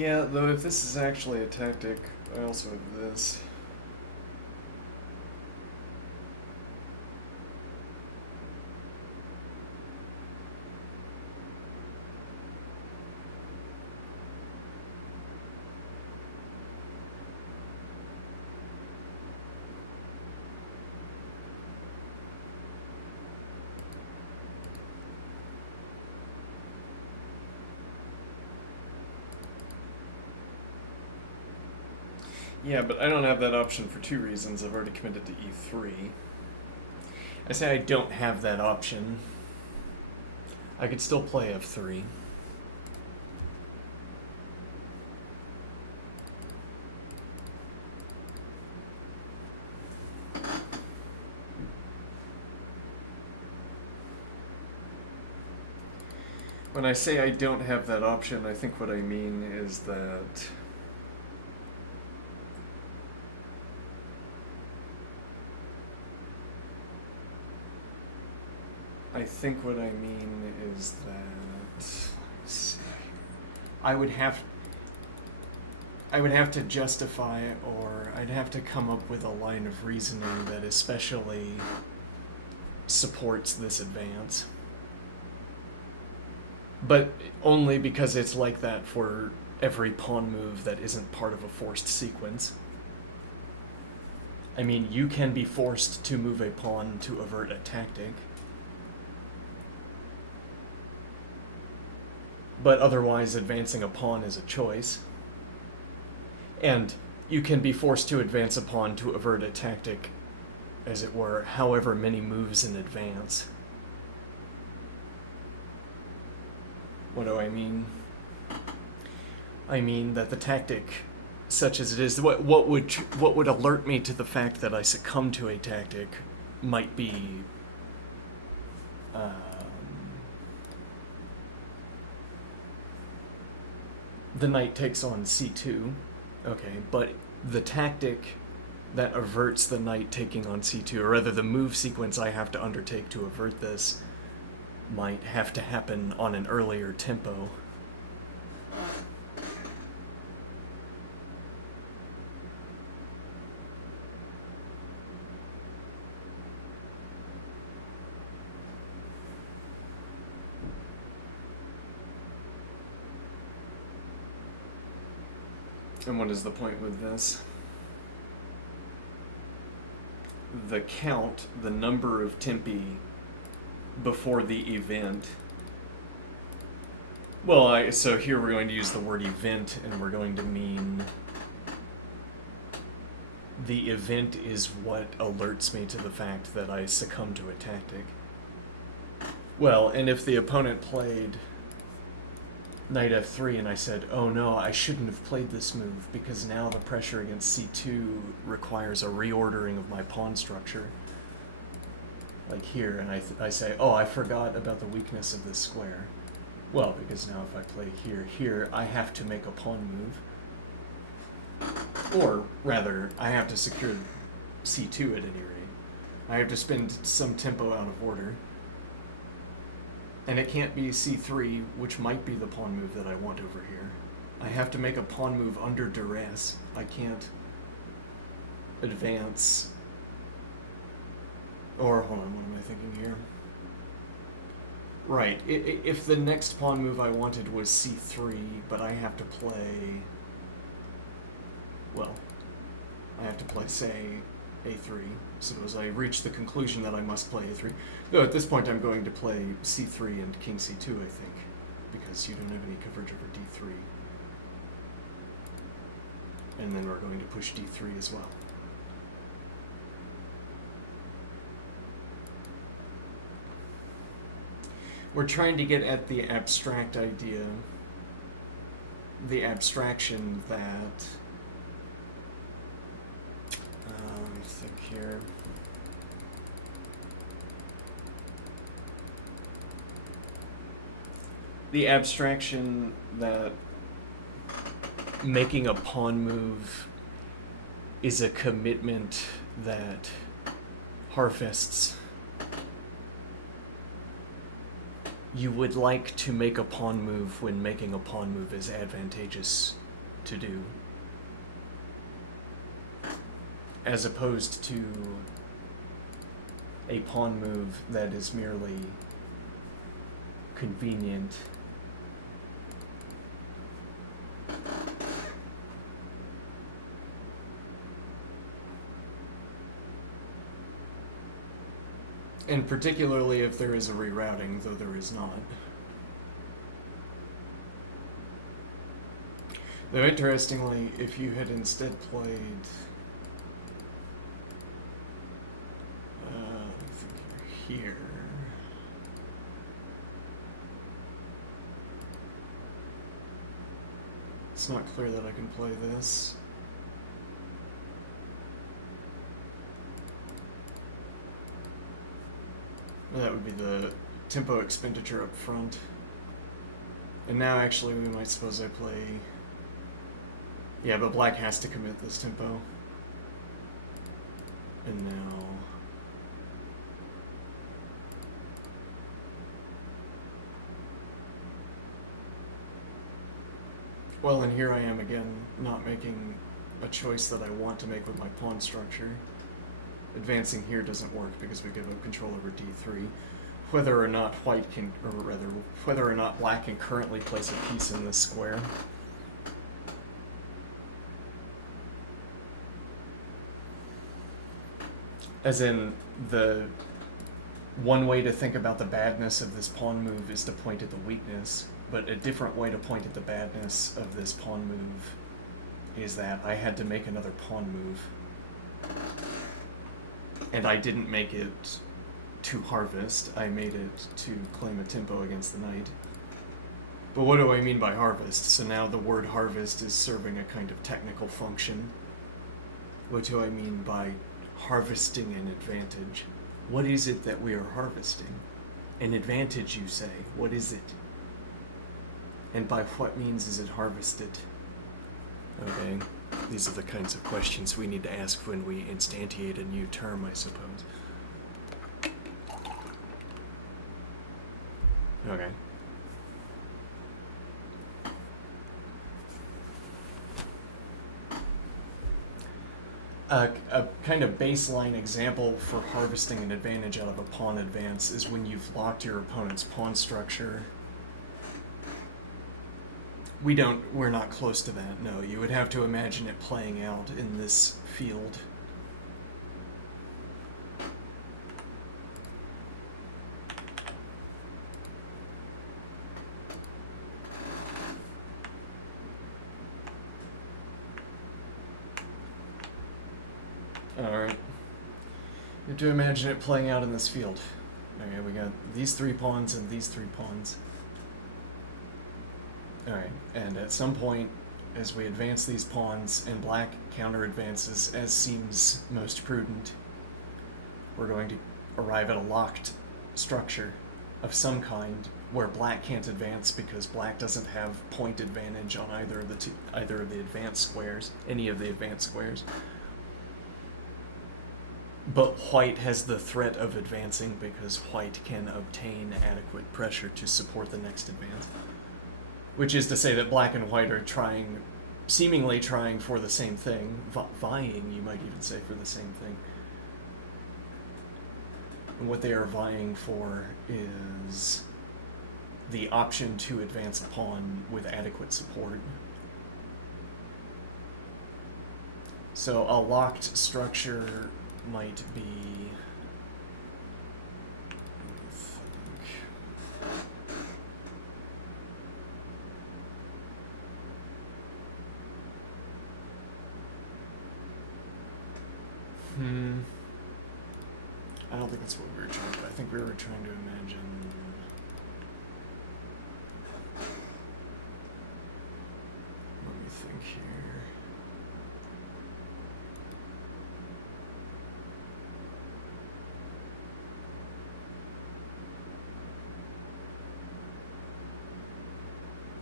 Yeah, though if this is actually a tactic, I also have this. Yeah, but I don't have that option for two reasons. I've already committed to e3. I say I don't have that option. I could still play f3. When I say I don't have that option, I think what I mean is that I would have to justify, or I'd have to come up with a line of reasoning that especially supports this advance. But only because it's like that for every pawn move that isn't part of a forced sequence. I mean, you can be forced to move a pawn to avert a tactic. But otherwise, advancing a pawn is a choice. And you can be forced to advance a pawn to avert a tactic, as it were, however many moves in advance. What do I mean? I mean that the tactic, such as it is, what would alert me to the fact that I succumb to a tactic might be the knight takes on c2. Okay, but the tactic that averts the knight taking on c2, or rather the move sequence I have to undertake to avert this, might have to happen on an earlier tempo. And what is the point with this? The count, the number of tempi before the event. Well, so here we're going to use the word event, and we're going to mean the event is what alerts me to the fact that I succumb to a tactic. Well, and if the opponent played knight f3 and I said, oh no, I shouldn't have played this move because now the pressure against c2 requires a reordering of my pawn structure, like here, and I say, oh, I forgot about the weakness of this square. Well, because now if I play here, I have to make a pawn move. Or rather, I have to secure c2 at any rate. I have to spend some tempo out of order. And it can't be c3, which might be the pawn move that I want over here. I have to make a pawn move under duress. I can't advance. Or, hold on, what am I thinking here? Right, if the next pawn move I wanted was c3, but I have to play... Well, I have to play, say, a3. Suppose I reach the conclusion that I must play a3. Though at this point I'm going to play c3 and king c2, I think, because you don't have any coverage over d3. And then we're going to push d3 as well. We're trying to get at the abstract idea, the abstraction that... let me think here. The abstraction that making a pawn move is a commitment that harvests. You would like to make a pawn move when making a pawn move is advantageous to do, as opposed to a pawn move that is merely convenient. And particularly if there is a rerouting, though there is not. Though interestingly, if you had instead played... I think you're here. It's not clear that I can play this. That would be the tempo expenditure up front. And now actually we might suppose I play... Yeah, but black has to commit this tempo. And now... Well, and here I am again, not making a choice that I want to make with my pawn structure. Advancing here doesn't work because we give up control over d3. Whether or not white can, or rather, whether or not black can currently place a piece in this square. As in, the one way to think about the badness of this pawn move is to point at the weakness, but a different way to point at the badness of this pawn move is that I had to make another pawn move. And I didn't make it to harvest, I made it to claim a tempo against the knight. But what do I mean by harvest? So now the word harvest is serving a kind of technical function. What do I mean by harvesting an advantage? What is it that we are harvesting? An advantage, you say. What is it? And by what means is it harvested? Okay. These are the kinds of questions we need to ask when we instantiate a new term, I suppose. Okay. A kind of baseline example for harvesting an advantage out of a pawn advance is when you've locked your opponent's pawn structure. We're not close to that, no. You would have to imagine it playing out in this field. Alright. You have to imagine it playing out in this field. Okay, we got these 3 pawns and these 3 pawns. Alright, and at some point, as we advance these pawns and black counter advances as seems most prudent, we're going to arrive at a locked structure of some kind where black can't advance because black doesn't have point advantage on either of the advanced squares, any of the advanced squares. But white has the threat of advancing because white can obtain adequate pressure to support the next advance. Which is to say that black and white are seemingly trying for the same thing, vying, you might even say, for the same thing. And what they are vying for is the option to advance a pawn with adequate support. So a locked structure might be... I don't think that's what we were trying to... I think we were trying to imagine... Let me think here...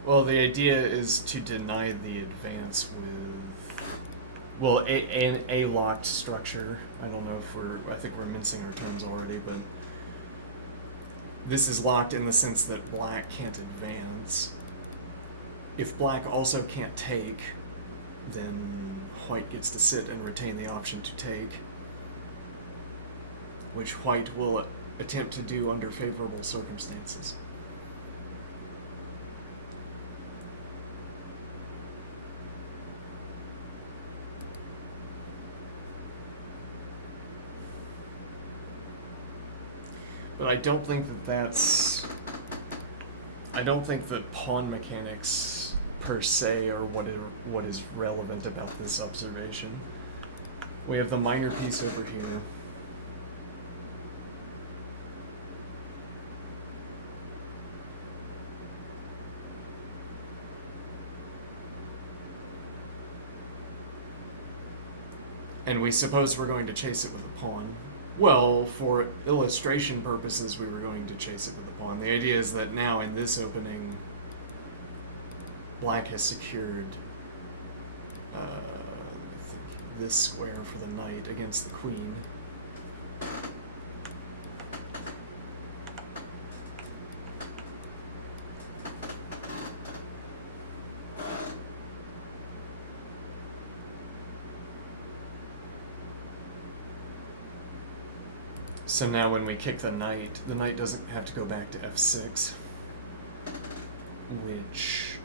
Well, the idea is to deny the advance with... Well, a locked structure. I don't know if I think we're mincing our terms already, but this is locked in the sense that black can't advance. If black also can't take, then white gets to sit and retain the option to take, which white will attempt to do under favorable circumstances. But I don't think I don't think that pawn mechanics per se are what is relevant about this observation. We have the minor piece over here. And we suppose we're going to chase it with a pawn. Well, for illustration purposes, we were going to chase it with a pawn. The idea is that now in this opening, black has secured this square for the knight against the queen. So now when we kick the knight doesn't have to go back to f6, which,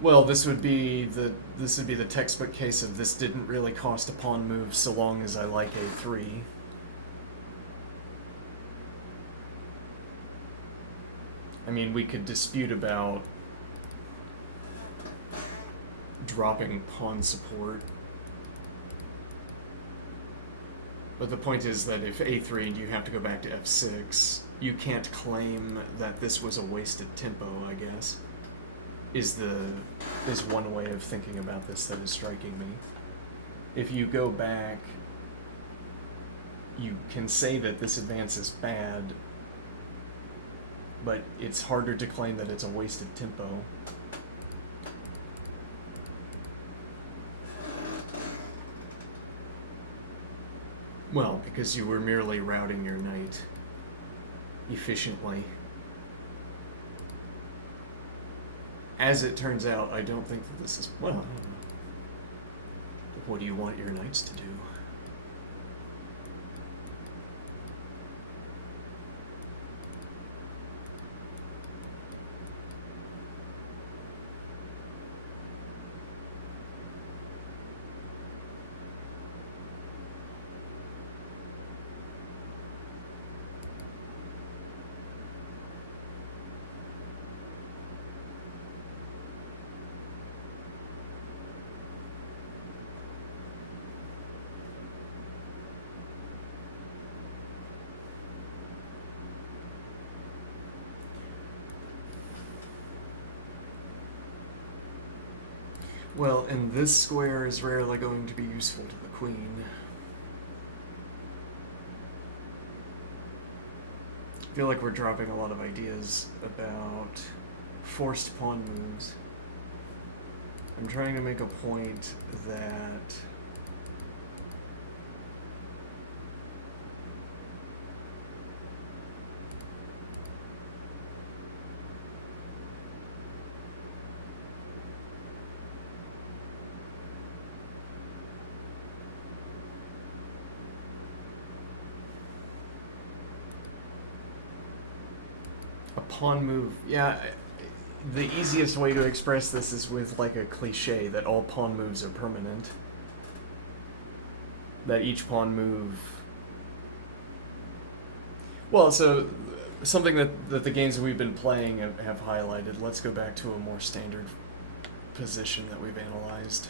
well, this would be the textbook case of this didn't really cost a pawn move so long as I like a3. I mean, we could dispute about dropping pawn support. But the point is that if a3 and you have to go back to f6, you can't claim that this was a wasted tempo, I guess, is one way of thinking about this that is striking me. If you go back, you can say that this advance is bad, but it's harder to claim that it's a wasted tempo. Well, because you were merely routing your knight efficiently. As it turns out, I don't think that this is... well, I don't know. What do you want your knights to do? Well, and this square is rarely going to be useful to the queen. I feel like we're dropping a lot of ideas about forced pawn moves. I'm trying to make a point that a pawn move, yeah, the easiest way to express this is with like a cliche that all pawn moves are permanent. That each pawn move... Well, so something that the games that we've been playing have highlighted. Let's go back to a more standard position that we've analyzed.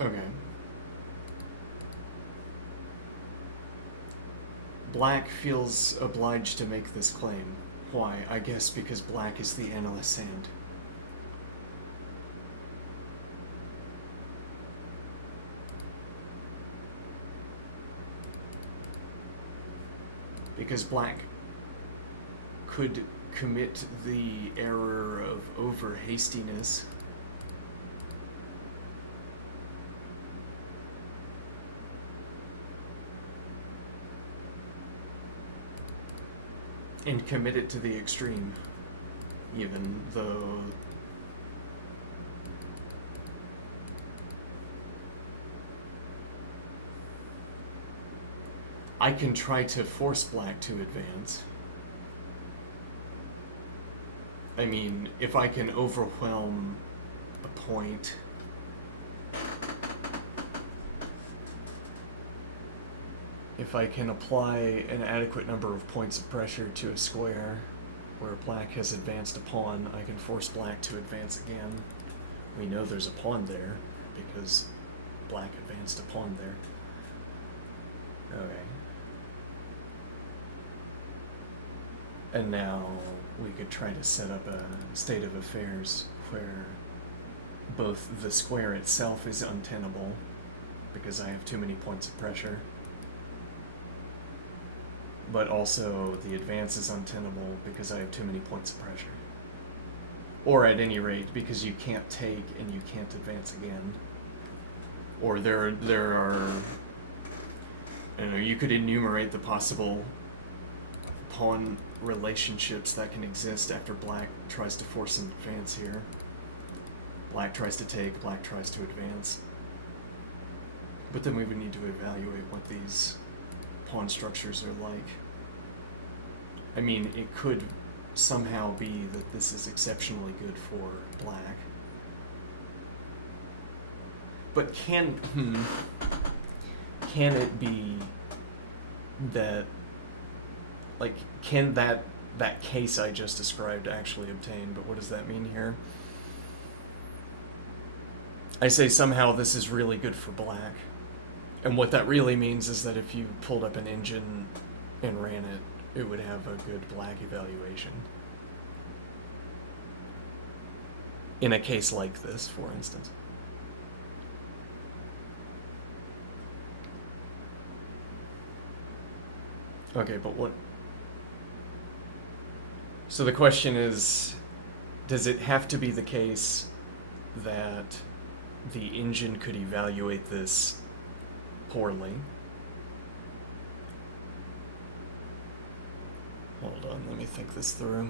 Okay. Black feels obliged to make this claim. Why? I guess because black is the analyst hand. Because black could commit the error of over hastiness. And commit it to the extreme, even though I can try to force black to advance. I mean, if I can overwhelm a point, if I can apply an adequate number of points of pressure to a square where black has advanced a pawn, I can force black to advance again. We know there's a pawn there because black advanced a pawn there. Okay. And now we could try to set up a state of affairs where both the square itself is untenable because I have too many points of pressure, but also the advance is untenable because I have too many points of pressure. Or at any rate, because you can't take and you can't advance again. Or there are, you could enumerate the possible pawn relationships that can exist after black tries to force an advance here. Black tries to take, black tries to advance. But then we would need to evaluate what these pawn structures are like. I mean, it could somehow be that this is exceptionally good for black. But can it be that, like, can that case I just described actually obtain? But what does that mean here? I say somehow this is really good for black. And what that really means is that if you pulled up an engine and ran it, it would have a good black evaluation. In a case like this, for instance. Okay, but what... So the question is, does it have to be the case that the engine could evaluate this poorly? Hold on, let me think this through.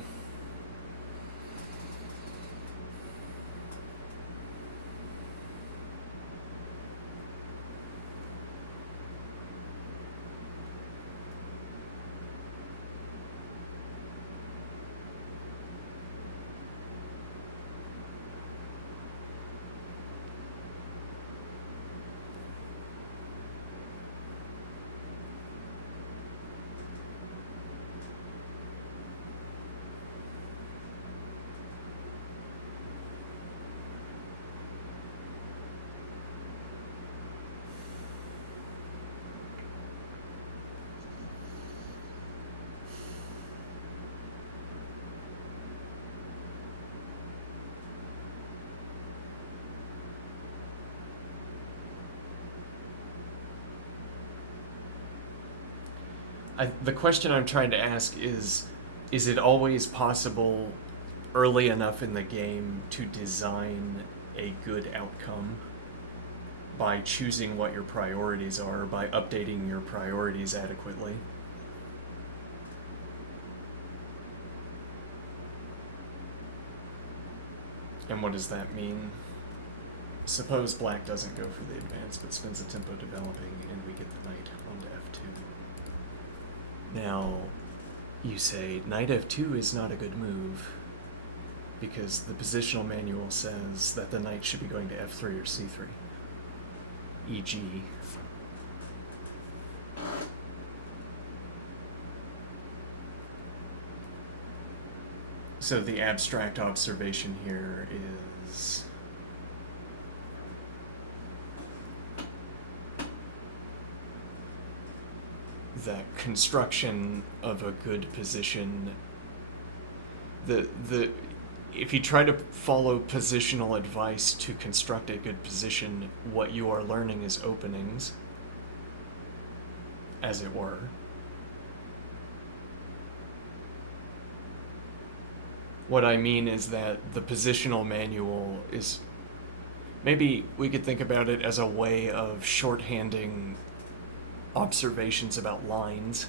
The question I'm trying to ask is it always possible early enough in the game to design a good outcome by choosing what your priorities are, by updating your priorities adequately? And what does that mean? Suppose black doesn't go for the advance, but spends a tempo developing, and we get the knight onto f2. Now, you say, knight f2 is not a good move, because the positional manual says that the knight should be going to f3 or c3, e.g. So the abstract observation here is that construction of a good position The if you try to follow positional advice to construct a good position, what you are learning is openings, as it were. What I mean is that the positional manual is, maybe we could think about it as a way of shorthanding observations about lines.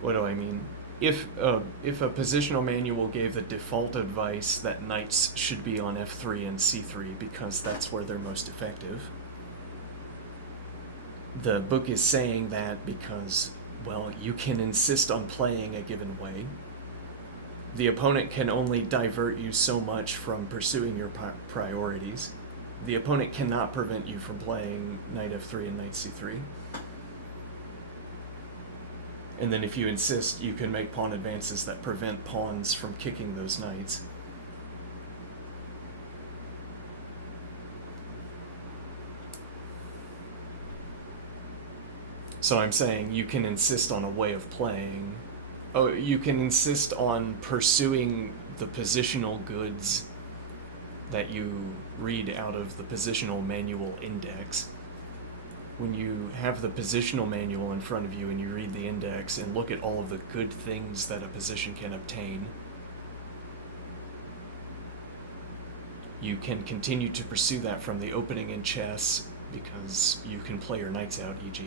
What do I mean? If a positional manual gave the default advice that knights should be on f3 and c3 because that's where they're most effective, the book is saying that because, well, you can insist on playing a given way. The opponent can only divert you so much from pursuing your priorities. The opponent cannot prevent you from playing knight f3 and knight c3. And then if you insist, you can make pawn advances that prevent pawns from kicking those knights. So I'm saying you can insist on a way of playing. Oh, you can insist on pursuing the positional goods that you read out of the positional manual index. When you have the positional manual in front of you and you read the index and look at all of the good things that a position can obtain, you can continue to pursue that from the opening in chess because you can play your knights out, e.g.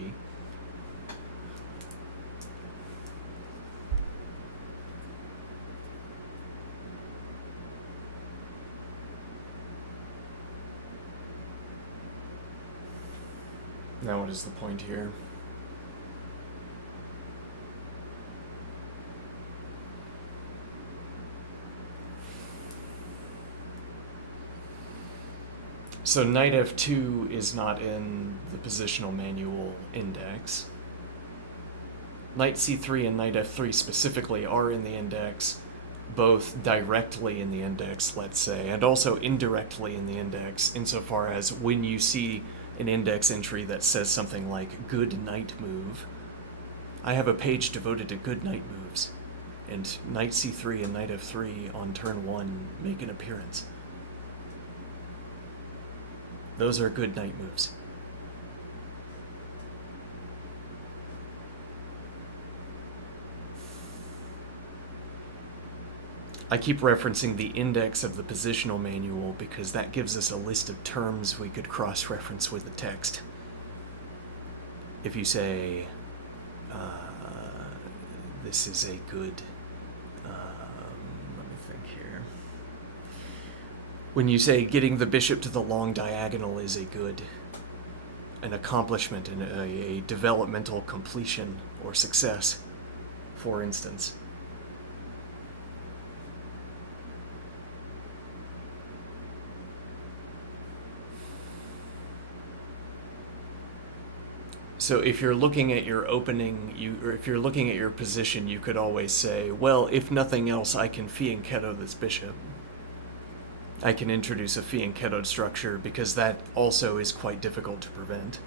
Now what is the point here? So knight f2 is not in the positional manual index. Knight c3 and knight f3 specifically are in the index, both directly in the index, let's say, and also indirectly in the index, insofar as when you see an index entry that says something like good knight move, I have a page devoted to good knight moves, and knight c3 and knight f3 on turn 1 make an appearance. Those are good knight moves. I keep referencing the index of the positional manual because that gives us a list of terms we could cross-reference with the text. If you say, this is a good, let me think here. When you say getting the bishop to the long diagonal is an accomplishment and a developmental completion or success, for instance. So if you're looking at your opening, or if you're looking at your position, you could always say, well, if nothing else, I can fianchetto this bishop. I can introduce a fianchettoed structure because that also is quite difficult to prevent.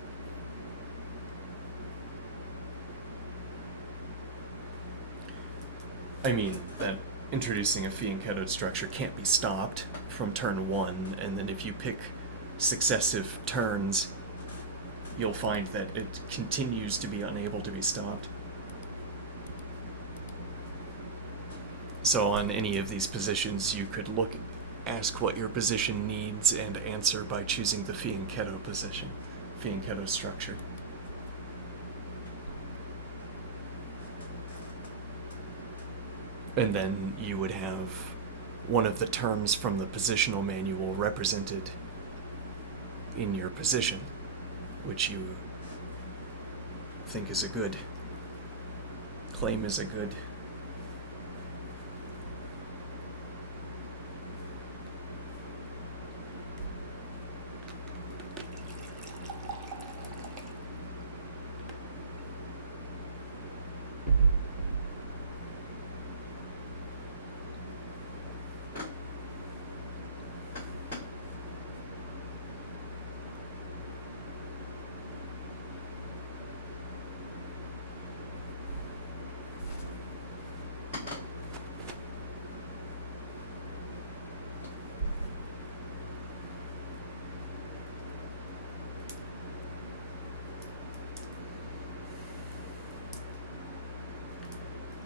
I mean, that introducing a fianchettoed structure can't be stopped from turn 1, and then if you pick successive turns, you'll find that it continues to be unable to be stopped. So on any of these positions, you could ask what your position needs and answer by choosing the fianchetto position, fianchetto structure. And then you would have one of the terms from the positional manual represented in your position, which you think is a good, claim is a good.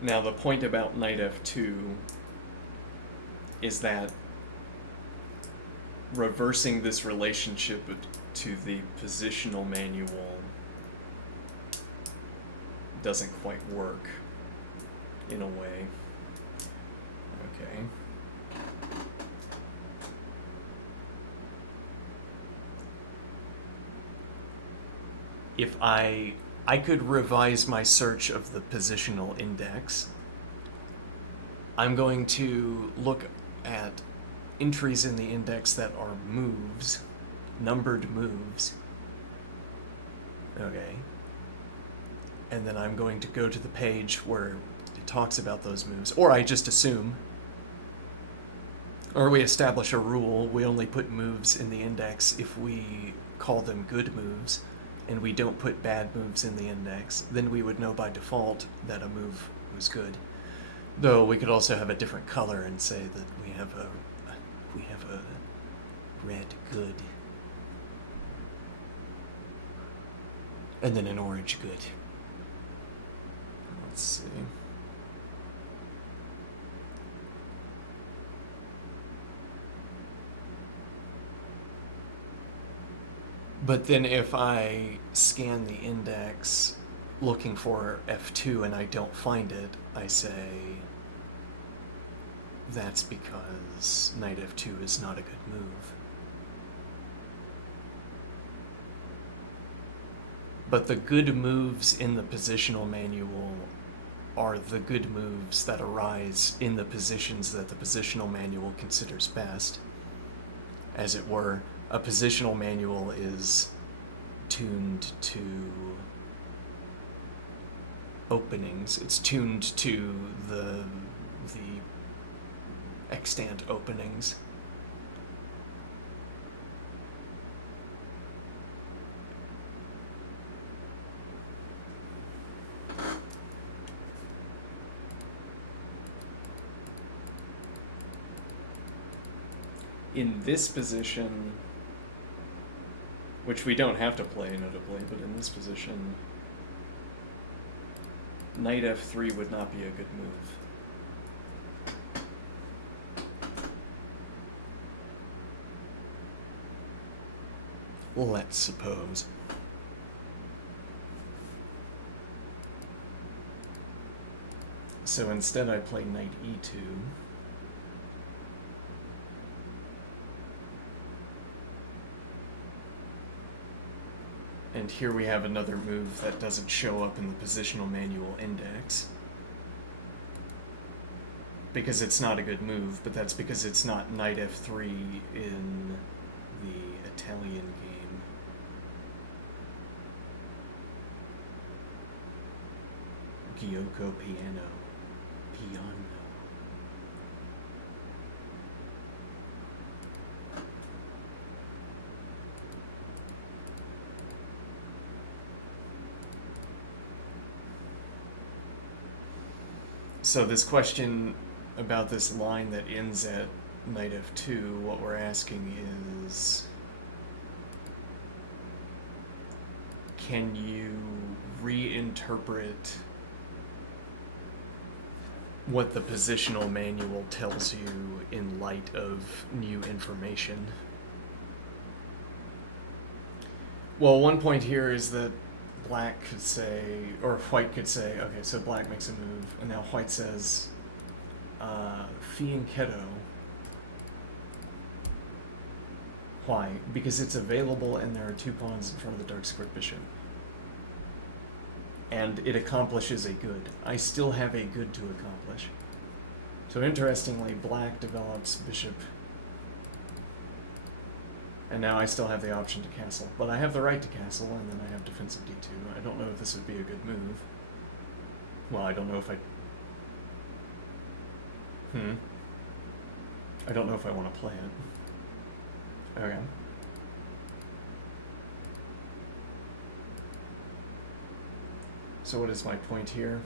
Now the point about knight f2 is that reversing this relationship to the positional manual doesn't quite work in a way. Okay. If I could revise my search of the positional index. I'm going to look at entries in the index that are moves, numbered moves. Okay. And then I'm going to go to the page where it talks about those moves, or I just assume, or we establish a rule, we only put moves in the index if we call them good moves, and we don't put bad moves in the index. Then we would know by default that a move was good. Though we could also have a different color and say that we have a red good, and then an orange good. Let's see. But then if I scan the index looking for F2 and I don't find it, I say that's because knight F2 is not a good move. But the good moves in the positional manual are the good moves that arise in the positions that the positional manual considers best. As it were, a positional manual is tuned to openings. It's tuned to the extant openings. In this position, which we don't have to play notably, but in this position, knight f3 would not be a good move. Let's suppose. So instead I play knight e2. And here we have another move that doesn't show up in the positional manual index. Because it's not a good move, but that's because it's not knight f3 in the Italian game. Gyoko piano. So this question about this line that ends at knight f2, what we're asking is, can you reinterpret what the positional manual tells you in light of new information? Well, one point here is that black could say, or white could say, okay, so black makes a move, and now white says, fianchetto. Why? Because it's available and there are 2 pawns in front of the dark squared bishop. And it accomplishes a good. I still have a good to accomplish. So interestingly, black develops bishop. And now I still have the option to castle. But I have the right to castle, and then I have defensive d2. I don't know if this would be a good move. Well, I don't know if I... I don't know if I want to play it. Okay. So what is my point here?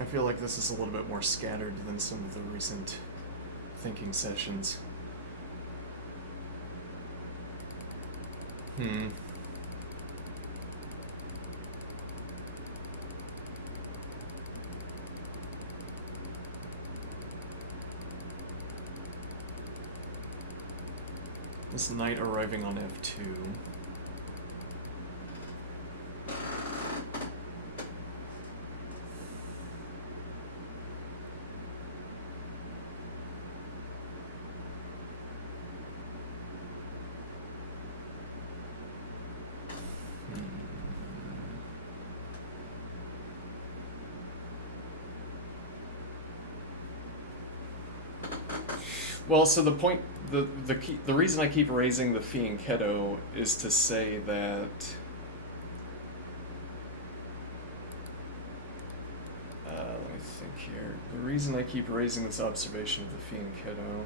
I feel like this is a little bit more scattered than some of the recent thinking sessions. This knight arriving on f2. Well, so the point, the reason I keep raising the fianchetto is to say that let me think here. The reason I keep raising this observation of the fianchetto.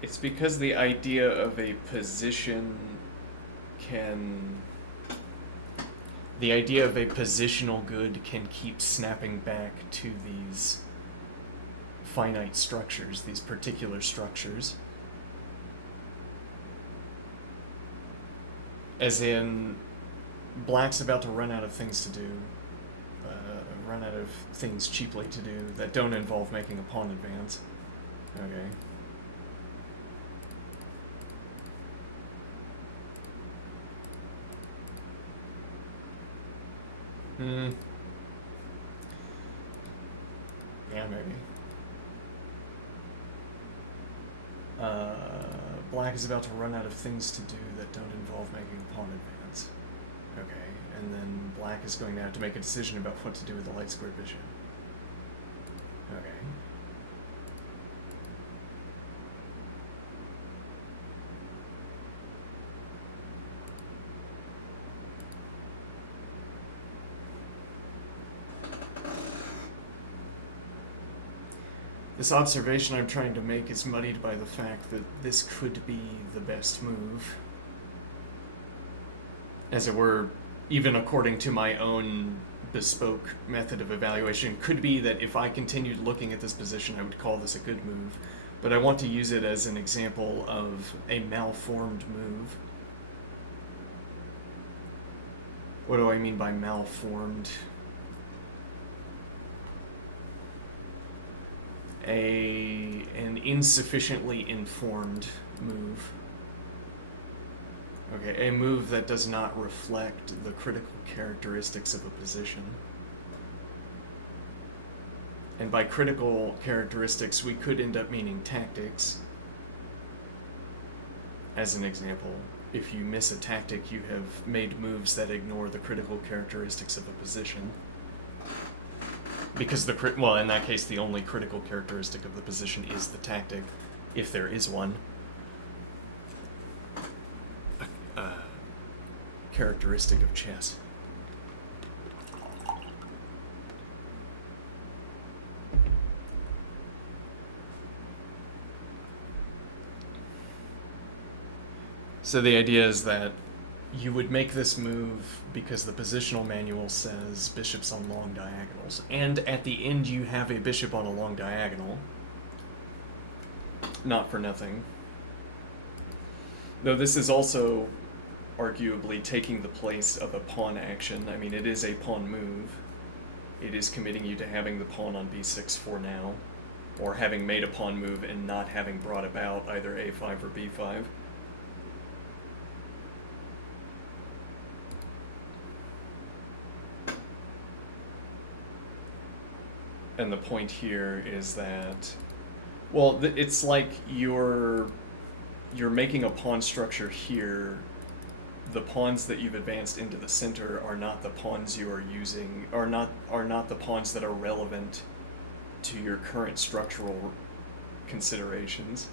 It's because the idea of a position the idea of a positional good can keep snapping back to these finite structures, these particular structures. As in, black's about to run out of things to do, run out of things cheaply to do that don't involve making a pawn advance. Okay. Yeah, maybe. Black is about to run out of things to do that don't involve making a pawn advance. Okay, and then black is going to have to make a decision about what to do with the light squared bishop. Okay. This observation I'm trying to make is muddied by the fact that this could be the best move. As it were, even according to my own bespoke method of evaluation, could be that if I continued looking at this position, I would call this a good move. But I want to use it as an example of a malformed move. What do I mean by malformed? An insufficiently informed move. Okay, a move that does not reflect the critical characteristics of a position. And by critical characteristics, we could end up meaning tactics. As an example, if you miss a tactic, you have made moves that ignore the critical characteristics of a position. Because well, in that case, the only critical characteristic of the position is the tactic, if there is one. Characteristic of chess. So the idea is that you would make this move because the positional manual says bishops on long diagonals. And at the end you have a bishop on a long diagonal. Not for nothing. Though this is also arguably taking the place of a pawn action. I mean, it is a pawn move. It is committing you to having the pawn on b6 for now, or having made a pawn move and not having brought about either a5 or b5. And the point here is that, well, it's like you're making a pawn structure here. The pawns that you've advanced into the center are not the pawns you are using, are not the pawns that are relevant to your current structural considerations.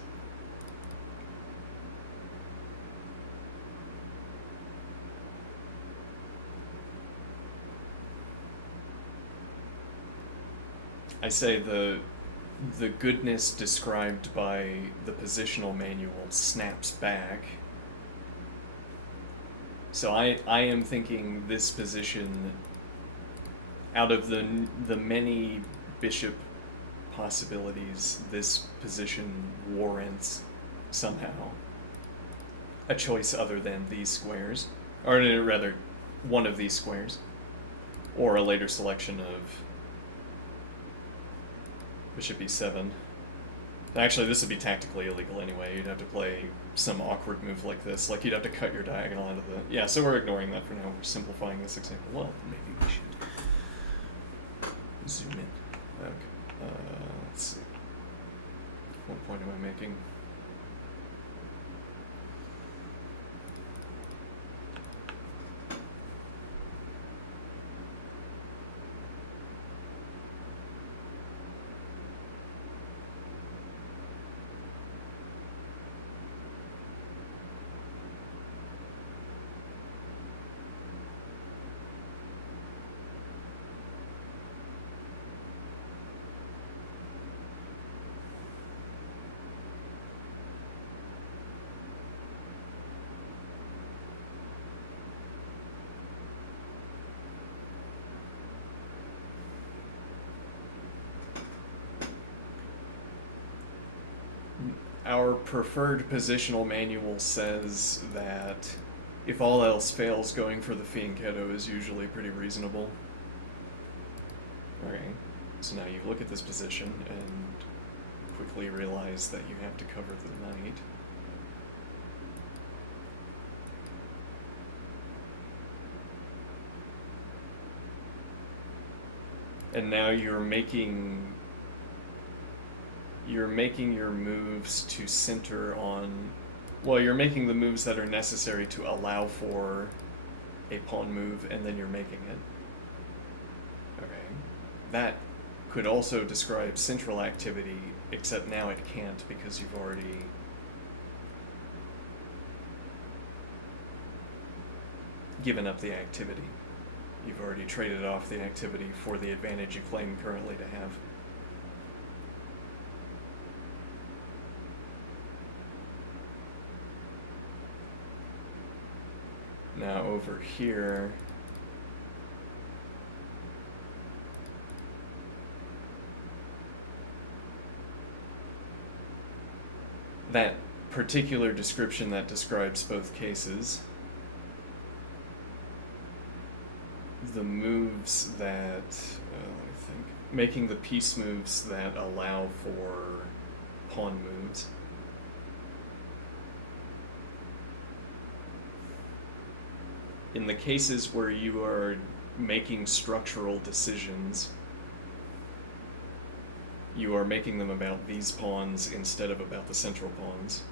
I say the goodness described by the positional manual snaps back. So I am thinking this position, out of the many bishop possibilities, this position warrants somehow a choice other than these squares, or rather one of these squares, or a later selection of bishop e7. Actually, this would be tactically illegal anyway. You'd have to play some awkward move like this. Like, you'd have to cut your diagonal out of the... Yeah, so we're ignoring that for now. We're simplifying this example. Well, maybe we should zoom in. Okay. Let's see. What point am I making? Our preferred positional manual says that if all else fails, going for the fianchetto is usually pretty reasonable. Okay, so now you look at this position and quickly realize that you have to cover the knight. And now you're making your moves to center on, well, you're making the moves that are necessary to allow for a pawn move, and then you're making it. Okay. That could also describe central activity, except now it can't because you've already given up the activity. You've already traded off the activity for the advantage you claim currently to have. Now over here, that particular description that describes both cases, the moves that, I think, making the piece moves that allow for pawn moves. In the cases where you are making structural decisions, you are making them about these pawns instead of about the central pawns.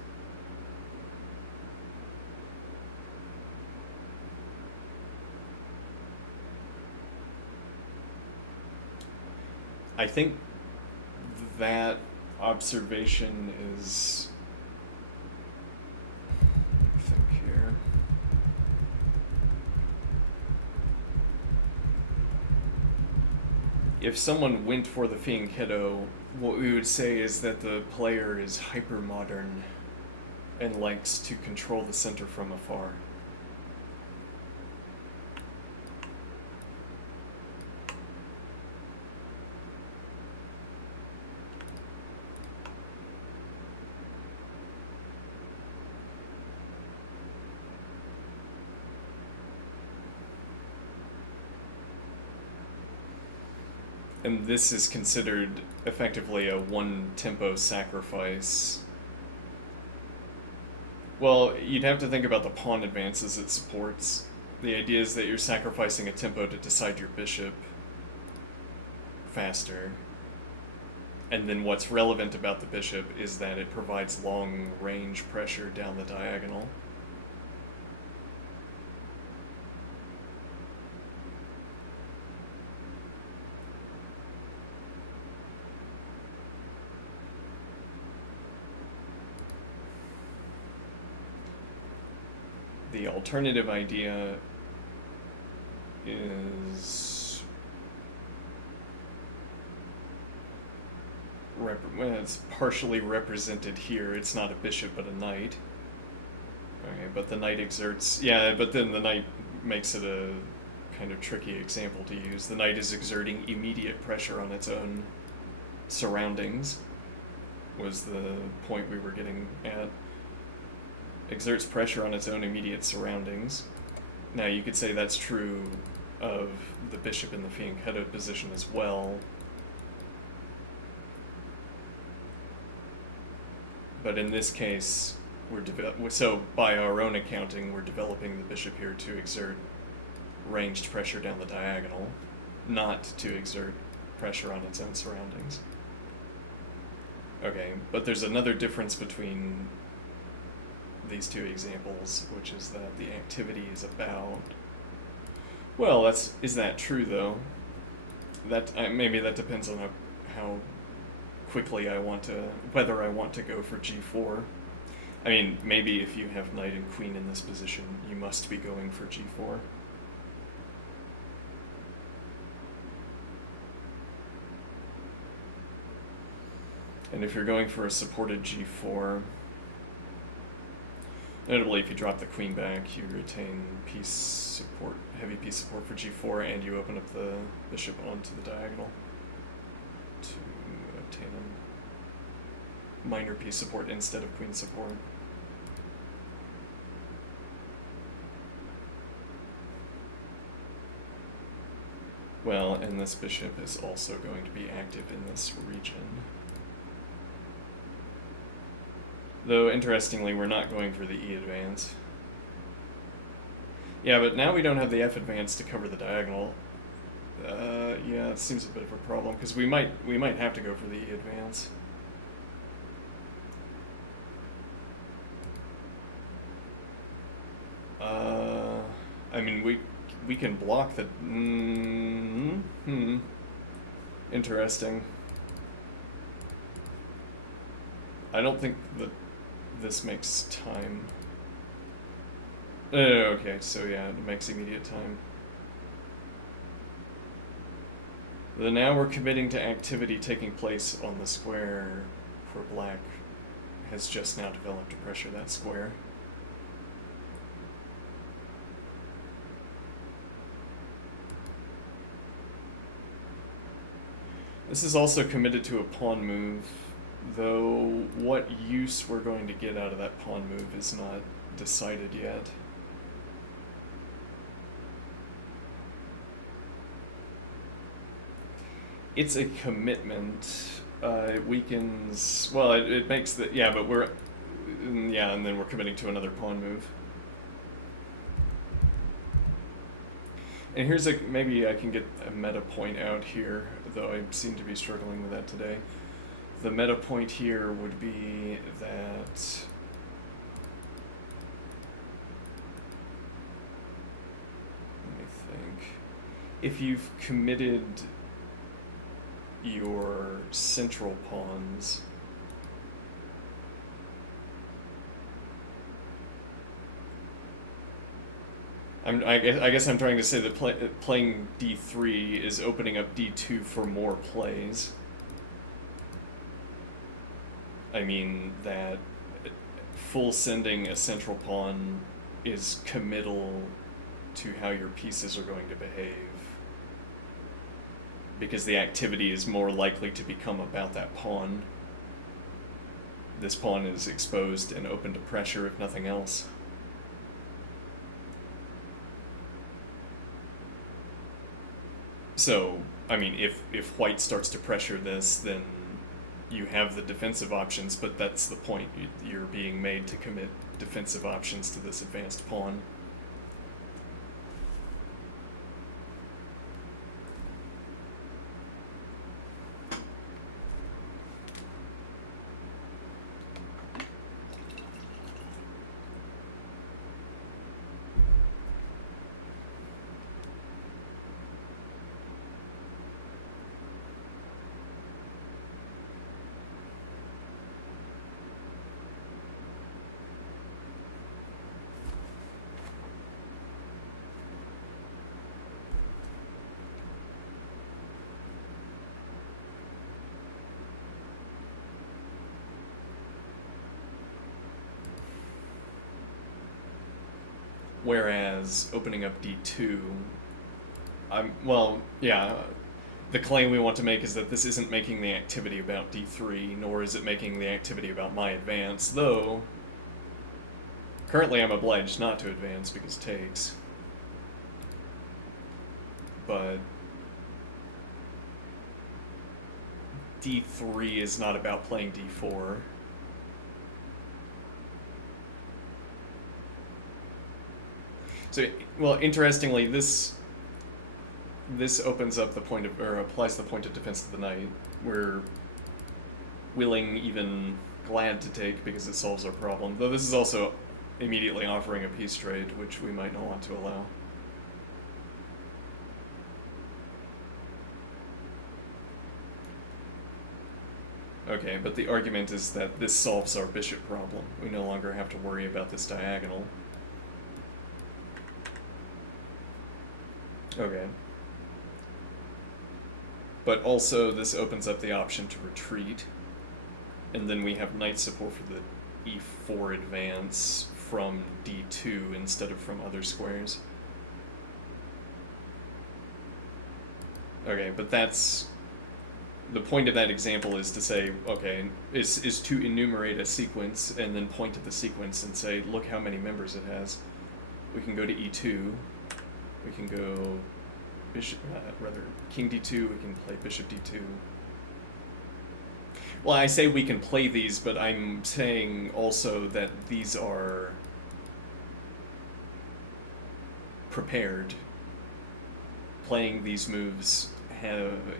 I think that observation is... If someone went for the fianchetto, what we would say is that the player is hyper-modern and likes to control the center from afar. And this is considered effectively a one-tempo sacrifice. Well, you'd have to think about the pawn advances it supports. The idea is that you're sacrificing a tempo to decide your bishop faster. And then what's relevant about the bishop is that it provides long range pressure down the diagonal. The alternative idea is it's partially represented here. It's not a bishop but a knight. Okay, but the knight exerts, yeah, but then the knight makes it a kind of tricky example to use. The knight is exerting immediate pressure on its own surroundings, was the point we were getting at. Exerts pressure on its own immediate surroundings. Now you could say that's true of the bishop in the fianchetto position as well. But in this case, so by our own accounting, we're developing the bishop here to exert ranged pressure down the diagonal, not to exert pressure on its own surroundings. Okay, but there's another difference between these two examples, which is that the activity is about... Well, is that true though? That maybe that depends on how quickly whether I want to go for g4. I mean, maybe if you have knight and queen in this position, you must be going for g4. And if you're going for a supported g4, notably if you drop the queen back, you retain heavy piece support for g4, and you open up the bishop onto the diagonal to obtain a minor piece support instead of queen support. Well, and this bishop is also going to be active in this region. Though, interestingly, we're not going for the E advance. Yeah, but now we don't have the F advance to cover the diagonal. Yeah, it seems a bit of a problem, because we might have to go for the E advance. I mean, we can block the... Interesting. I don't think that this makes time. Okay, so yeah, it makes immediate time. But now we're committing to activity taking place on the square where black has just now developed to pressure that square. This is also committed to a pawn move, though what use we're going to get out of that pawn move is not decided yet. It's a commitment. It weakens... Well, it makes the... Yeah, but we're... Yeah, and then we're committing to another pawn move. And here's a... Maybe I can get a meta point out here, though I seem to be struggling with that today. The meta point here would be that... Let me think. If you've committed your central pawns, I guess I'm trying to say that playing d3 is opening up d2 for more plays. I mean that full sending a central pawn is committal to how your pieces are going to behave, because the activity is more likely to become about that pawn. This pawn is exposed and open to pressure, if nothing else. So, I mean, if white starts to pressure this, then you have the defensive options, but that's the point. You're being made to commit defensive options to this advanced pawn. Whereas opening up d2, the claim we want to make is that this isn't making the activity about d3, nor is it making the activity about my advance, though currently I'm obliged not to advance because takes. But d3 is not about playing d4. So, well, interestingly, this opens up the point of, or applies the point of defense to the knight. We're willing, even glad to take because it solves our problem. Though this is also immediately offering a peace trade, which we might not want to allow. Okay, but the argument is that this solves our bishop problem. We no longer have to worry about this diagonal. Okay. But also this opens up the option to retreat. And then we have knight support for the e4 advance from d2 instead of from other squares. Okay, but that's... The point of that example is to say, okay, is to enumerate a sequence and then point at the sequence and say, look how many members it has. We can go to e2. We can go bishop, king d2, we can play bishop d2. Well, I say we can play these, but I'm saying also that these are prepared. Playing these moves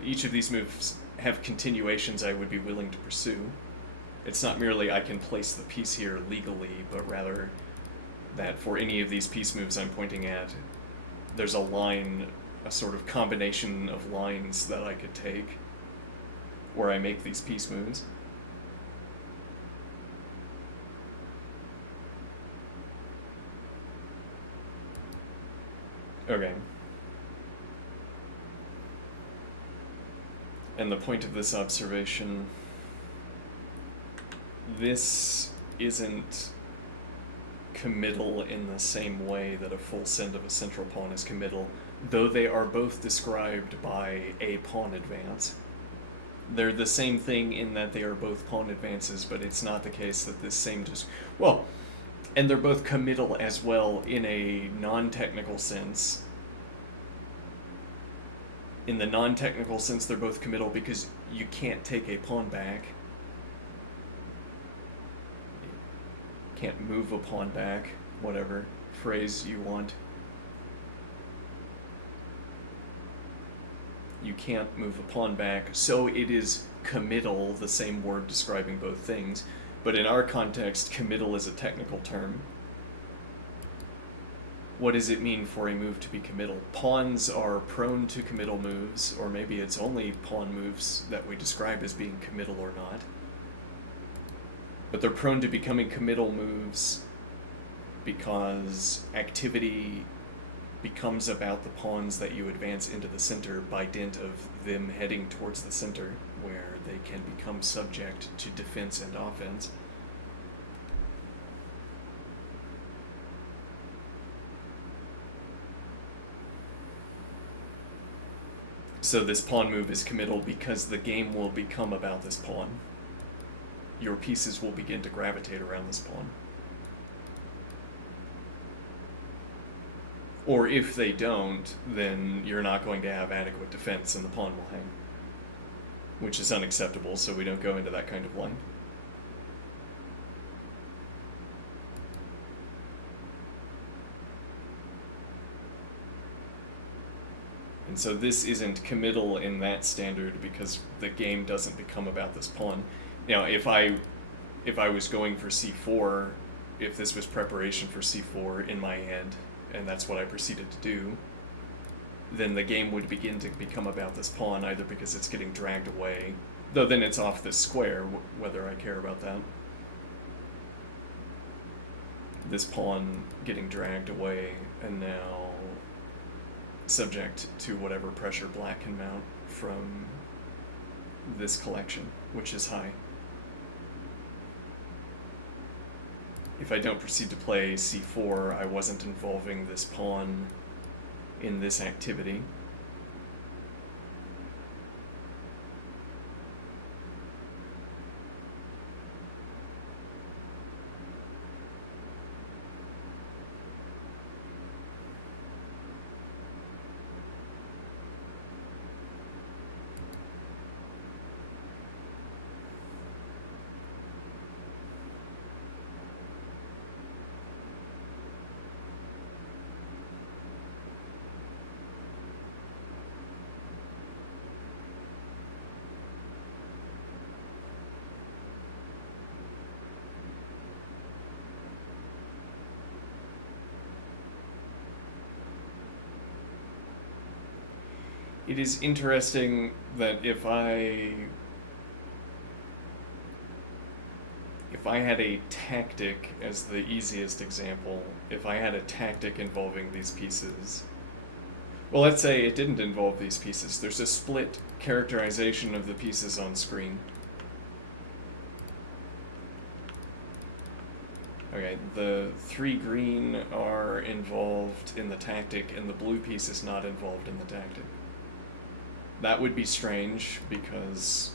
each of these moves have continuations I would be willing to pursue. It's not merely I can place the piece here legally, but rather that for any of these piece moves I'm pointing at, there's a line, a sort of combination of lines that I could take where I make these piece moves. Okay. And the point of this observation, this isn't committal in the same way that a full send of a central pawn is committal, though they are both described by a pawn advance. They're the same thing in that they are both pawn advances, but it's not the case that this same well, and they're both committal as well in a non-technical sense. In the non-technical sense, they're both committal because you can't take a pawn back. Can't move a pawn back, whatever phrase you want. You can't move a pawn back, so it is committal, the same word describing both things. But in our context, committal is a technical term. What does it mean for a move to be committal? Pawns are prone to committal moves, or maybe it's only pawn moves that we describe as being committal or not. But they're prone to becoming committal moves because activity becomes about the pawns that you advance into the center by dint of them heading towards the center, where they can become subject to defense and offense. So this pawn move is committal because the game will become about this pawn. Your pieces will begin to gravitate around this pawn. Or if they don't, then you're not going to have adequate defense and the pawn will hang. Which is unacceptable, so we don't go into that kind of line. And so this isn't committal in that standard because the game doesn't become about this pawn. You know, if I was going for c4, if this was preparation for c4 in my head, and that's what I proceeded to do, then the game would begin to become about this pawn, either because it's getting dragged away, though then it's off this square, whether I care about that. This pawn getting dragged away, and now subject to whatever pressure black can mount from this collection, which is high. if I don't proceed to play c4, I wasn't involving this pawn in this activity. It is interesting that if I had a tactic as the easiest example, if I had a tactic involving these pieces, well, let's say it didn't involve these pieces. There's a split characterization of the pieces on screen. Okay, the 3 green are involved in the tactic, and the blue piece is not involved in the tactic. That would be strange, because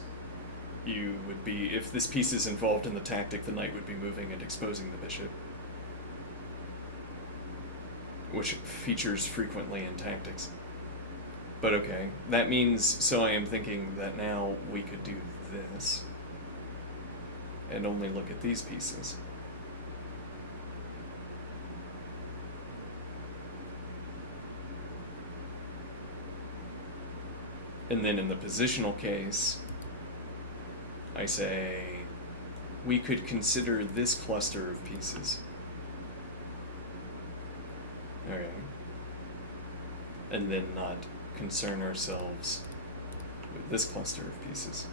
you would be, if this piece is involved in the tactic, the knight would be moving and exposing the bishop, which features frequently in tactics. But okay, that means, so I am thinking that now we could do this, and only look at these pieces. And then in the positional case, I say, we could consider this cluster of pieces. Okay. And then not concern ourselves with this cluster of pieces.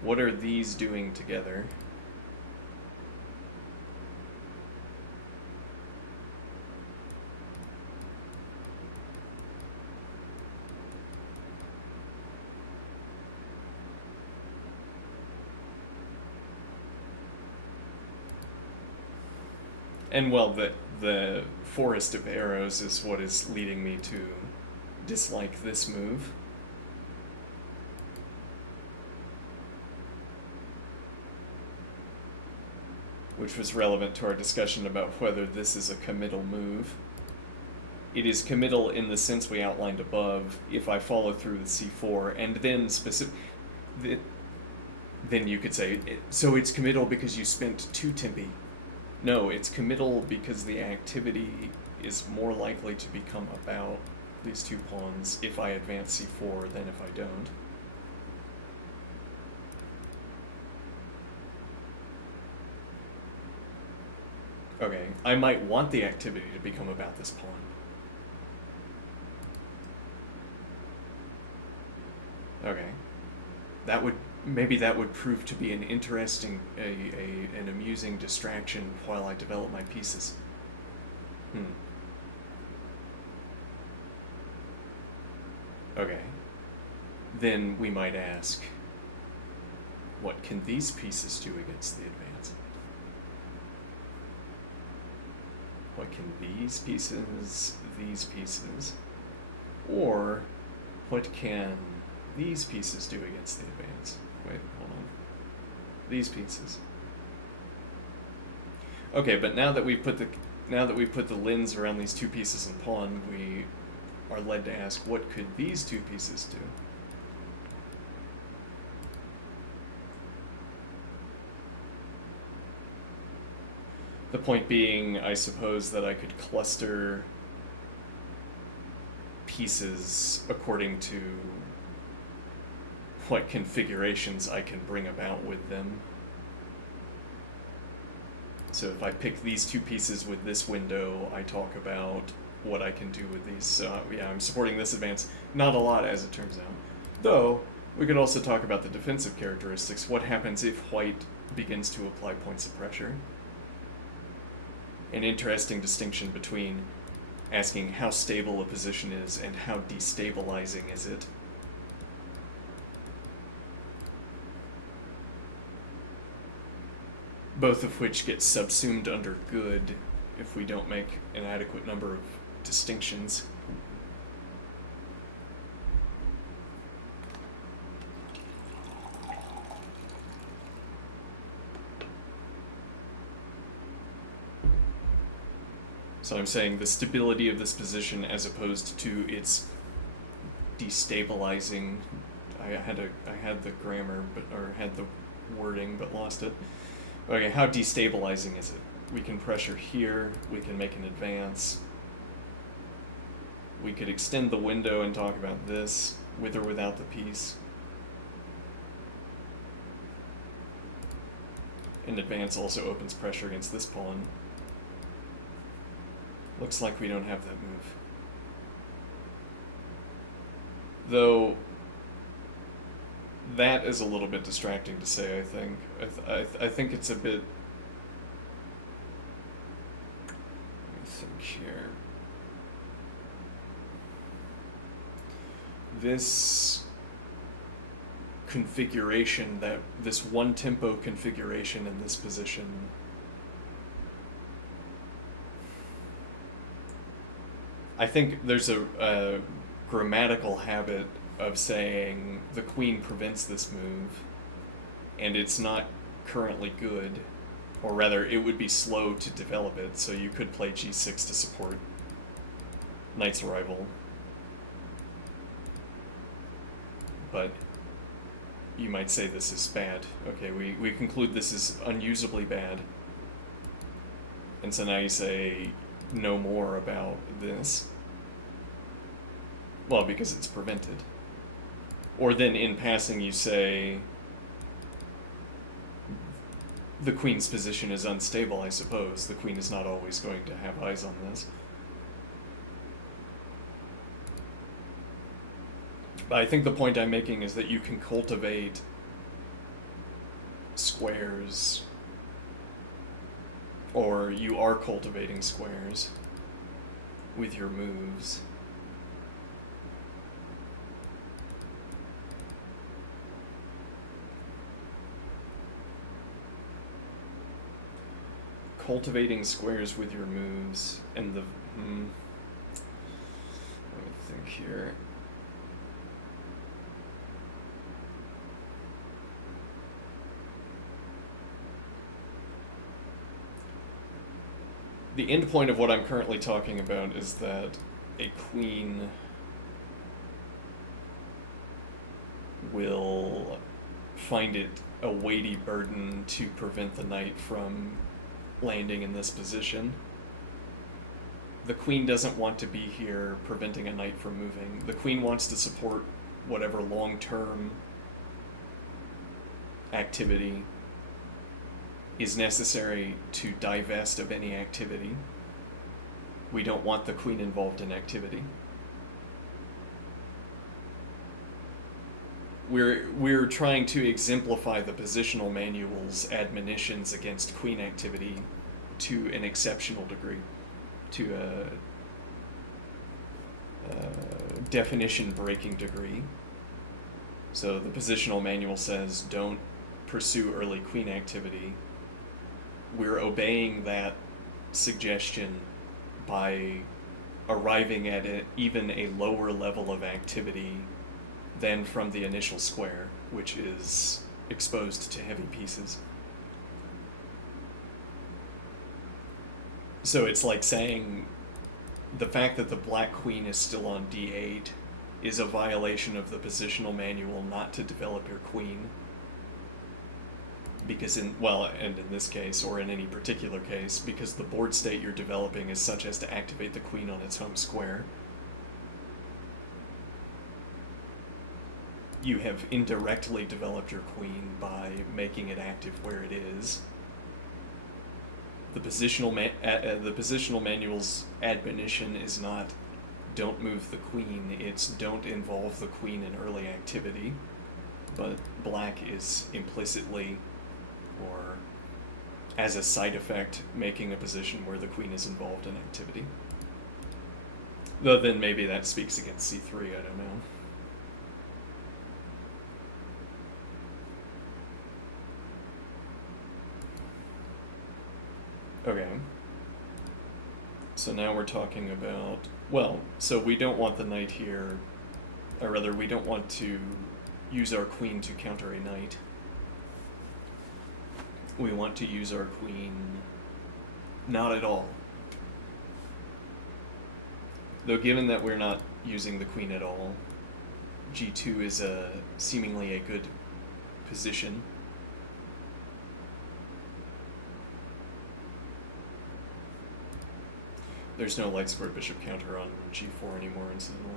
What are these doing together? And well, the forest of arrows is what is leading me to dislike this move. Which was relevant to our discussion about whether this is a committal move. It is committal in the sense we outlined above. If I follow through with c4, and then then you could say, so it's committal because you spent 2 tempi. No, it's committal because the activity is more likely to become about these 2 pawns if I advance c4 than if I don't. Okay, I might want the activity to become about this pawn. Okay. Maybe that would prove to be an interesting, an amusing distraction while I develop my pieces. Okay. Then we might ask, what can these pieces do against the advance? What can these pieces, or what can these pieces do against the advance? Wait, hold on. These pieces. Okay, but now that we've put the lens around these 2 pieces and pawn, we are led to ask, what could these 2 pieces do? The point being, I suppose, that I could cluster pieces according to what configurations I can bring about with them. So if I pick these 2 pieces with this window, I talk about what I can do with these. So yeah, I'm supporting this advance. Not a lot, as it turns out. Though, we could also talk about the defensive characteristics. What happens if white begins to apply points of pressure? An interesting distinction between asking how stable a position is and how destabilizing is it. both of which get subsumed under good if we don't make an adequate number of distinctions. So I'm saying the stability of this position as opposed to its destabilizing. I had the grammar, or had the wording, but lost it. Okay, how destabilizing is it? We can pressure here, we can make an advance. We could extend the window and talk about this, with or without the piece. An advance also opens pressure against this pawn. Looks like we don't have that move. Though, that is a little bit distracting to say, I think. I think it's a bit... Let me think here. This configuration, this one tempo configuration in this position, I think there's a grammatical habit of saying the queen prevents this move, and it's not currently good, or rather it would be slow to develop it, so you could play g6 to support knight's arrival. But you might say this is bad. Okay, we conclude this is unusably bad. And so now you say no more about this. Well, because it's prevented. Or then in passing you say the queen's position is unstable, I suppose. The queen is not always going to have eyes on this. But I think the point I'm making is that you can cultivate squares, or you are cultivating squares with your moves. Cultivating squares with your moves, and the... let me think here. The end point of what I'm currently talking about is that a queen will find it a weighty burden to prevent the knight from landing in this position. The queen doesn't want to be here preventing a knight from moving. The queen wants to support whatever long-term activity is necessary to divest of any activity. We don't want the queen involved in activity. We're trying to exemplify the positional manual's admonitions against queen activity to an exceptional degree, to a definition-breaking degree. So the positional manual says don't pursue early queen activity. We're obeying that suggestion by arriving at even a lower level of activity than from the initial square, which is exposed to heavy pieces. So it's like saying the fact that the black queen is still on d8 is a violation of the positional manual not to develop your queen. Because and in this case, or in any particular case, because the board state you're developing is such as to activate the queen on its home square. You have indirectly developed your queen by making it active where it is. The positional manual's admonition is not don't move the queen, it's don't involve the queen in early activity. But black is implicitly, or as a side effect, making a position where the queen is involved in activity. Though then maybe that speaks against c3, I don't know. Okay. So now we're talking about, well, so we don't want the knight here, or rather, we don't want to use our queen to counter a knight. We want to use our queen not at all. Though given that we're not using the queen at all, g2 is seemingly a good position. There's no light square bishop counter on g4 anymore, incidentally.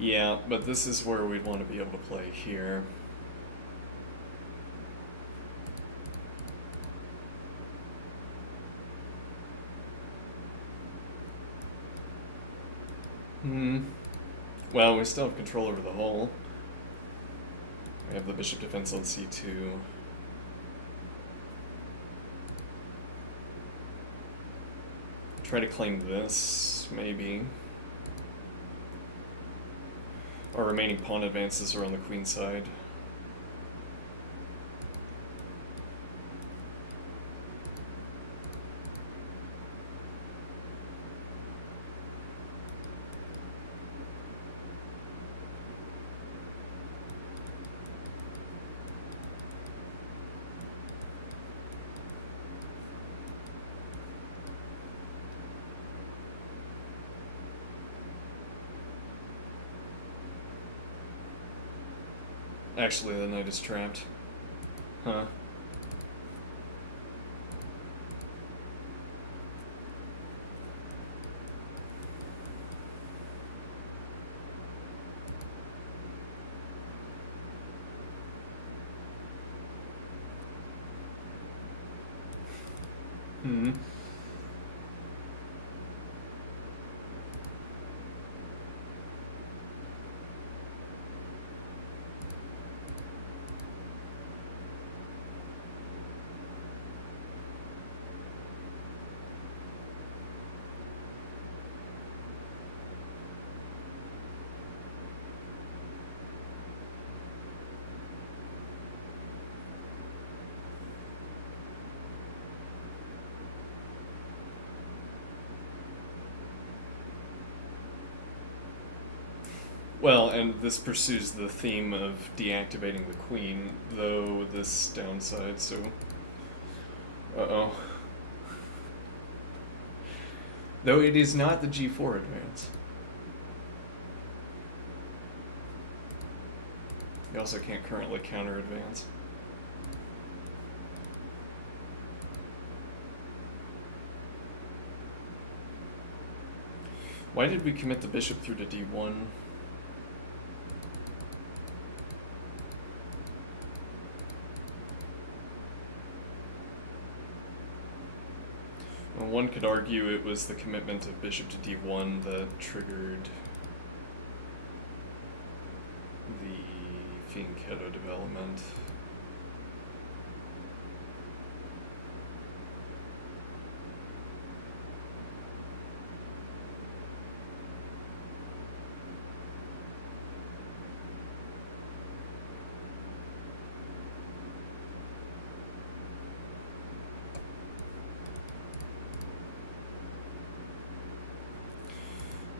Yeah, but this is where we'd want to be able to play here. Well, we still have control over the whole. We have the bishop defense on c2. Try to claim this, maybe. Our remaining pawn advances are on the queen side. Actually, the knight is trapped. Huh. Well, and this pursues the theme of deactivating the queen, though this downside, so... Uh-oh. Though it is not the g4 advance. You also can't currently counter advance. Why did we commit the bishop through to d1? Well, one could argue it was the commitment of bishop to d1 that triggered the fianchetto development.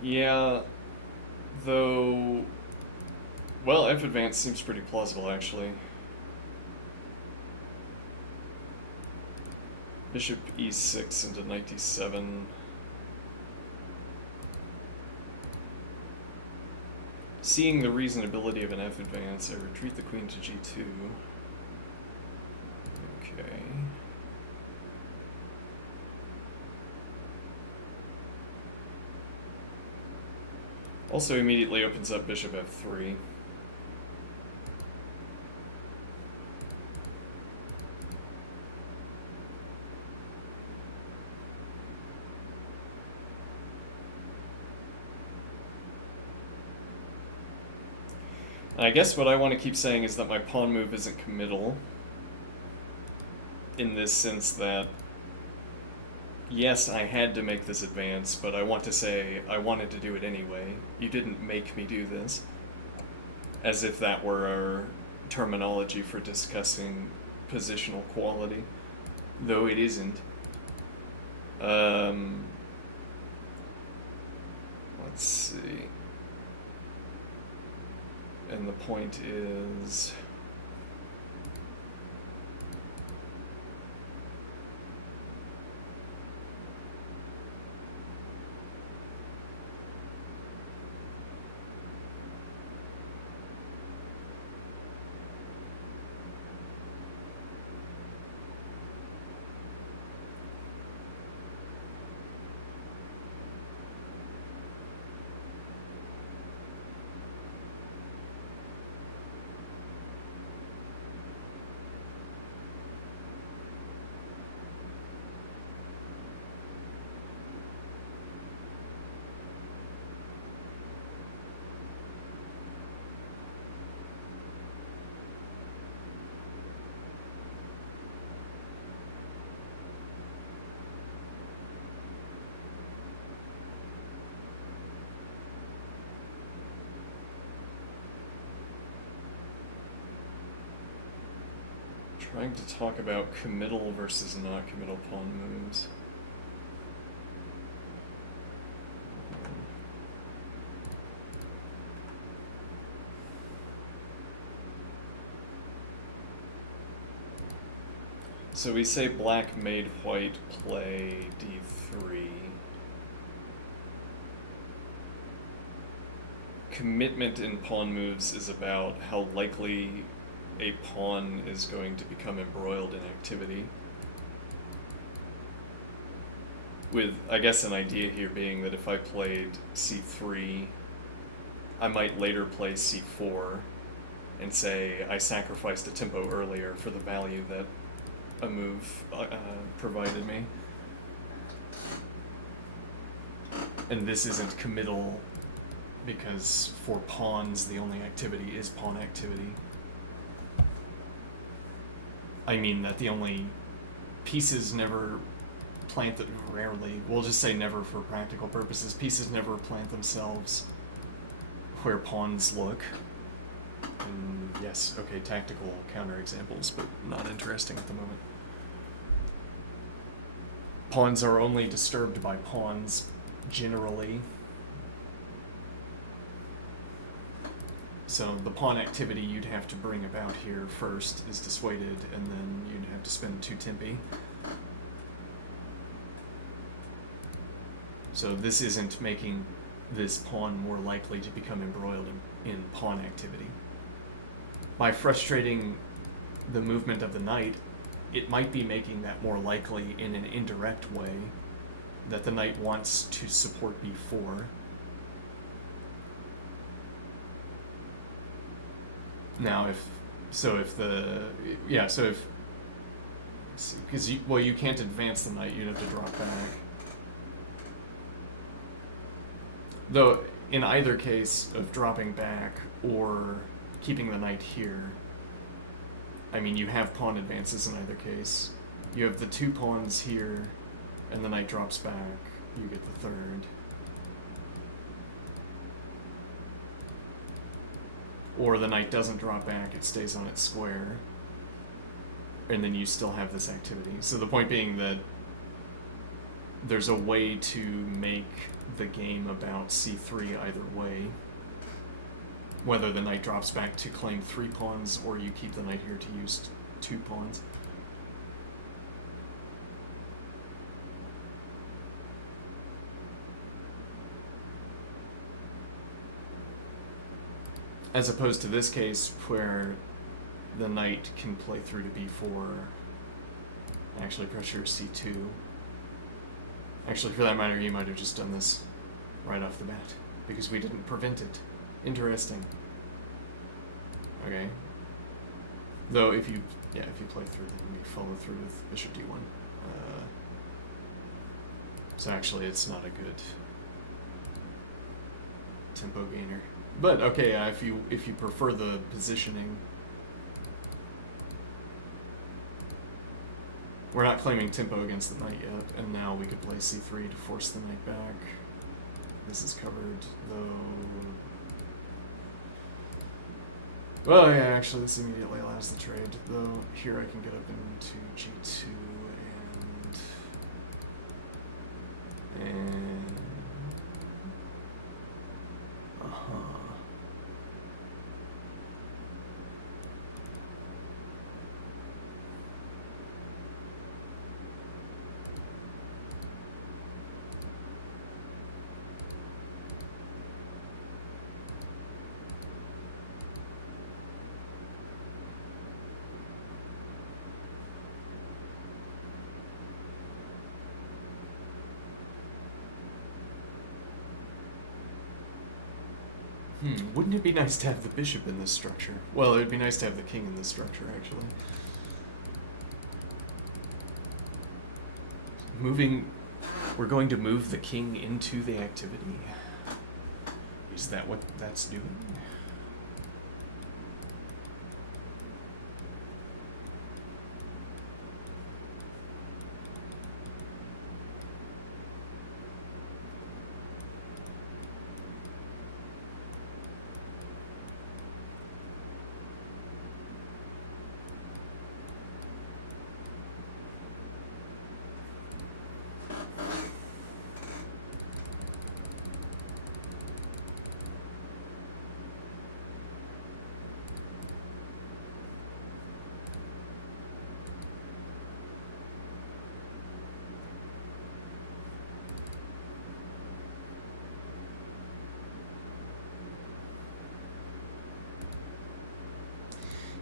Yeah, though, well, f advance seems pretty plausible, actually. Bishop e6 into knight d7. Seeing the reasonability of an f advance, I retreat the queen to g2. Okay. Also immediately opens up bishop f3. I guess what I want to keep saying is that my pawn move isn't committal, in this sense that yes, I had to make this advance, but I want to say I wanted to do it anyway. You didn't make me do this. As if that were our terminology for discussing positional quality, though it isn't. Um, let's see. And the point is... trying to talk about committal versus not committal pawn moves. So we say black made white play d3. Commitment in pawn moves is about how likely a pawn is going to become embroiled in activity. With, I guess, an idea here being that if I played c3, I might later play c4 and say I sacrificed a tempo earlier for the value that a move provided me. And this isn't committal because for pawns the only activity is pawn activity. I mean that the only pieces never plant that rarely, we'll just say never for practical purposes, pieces never plant themselves where pawns look. And yes, okay, tactical counterexamples, but not interesting at the moment. Pawns are only disturbed by pawns, generally. So the pawn activity you'd have to bring about here first is dissuaded, and then you'd have to spend 2 tempi. So this isn't making this pawn more likely to become embroiled in pawn activity. By frustrating the movement of the knight, it might be making that more likely in an indirect way that the knight wants to support b4. Now because you can't advance the knight, you'd have to drop back. Though in either case of dropping back or keeping the knight here, I mean, you have pawn advances in either case. You have the 2 pawns here, and the knight drops back, you get the 3rd. Or the knight doesn't drop back, it stays on its square, and then you still have this activity. So the point being that there's a way to make the game about c3 either way. Whether the knight drops back to claim 3 pawns, or you keep the knight here to use 2 pawns. As opposed to this case, where the knight can play through to b4, actually pressure c2. Actually, for that matter, you might have just done this right off the bat, because we didn't prevent it. Interesting. Okay. Though if you play through, then you follow through with bishop d1. So actually, it's not a good tempo gainer. But okay, if you prefer the positioning, We're not claiming tempo against the knight yet, and now we could play c3 to force the knight back. This is covered, though. Well, yeah, actually, this immediately allows the trade, though here I can get up into g2 and wouldn't it be nice to have the bishop in this structure? Well, it'd be nice to have the king in this structure, actually. We're going to move the king into the activity. Is that what that's doing?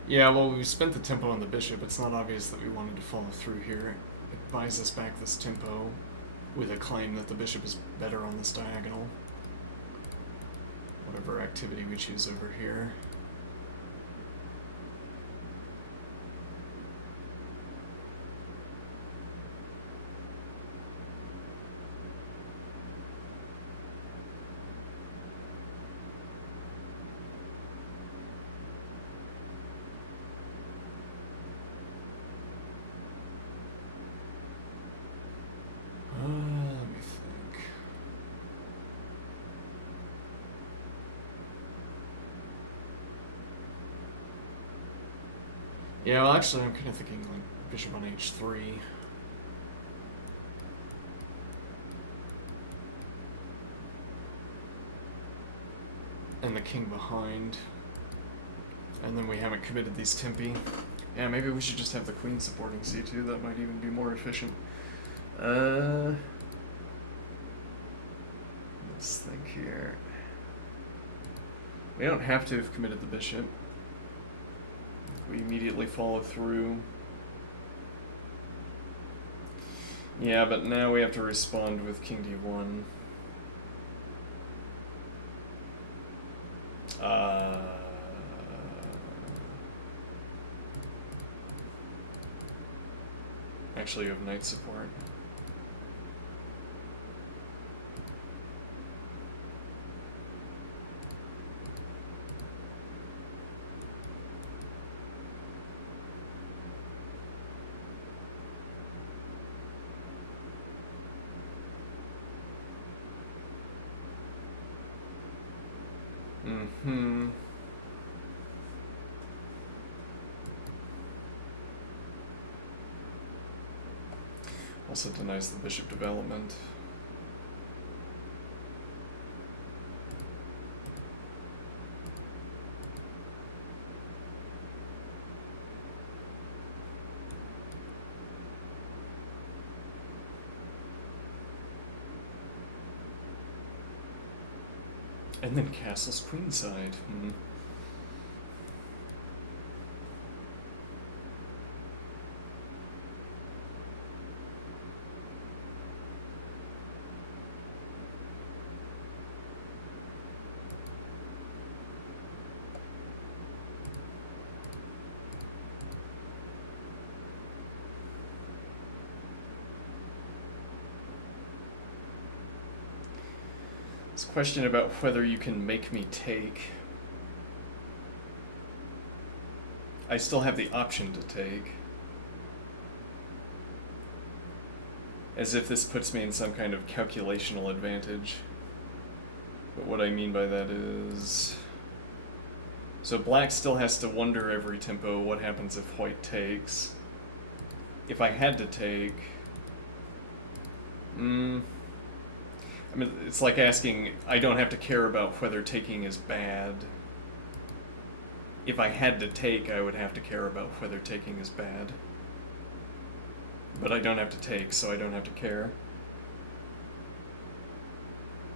Yeah, well, we spent the tempo on the bishop. It's not obvious that we wanted to follow through here. It buys us back this tempo with a claim that the bishop is better on this diagonal. Whatever activity we choose over here. Let me think. Yeah, well, actually, I'm kind of thinking like bishop on h3. And the king behind. And then we haven't committed these tempi. Yeah, maybe we should just have the queen supporting c2. That might even be more efficient. Let's think here. We don't have to have committed the bishop. We immediately follow through. Yeah, but now we have to respond with king d1. Actually, you have knight support. Also denies the bishop development. And then castles queenside. This question about whether you can make me take. I still have the option to take. As if this puts me in some kind of calculational advantage. But what I mean by that is... So black still has to wonder every tempo what happens if white takes. If I had to take... I mean, it's like asking, I don't have to care about whether taking is bad. If I had to take, I would have to care about whether taking is bad. But I don't have to take, so I don't have to care.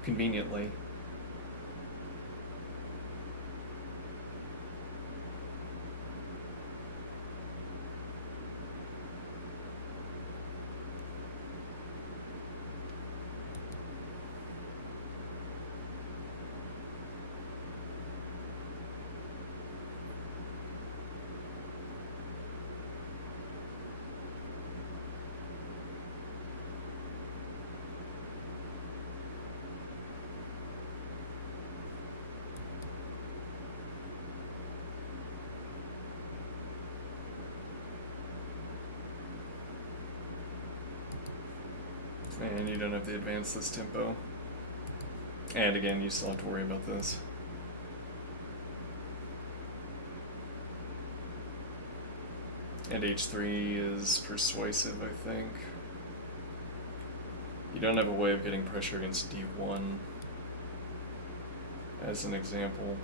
Conveniently. And you don't have to advance this tempo. And again, you still have to worry about this. And h3 is persuasive, I think. You don't have a way of getting pressure against d1, as an example,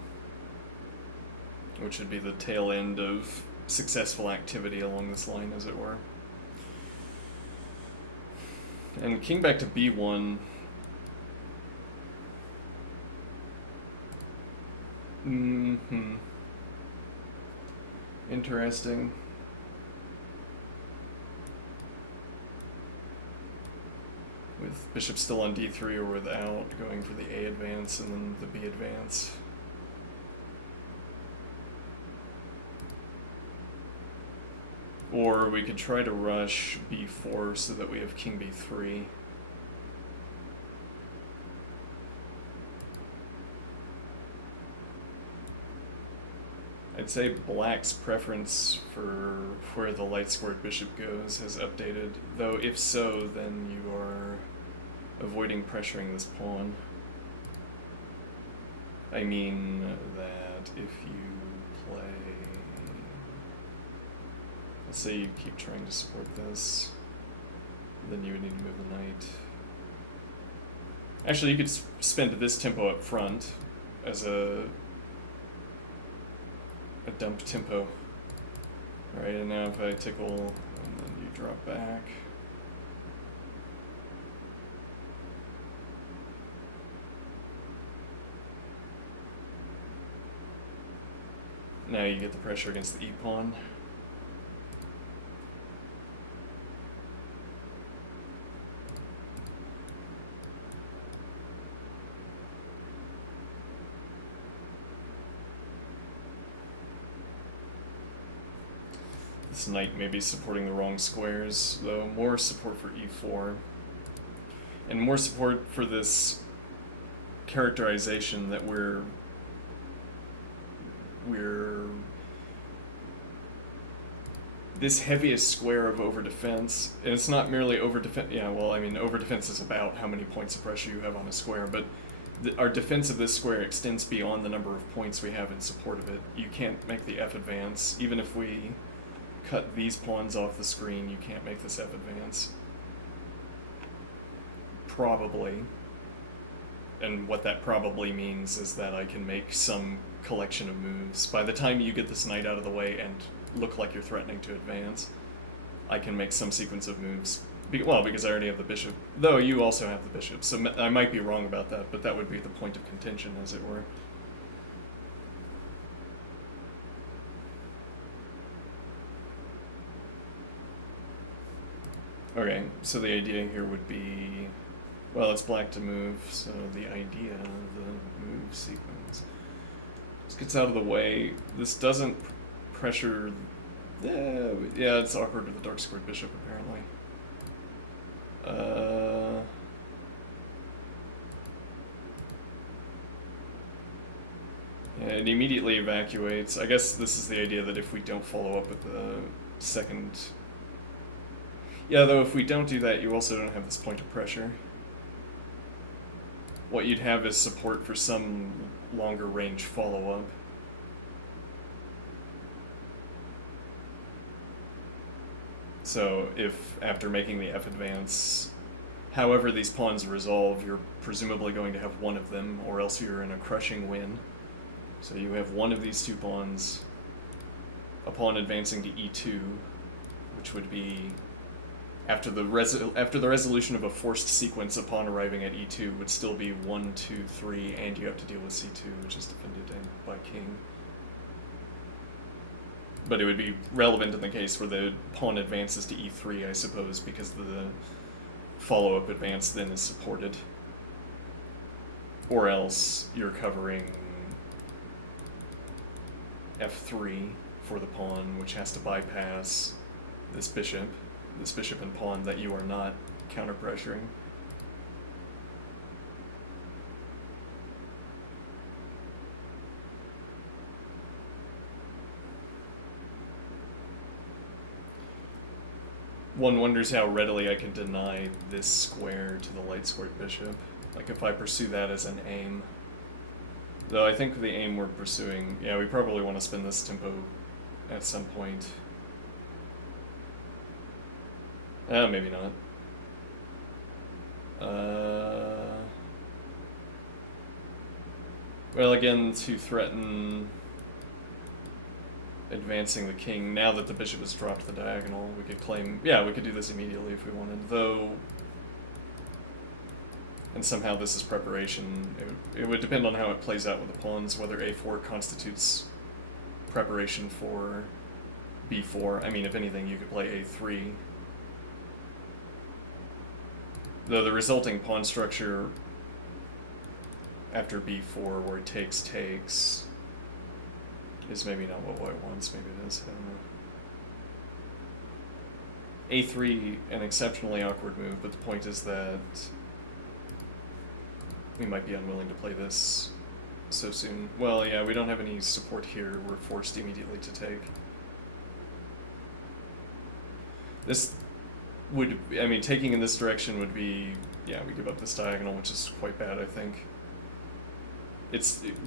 which would be the tail end of successful activity along this line, as it were. And king back to b1. Interesting. With bishop still on d3 or without, going for the A advance and then the B advance. Or we could try to rush b4 so that we have king b3. I'd say black's preference for where the light squared bishop goes has updated, though if so, then you are avoiding pressuring this pawn. I mean that if you play... Let's say you keep trying to support this, then you would need to move the knight. Actually, you could spend this tempo up front as a dump tempo. Alright, and now if I tickle, and then you drop back. Now you get the pressure against the e-pawn. This knight may be supporting the wrong squares, though more support for e4. And more support for this characterization that we're this heaviest square of overdefense, and it's not merely overdefense. Yeah, well, I mean, overdefense is about how many points of pressure you have on a square, but our defense of this square extends beyond the number of points we have in support of it. You can't make the F advance, even if we cut these pawns off the screen. You can't make this F advance. Probably. And what that probably means is that I can make some collection of moves. By the time you get this knight out of the way and look like you're threatening to advance, I can make some sequence of moves. Well, because I already have the bishop. Though you also have the bishop, so I might be wrong about that, but that would be the point of contention, as it were. Okay, so the idea here would be, well, it's black to move, so the idea of the move sequence. This gets out of the way. This doesn't pressure... yeah, it's awkward with the dark squared bishop, apparently. Yeah, it immediately evacuates. I guess this is the idea that if we don't follow up with the second... Yeah, though if we don't do that, you also don't have this point of pressure. What you'd have is support for some longer range follow-up. So if after making the F advance, however these pawns resolve, you're presumably going to have one of them, or else you're in a crushing win. So you have one of these two pawns, a pawn advancing to e2, which would be after the resolution of a forced sequence, a pawn arriving at e2 would still be 1, 2, 3, and you have to deal with c2, which is defended by king. But it would be relevant in the case where the pawn advances to e3, I suppose, because the follow-up advance then is supported. Or else you're covering f3 for the pawn, which has to bypass this bishop and pawn that you are not counter-pressuring. One wonders how readily I can deny this square to the light-squared bishop. Like if I pursue that as an aim. Though I think the aim we're pursuing, yeah, we probably want to spin this tempo at some point. Maybe not. Well, again, to threaten advancing the king, now that the bishop has dropped the diagonal, we could claim, yeah, we could do this immediately if we wanted, though, and somehow this is preparation. It would depend on how it plays out with the pawns, whether a4 constitutes preparation for b4. I mean, if anything, you could play a3. Though the resulting pawn structure after b4, where it takes, is maybe not what white wants, maybe it is, I don't know. a3, an exceptionally awkward move, but the point is that we might be unwilling to play this so soon. Well, yeah, we don't have any support here, we're forced immediately to take. This would, I mean, taking in this direction would be, yeah, we give up this diagonal, which is quite bad, I think.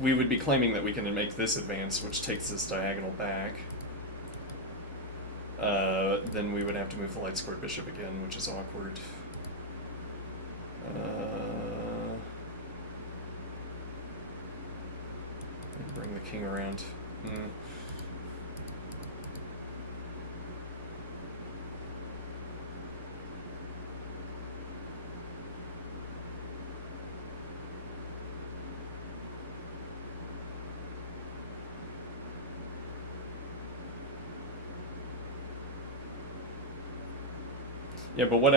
We would be claiming that we can make this advance, which takes this diagonal back. Then we would have to move the light-squared bishop again, which is awkward. Bring the king around. Yeah, but what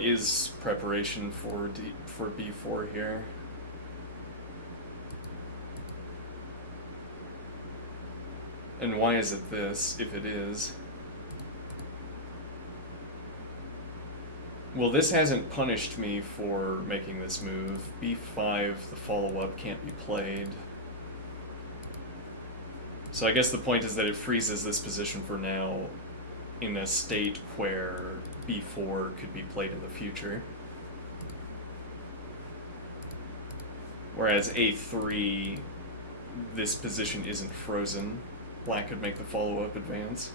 is preparation for b4 here? And why is it this, if it is? Well, this hasn't punished me for making this move. b5, the follow-up, can't be played. So I guess the point is that it freezes this position for now in a state where b4 could be played in the future. Whereas a3, this position isn't frozen. Black could make the follow-up advance.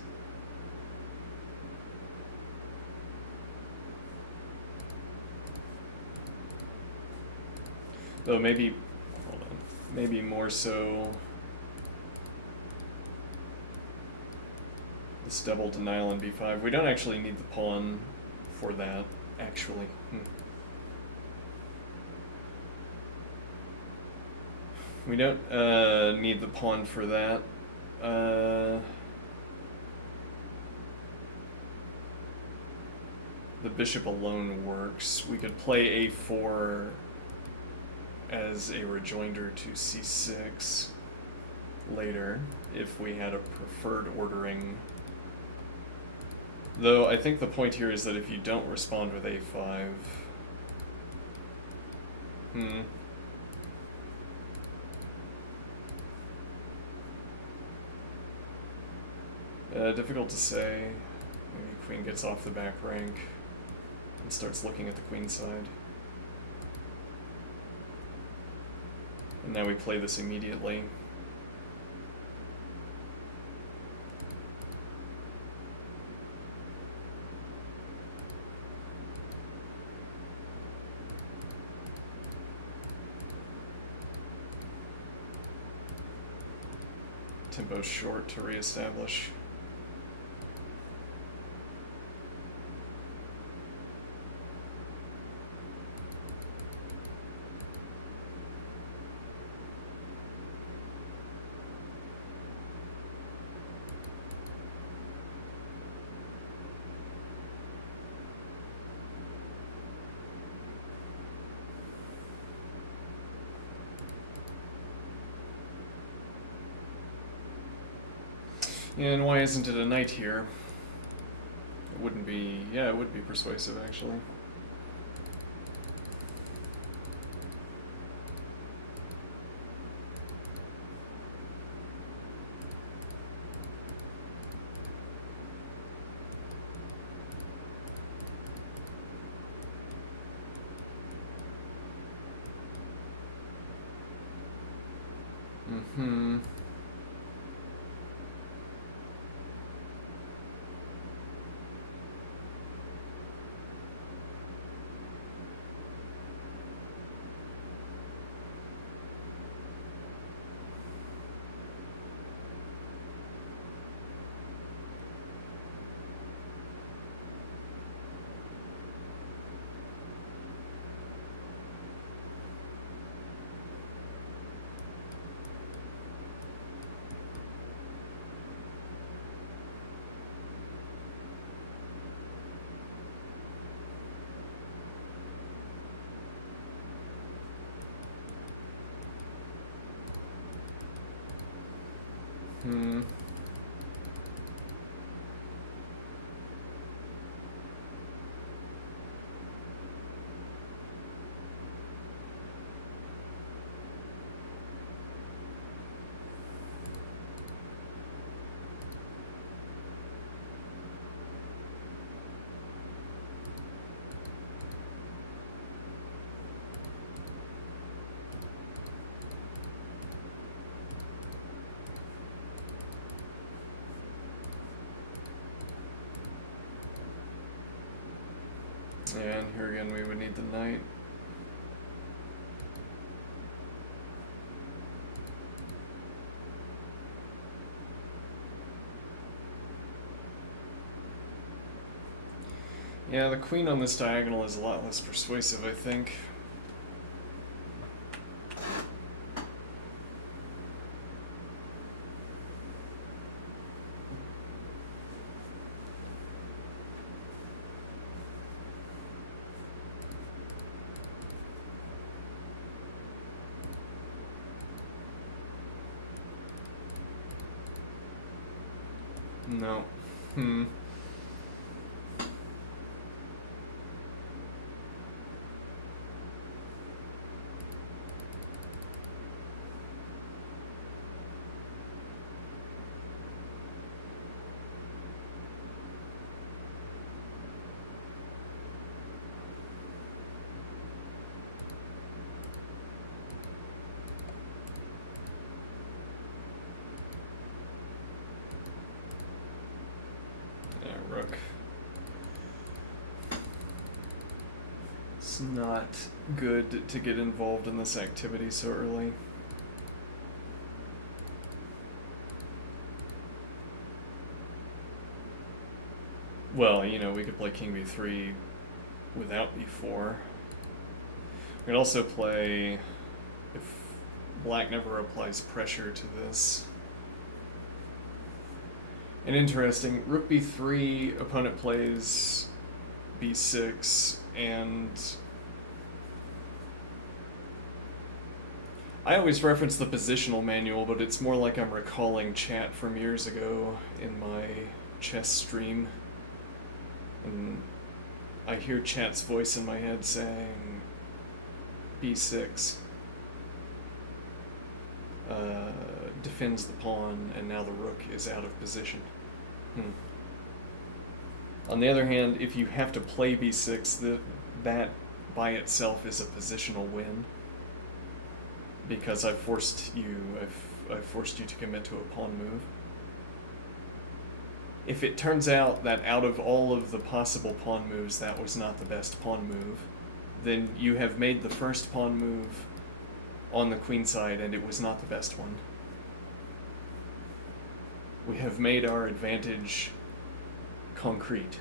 Though maybe, hold on, maybe more so this double denial on b5. We don't actually need the pawn for that, actually. We don't need the pawn for that. The bishop alone works. We could play a4 as a rejoinder to c6 later if we had a preferred ordering. Though I think the point here is that if you don't respond with a5, difficult to say. Maybe queen gets off the back rank and starts looking at the queen side. And now we play this immediately. Tempo's short to reestablish. And why isn't it a knight here? It wouldn't be... yeah, it would be persuasive, actually. Mm-hmm. Hmm. And here again we would need the knight. Yeah, the queen on this diagonal is a lot less persuasive, I think. No. Hmm. Rook. It's not good to get involved in this activity so early. Well, you know, we could play king b3 without b4. We could also play, if black never applies pressure to this. And interesting, rook b3, opponent plays b6, and I always reference the positional manual, but it's more like I'm recalling chat from years ago in my chess stream. And I hear chat's voice in my head saying b6 defends the pawn, and now the rook is out of position. On the other hand, if you have to play b6, that by itself is a positional win, because I've forced you to commit to a pawn move. If it turns out that out of all of the possible pawn moves that was not the best pawn move, then you have made the first pawn move on the queen side and it was not the best one. We have made our advantage concrete.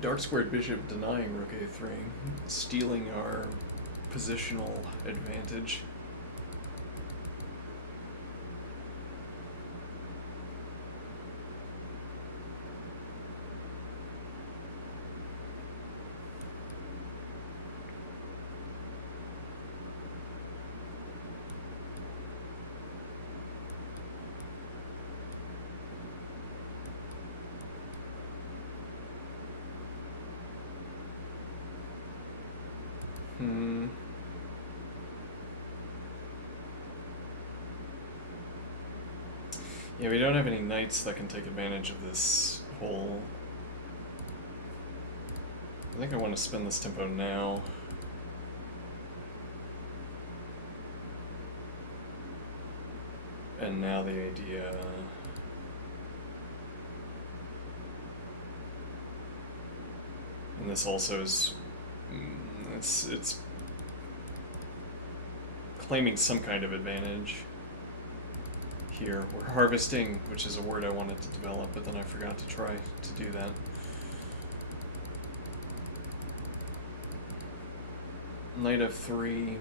Dark squared bishop denying rook a3, stealing our positional advantage. Yeah, we don't have any knights that can take advantage of this whole... I think I want to spin this tempo now. And now the idea... And this also is... It's claiming some kind of advantage. Here, we're harvesting, which is a word I wanted to develop, but then I forgot to try to do that. Knight f3,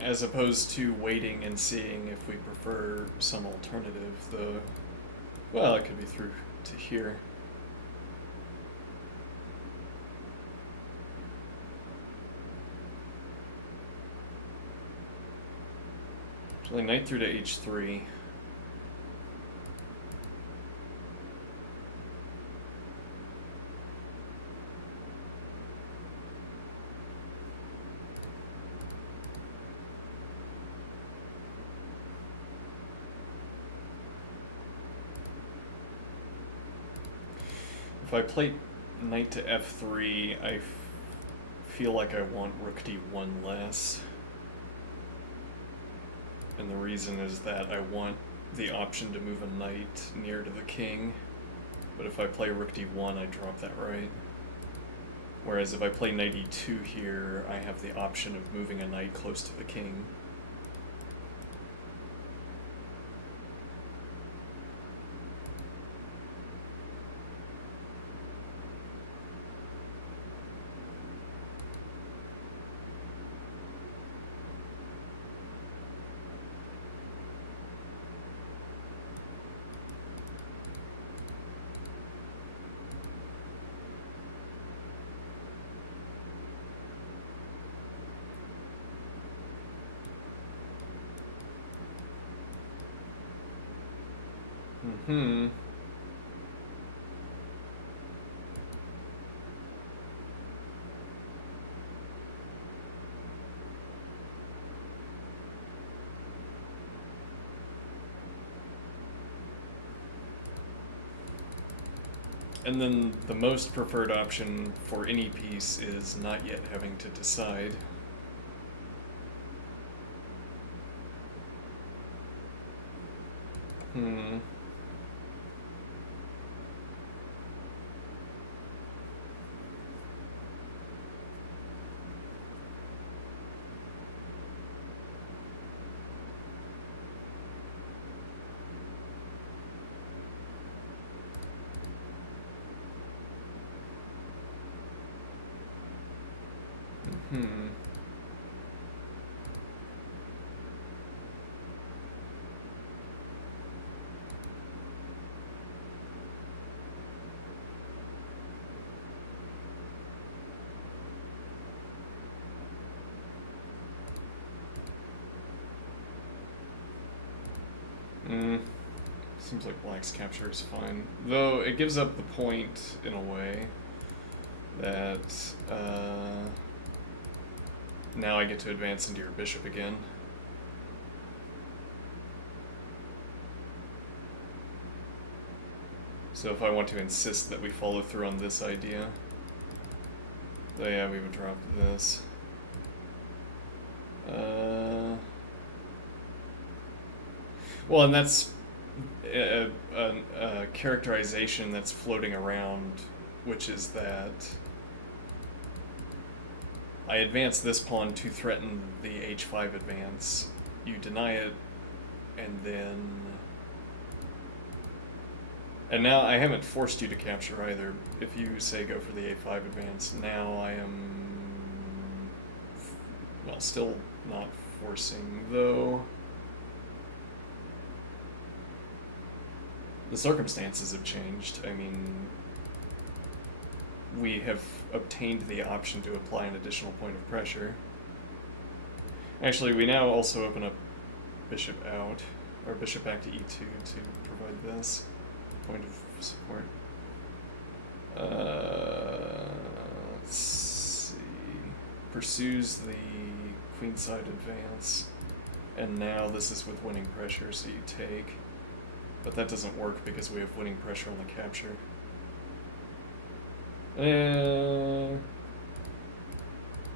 as opposed to waiting and seeing if we prefer some alternative, well, it could be through to here. Actually, knight through to h3. If I play knight to f3, I feel like I want rook d1 less. And the reason is that I want the option to move a knight near to the king, but if I play rook d1, I drop that right. Whereas if I play knight e2 here, I have the option of moving a knight close to the king. And then the most preferred option for any piece is not yet having to decide. Hmm. Seems like black's capture is fine. Though it gives up the point, in a way, that now I get to advance into your bishop again. So if I want to insist that we follow through on this idea, oh yeah, we would drop this. Well, and that's a characterization that's floating around, which is that I advance this pawn to threaten the h5 advance. You deny it, and then... And now I haven't forced you to capture either. If you say go for the a5 advance, now I am... Well, still not forcing, though. The circumstances have changed. I mean, we have obtained the option to apply an additional point of pressure. Actually, we now also open up bishop out, or bishop back to e2 to provide this point of support. Let's see. Pursues the queenside advance, and now this is with winning pressure, so you take. But that doesn't work because we have winning pressure on the capture.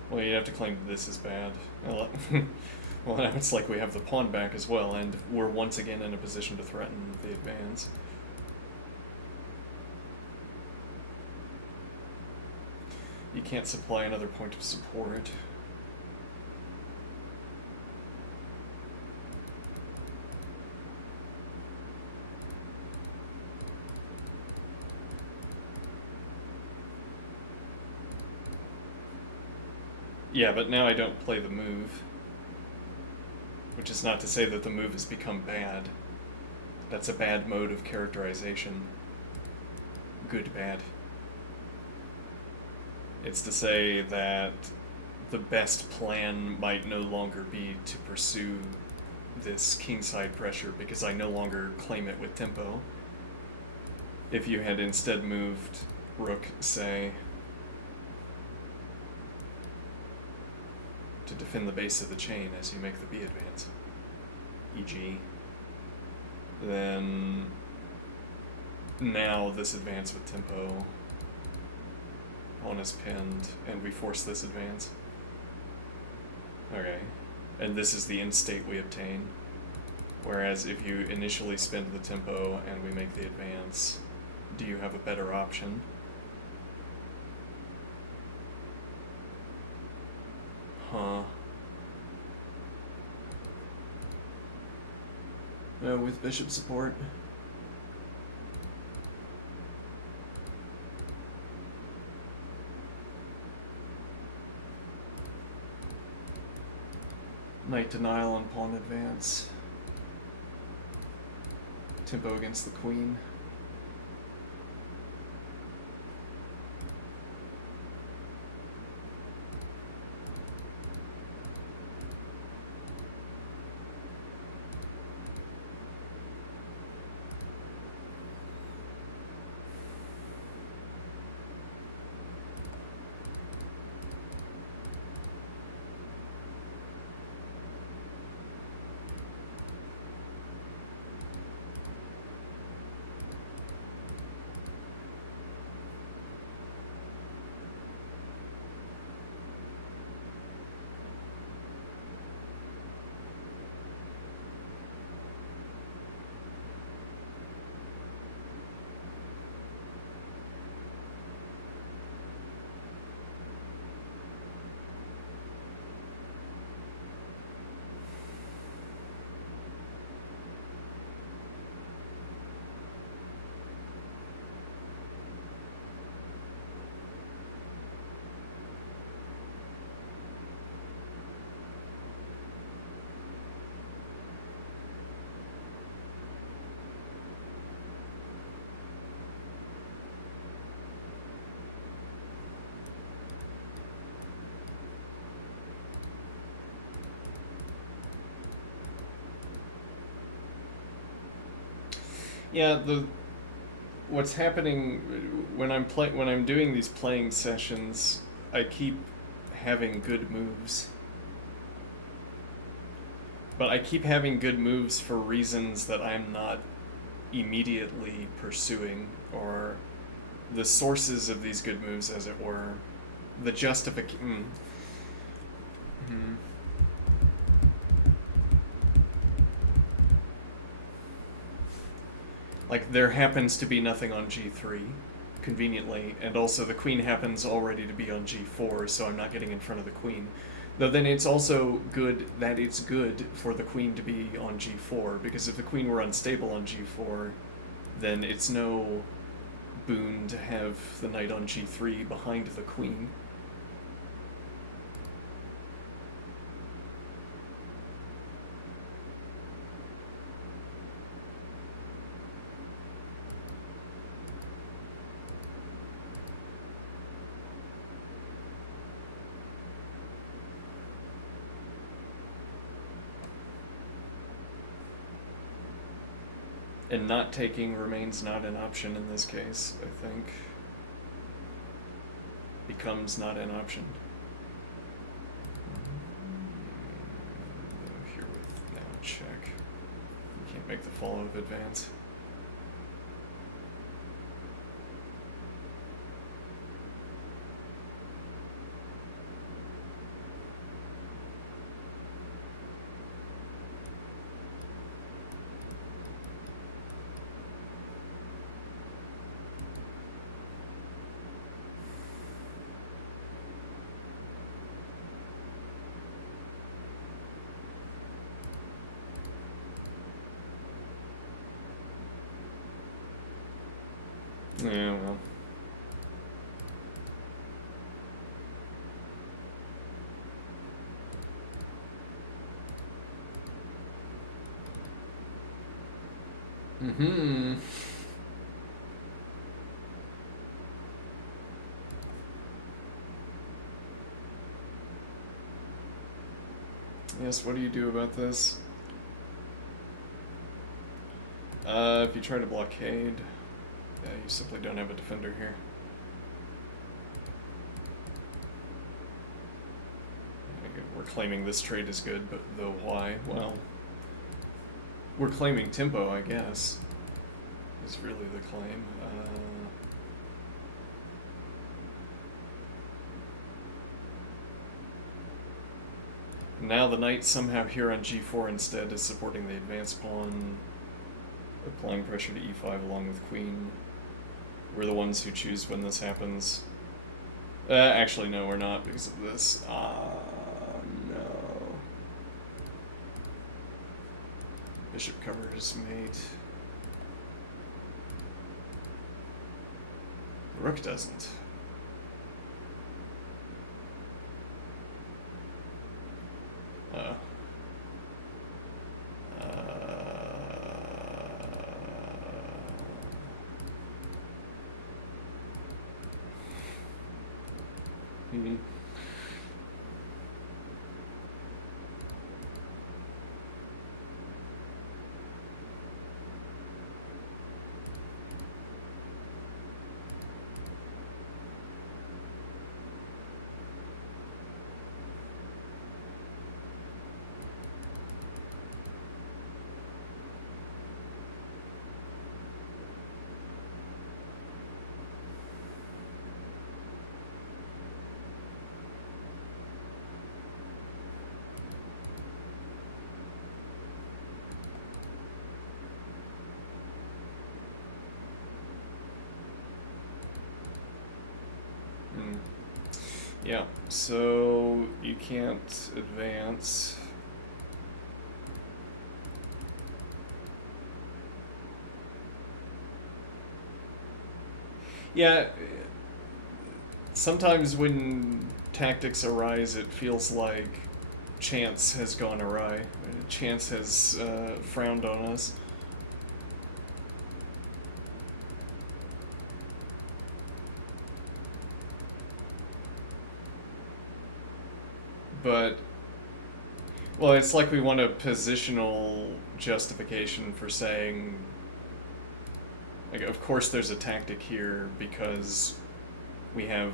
Well, you have to claim this is bad. Well, now it's like we have the pawn back as well, and we're once again in a position to threaten the advance. You can't supply another point of support. Yeah, but now I don't play the move. Which is not to say that the move has become bad. That's a bad mode of characterization. Good, bad. It's to say that the best plan might no longer be to pursue this kingside pressure because I no longer claim it with tempo. If you had instead moved rook, say, to defend the base of the chain as you make the b advance, e.g., then now this advance with tempo, pawn is pinned, and we force this advance. Okay, and this is the end state we obtain. Whereas if you initially spend the tempo and we make the advance, do you have a better option? Huh. With bishop support. Knight denial on pawn advance. Tempo against the queen. Yeah, the what's happening when I'm doing these playing sessions, I keep having good moves. But I keep having good moves for reasons that I'm not immediately pursuing, or the sources of these good moves, as it were. The justification. Mm-hmm. Like, there happens to be nothing on g3, conveniently, and also the queen happens already to be on g4, so I'm not getting in front of the queen. Though then it's also good that it's good for the queen to be on g4, because if the queen were unstable on g4, then it's no boon to have the knight on g3 behind the queen. And not taking remains not an option in this case, I think. Becomes not an option. Here with now check. You can't make the follow of advance. Yeah, well. Mm-hmm. Yes, what do you do about this? If you try to blockade, yeah, you simply don't have a defender here. We're claiming this trade is good, but though why? Well, we're claiming tempo, I guess, is really the claim. Now the knight somehow here on g4 instead is supporting the advanced pawn, applying pressure to e5 along with queen. We're the ones who choose when this happens. Actually, no, we're not because of this. No. Bishop covers mate. Rook doesn't. Hmm. Yeah, so you can't advance. Yeah, sometimes when tactics arise, it feels like chance has gone awry. Chance has frowned on us. But, well, it's like we want a positional justification for saying Like, of course there's a tactic here because we have...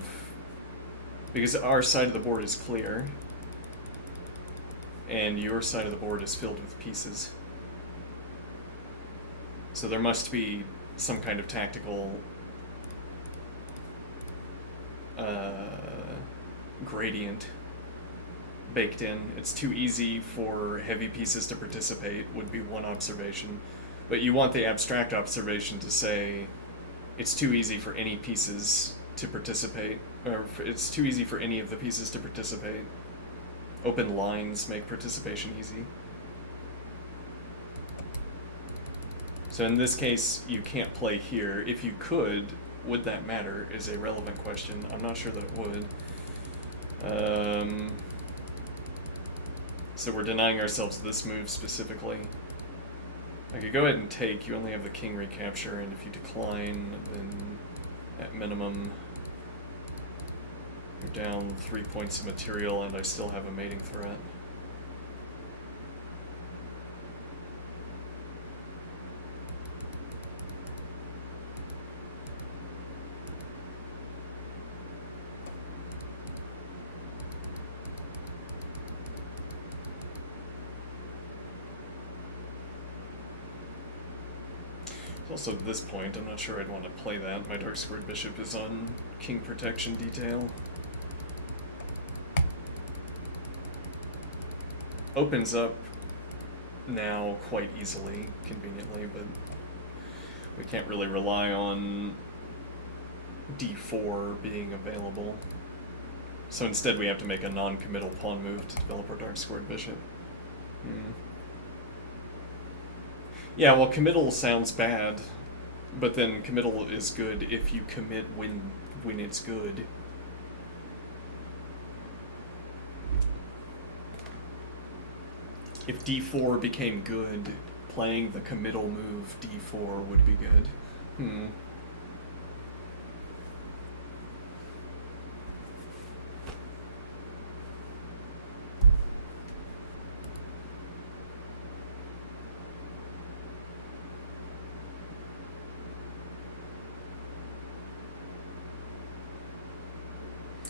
Because our side of the board is clear, and your side of the board is filled with pieces. So there must be some kind of tactical gradient baked in. It's too easy for heavy pieces to participate, would be one observation. But you want the abstract observation to say it's too easy for any pieces to participate, or it's too easy for any of the pieces to participate. Open lines make participation easy. So in this case, you can't play here. If you could, would that matter, is a relevant question. I'm not sure that it would. So we're denying ourselves this move specifically. I could go ahead and take. You only have the king recapture, and if you decline, then at minimum you're down 3 points of material, and I still have a mating threat. Also, at this point, I'm not sure I'd want to play that. My dark squared bishop is on king protection detail. Opens up now quite easily, conveniently, but we can't really rely on d4 being available. So instead we have to make a non-committal pawn move to develop our dark squared bishop. Yeah, well, committal sounds bad, but then committal is good if you commit when it's good. If d4 became good, playing the committal move d4 would be good.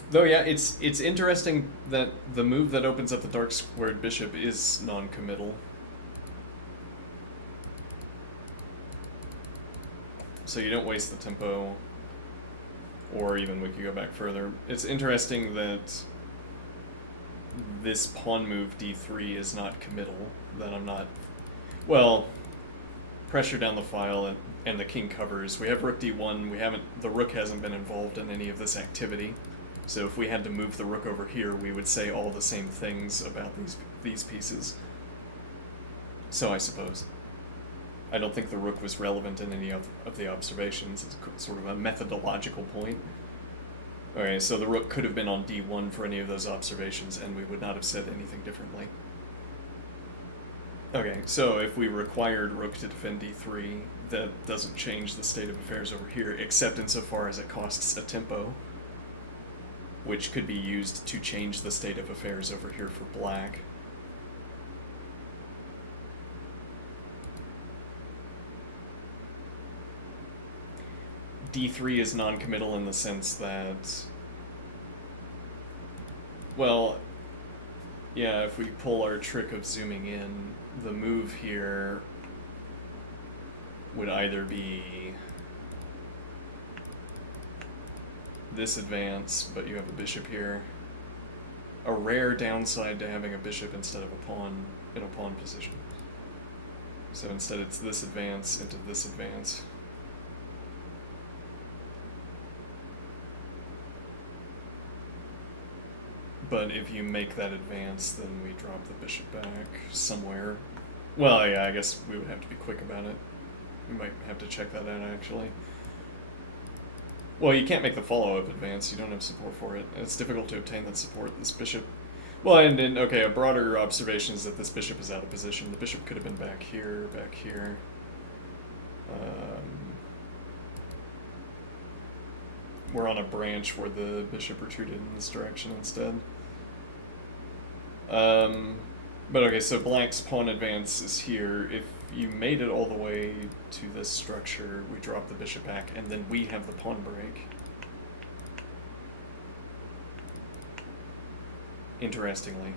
Though, yeah, it's interesting that the move that opens up the dark squared bishop is non-committal. So you don't waste the tempo, or even we could go back further. It's interesting that this pawn move d3 is not committal, that I'm not... Well, pressure down the file and the king covers. We have rook d1, the rook hasn't been involved in any of this activity. So if we had to move the rook over here, we would say all the same things about these pieces. So I suppose. I don't think the rook was relevant in any of the observations. It's sort of a methodological point. Okay, so the rook could have been on d1 for any of those observations, and we would not have said anything differently. Okay, so if we required rook to defend d3, that doesn't change the state of affairs over here, except insofar as it costs a tempo, which could be used to change the state of affairs over here for black. d3 is non-committal in the sense that, well, yeah, if we pull our trick of zooming in, the move here would either be this advance, but you have a bishop here. A rare downside to having a bishop instead of a pawn in a pawn position. So instead it's this advance into this advance. But if you make that advance, then we drop the bishop back somewhere. Well, yeah, I guess we would have to be quick about it. We might have to check that out, actually. Well, you can't make the follow-up advance. You don't have support for it. It's difficult to obtain that support. This bishop... Well, and then, okay, a broader observation is that this bishop is out of position. The bishop could have been back here, back here. We're on a branch where the bishop retreated in this direction instead. But okay, so black's pawn advance is here. If you made it all the way to this structure, we drop the bishop back, and then we have the pawn break. Interestingly.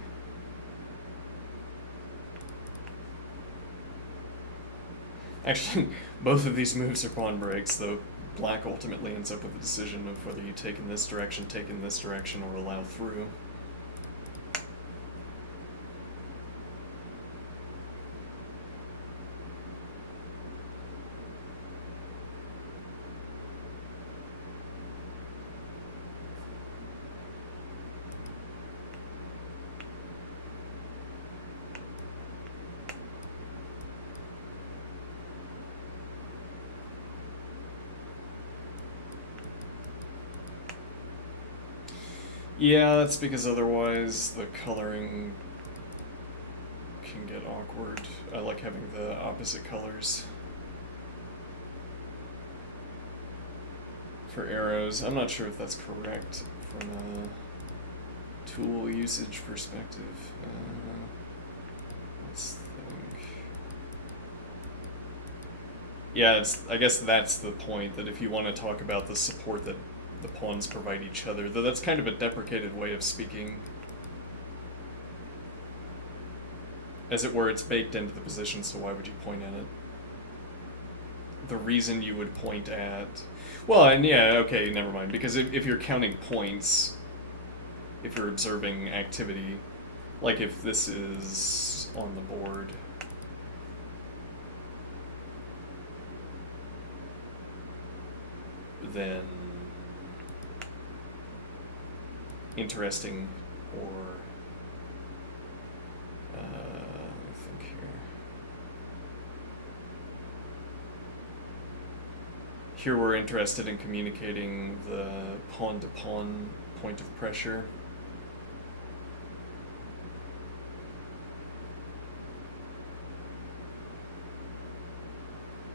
Actually, both of these moves are pawn breaks, though black ultimately ends up with the decision of whether you take in this direction, or allow through. Yeah, that's because otherwise the coloring can get awkward. I like having the opposite colors for arrows. I'm not sure if that's correct from a tool usage perspective. Let's think. Yeah, I guess that's the point, that if you want to talk about the support that the pawns provide each other, though that's kind of a deprecated way of speaking. As it were, it's baked into the position, so why would you point at it? The reason you would point at... Well, and yeah, okay, never mind. Because if you're counting points, if you're observing activity, like if this is on the board... then... interesting, or... let me think here. Here we're interested in communicating the pawn-to-pawn point of pressure.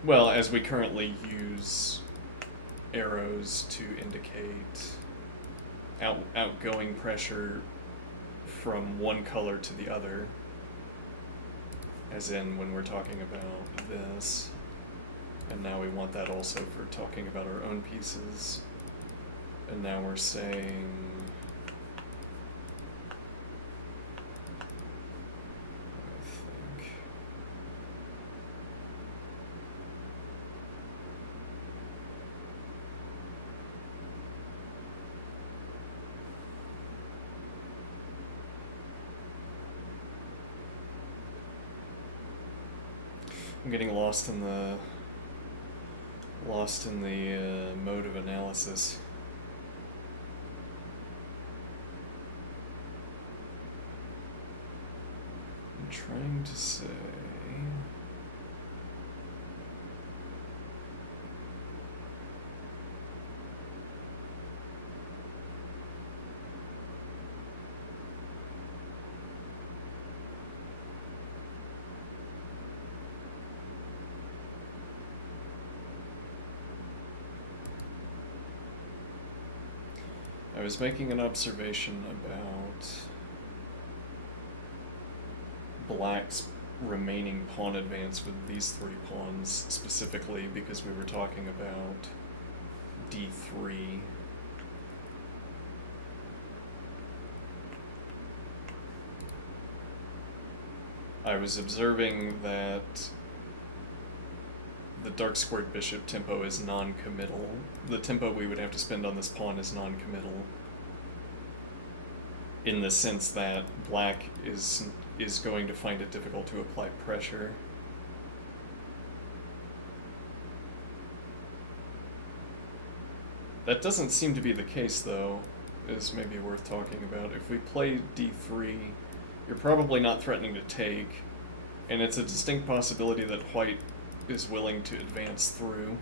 Well, as we currently use arrows to indicate outgoing pressure from one color to the other, as in when we're talking about this, and now we want that also for talking about our own pieces, and now we're saying I'm getting lost in the mode of analysis. I'm trying to say... I was making an observation about black's remaining pawn advance with these three pawns, specifically because we were talking about d3. I was observing that the dark squared bishop tempo is non-committal. The tempo we would have to spend on this pawn is non-committal, in the sense that black is going to find it difficult to apply pressure. That doesn't seem to be the case, though, is maybe worth talking about. If we play d3, you're probably not threatening to take, and it's a distinct possibility that white is willing to advance through.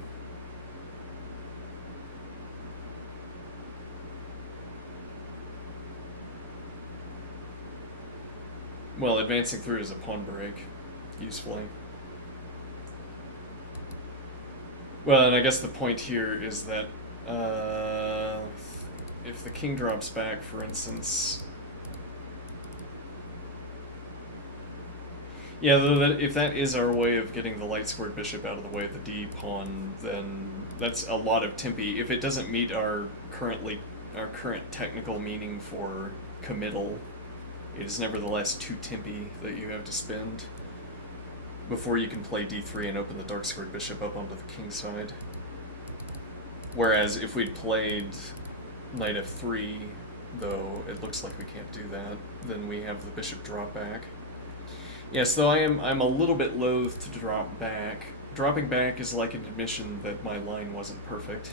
Well, advancing through is a pawn break, usefully. Well, and I guess the point here is that if the king drops back, for instance... Yeah, though if that is our way of getting the light squared bishop out of the way of the D pawn, then that's a lot of Tempe. If it doesn't meet our current technical meaning for committal, it is nevertheless 2 Tempe that you have to spend before you can play D3 and open the dark squared bishop up onto the king side. Whereas if we'd played knight f3, though it looks like we can't do that, then we have the bishop drop back. Yes, though I'm a little bit loath to drop back. Dropping back is like an admission that my line wasn't perfect.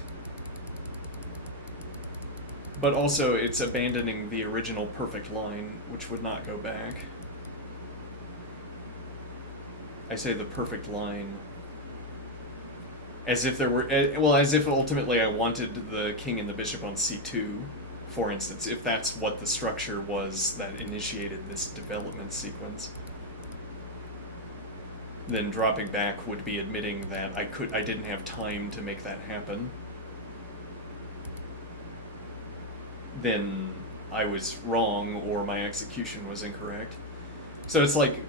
But also, it's abandoning the original perfect line, which would not go back. I say the perfect line as if there were, well, as if ultimately I wanted the king and the bishop on c2, for instance, if that's what the structure was that initiated this development sequence. Then dropping back would be admitting that I didn't have time to make that happen. Then I was wrong or my execution was incorrect. So it's like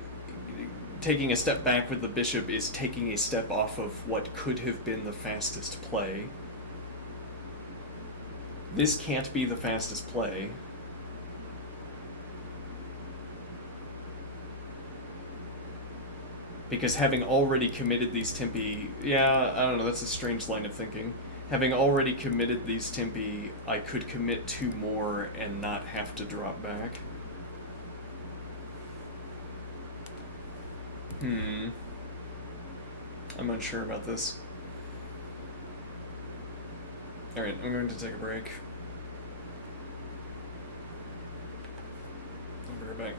taking a step back with the bishop is taking a step off of what could have been the fastest play. This can't be the fastest play. Because having already committed these Tempe, yeah, I don't know, that's a strange line of thinking. Having already committed these Tempe, I could commit 2 more and not have to drop back. I'm unsure about this. Alright, I'm going to take a break. I'll be right back.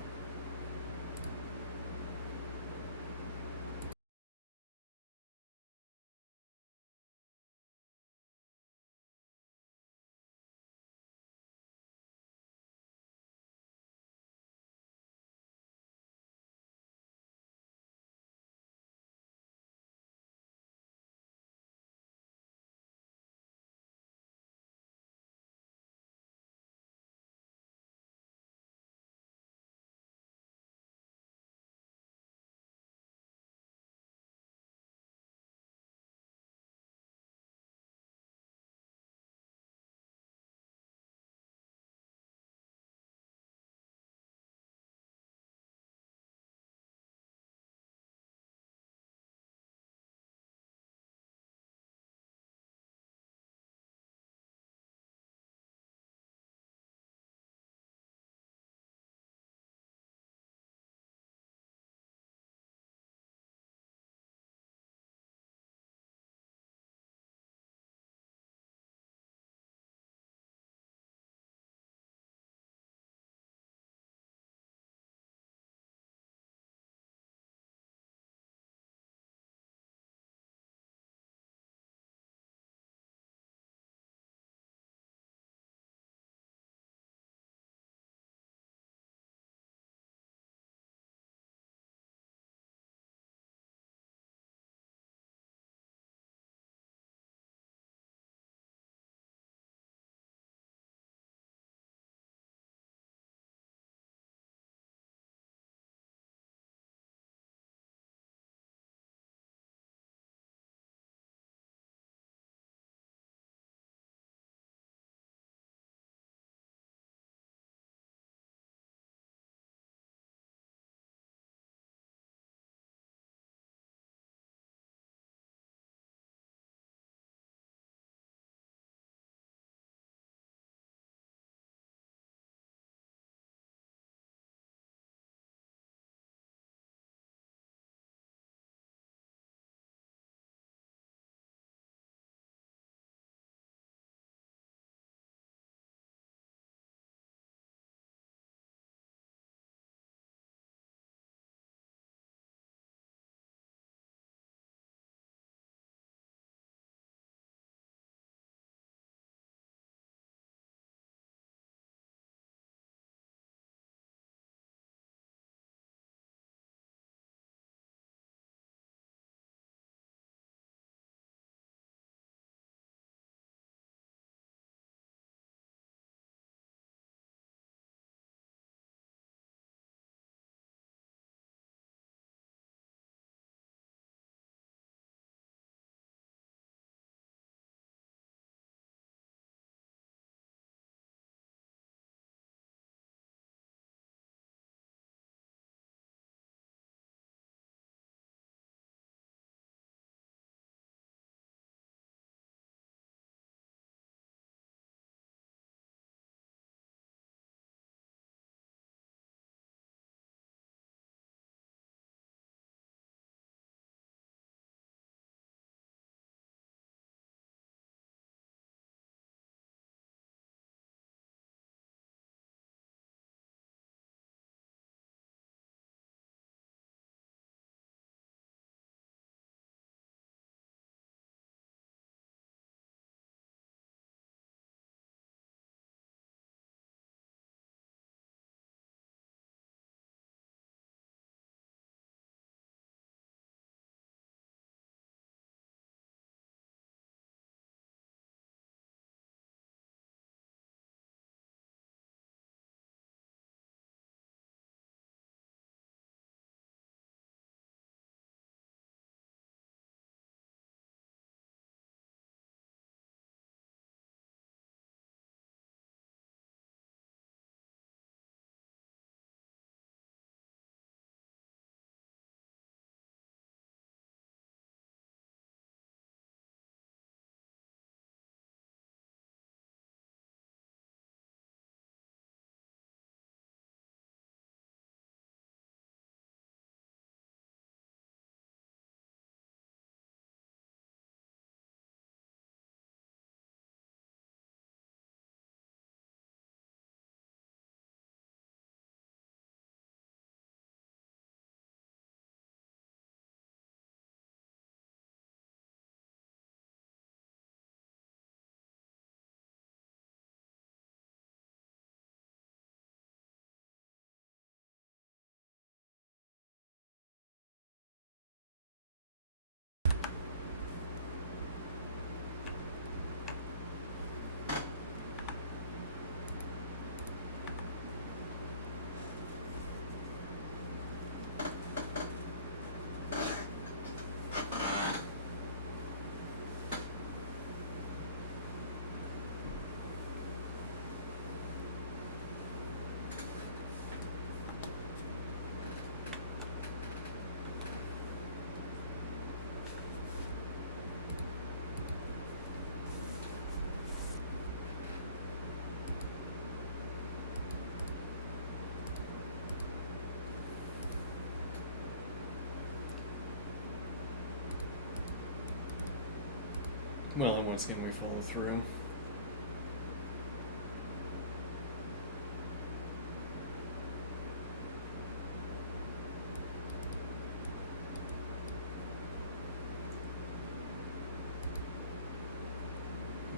Well, and once again we follow through.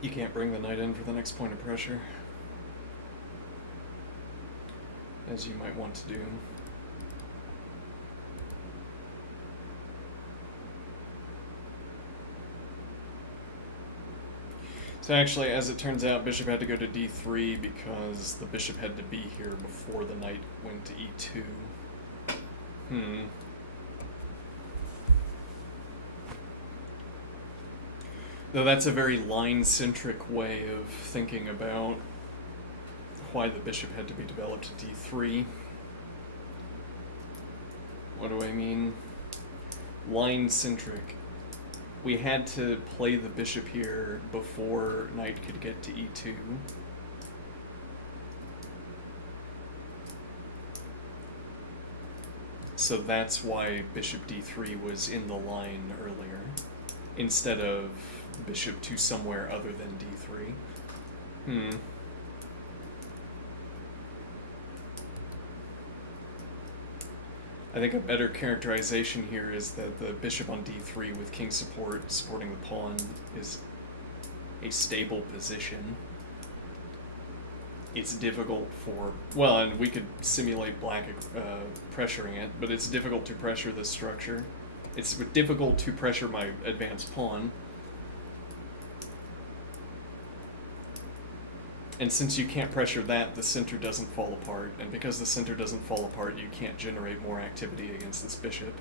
You can't bring the knight in for the next point of pressure, as you might want to do. So actually, as it turns out, bishop had to go to d3 because the bishop had to be here before the knight went to e2. Though that's a very line-centric way of thinking about why the bishop had to be developed to d3. What do I mean? Line-centric. We had to play the bishop here before knight could get to e2. So that's why bishop d3 was in the line earlier, instead of bishop to somewhere other than d3. I think a better characterization here is that the bishop on d3 with king support supporting the pawn is a stable position. It's difficult for, well, and we could simulate black pressuring it, but it's difficult to pressure this structure. It's difficult to pressure my advanced pawn. And since you can't pressure that, the center doesn't fall apart. And because the center doesn't fall apart, you can't generate more activity against this bishop.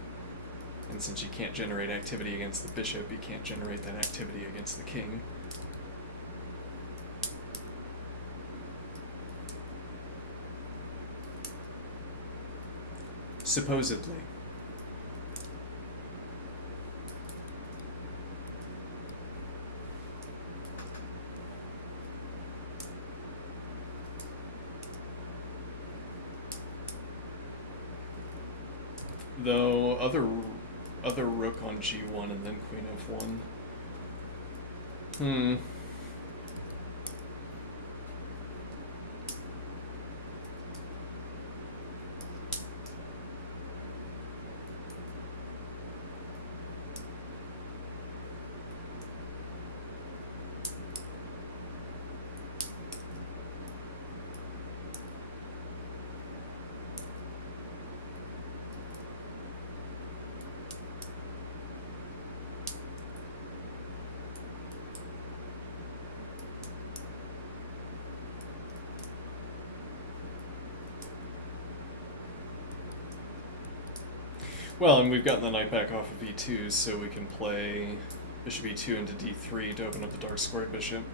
And since you can't generate activity against the bishop, you can't generate that activity against the king. Supposedly. Though other rook on g1 and then queen f1. Well, and we've gotten the knight back off of e2, so we can play bishop e2 into d3 to open up the dark squared bishop.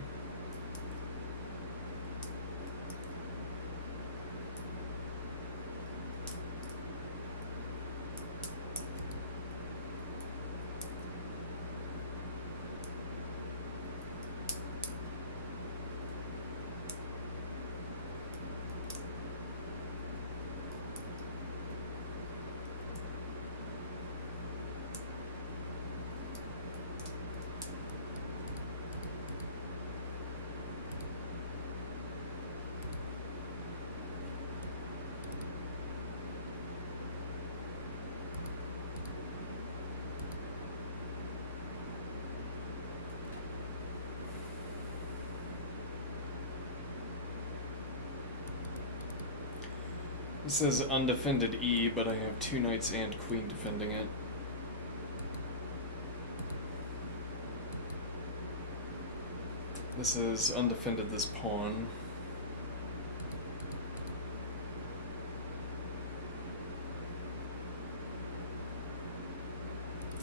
It says undefended E, but I have two knights and queen defending it. This is undefended this pawn.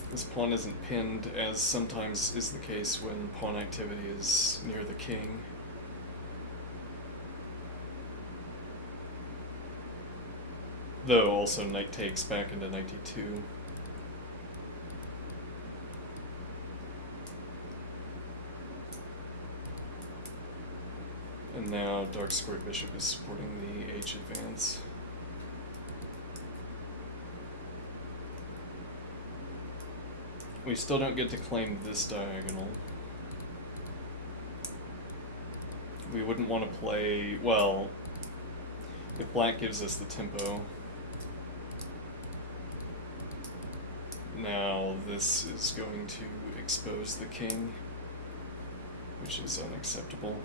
This pawn isn't pinned, as sometimes is the case when pawn activity is near the king. Though also knight takes back into knight d2. And now dark squared bishop is supporting the h advance. We still don't get to claim this diagonal. We wouldn't want to play, well, if black gives us the tempo. Now this is going to expose the king, which is unacceptable.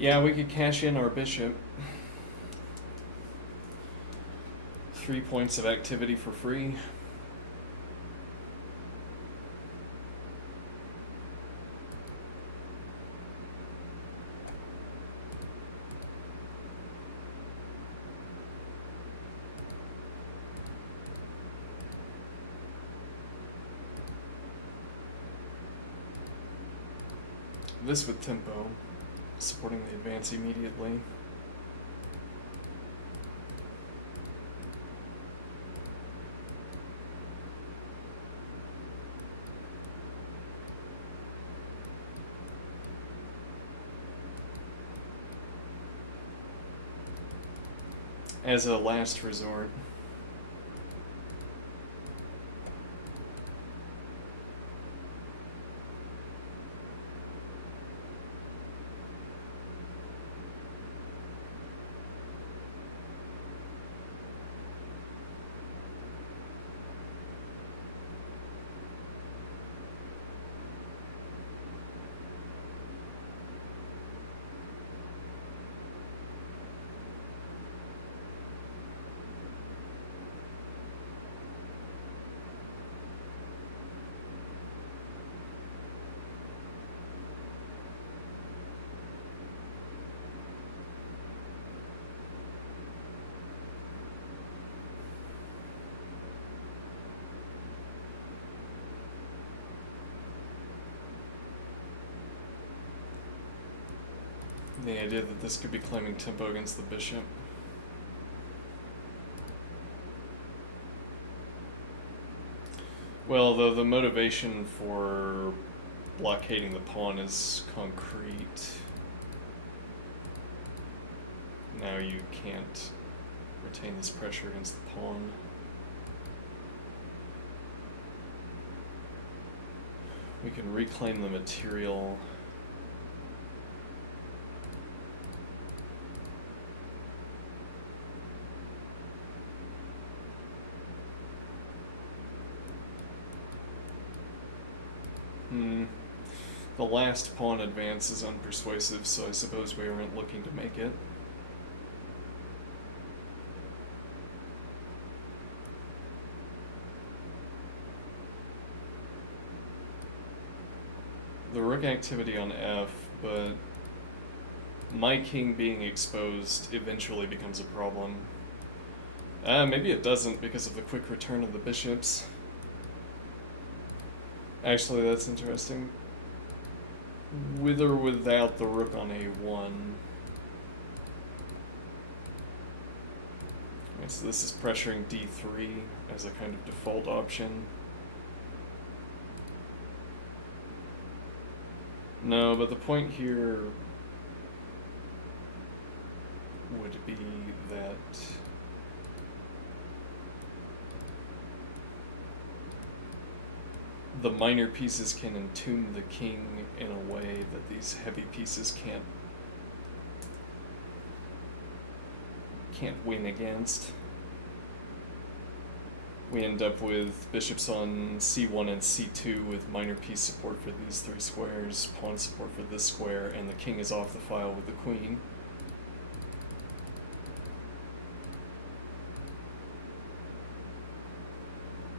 Yeah, we could cash in our bishop. 3 points of activity for free. This with tempo, supporting the advance immediately. As a last resort. The idea that this could be claiming tempo against the bishop. Well, though the motivation for blockading the pawn is concrete, now you can't retain this pressure against the pawn. We can reclaim the material. The last pawn advance is unpersuasive, so I suppose we aren't looking to make it. The rook activity on f, but my king being exposed eventually becomes a problem. Maybe it doesn't because of the quick return of the bishops. Actually, that's interesting. With or without the rook on a1. So this is pressuring d3 as a kind of default option. No, but the point here would be that the minor pieces can entomb the king in a way that these heavy pieces can't win against. We end up with bishops on c1 and c2 with minor piece support for these three squares, pawn support for this square, and the king is off the file with the queen.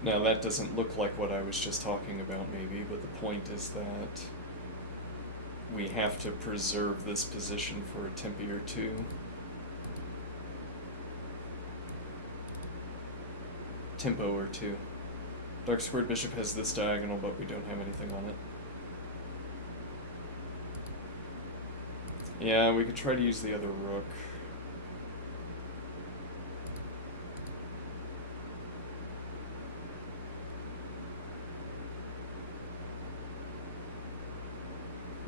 Now that doesn't look like what I was just talking about maybe, but the point is that we have to preserve this position for a tempi or two. Tempo or two. Dark squared bishop has this diagonal, but we don't have anything on it. Yeah, we could try to use the other rook.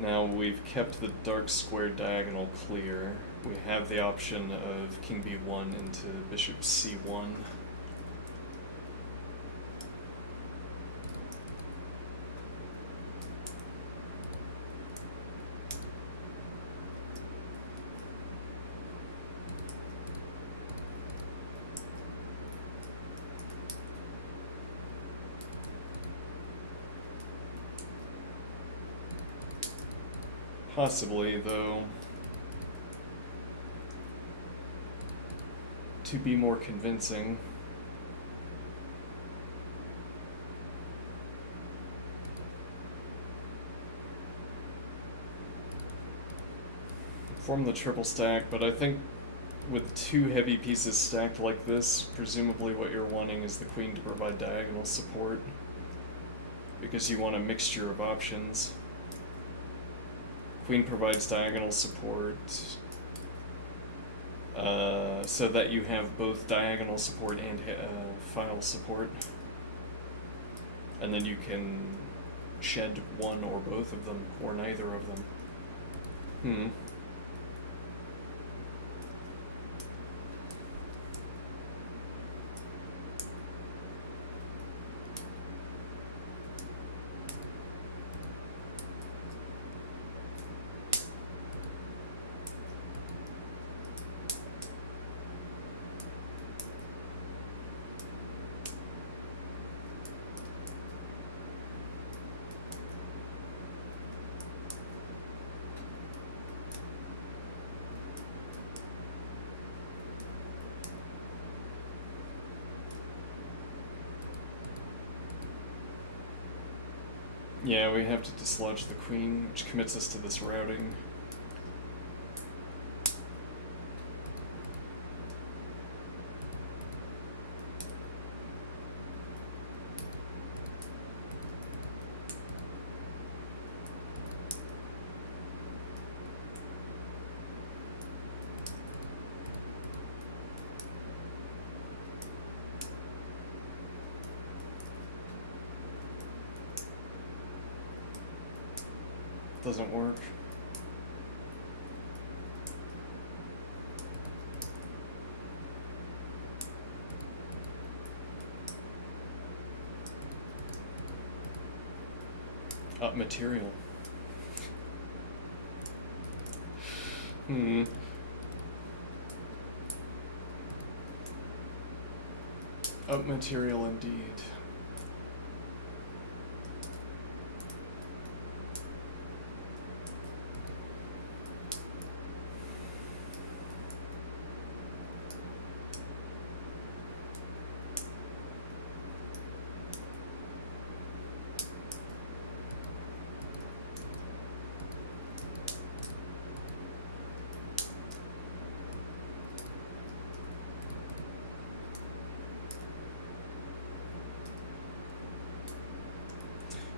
Now we've kept the dark square diagonal clear. We have the option of king b1 into bishop c1. Possibly, though, to be more convincing, form the triple stack, but I think with two heavy pieces stacked like this, presumably what you're wanting is the queen to provide diagonal support, because you want a mixture of options. Queen provides diagonal support, so that you have both diagonal support and file support, and then you can shed one or both of them, or neither of them. Yeah, we have to dislodge the queen, which commits us to this routing. Doesn't work. Up material. Up material indeed.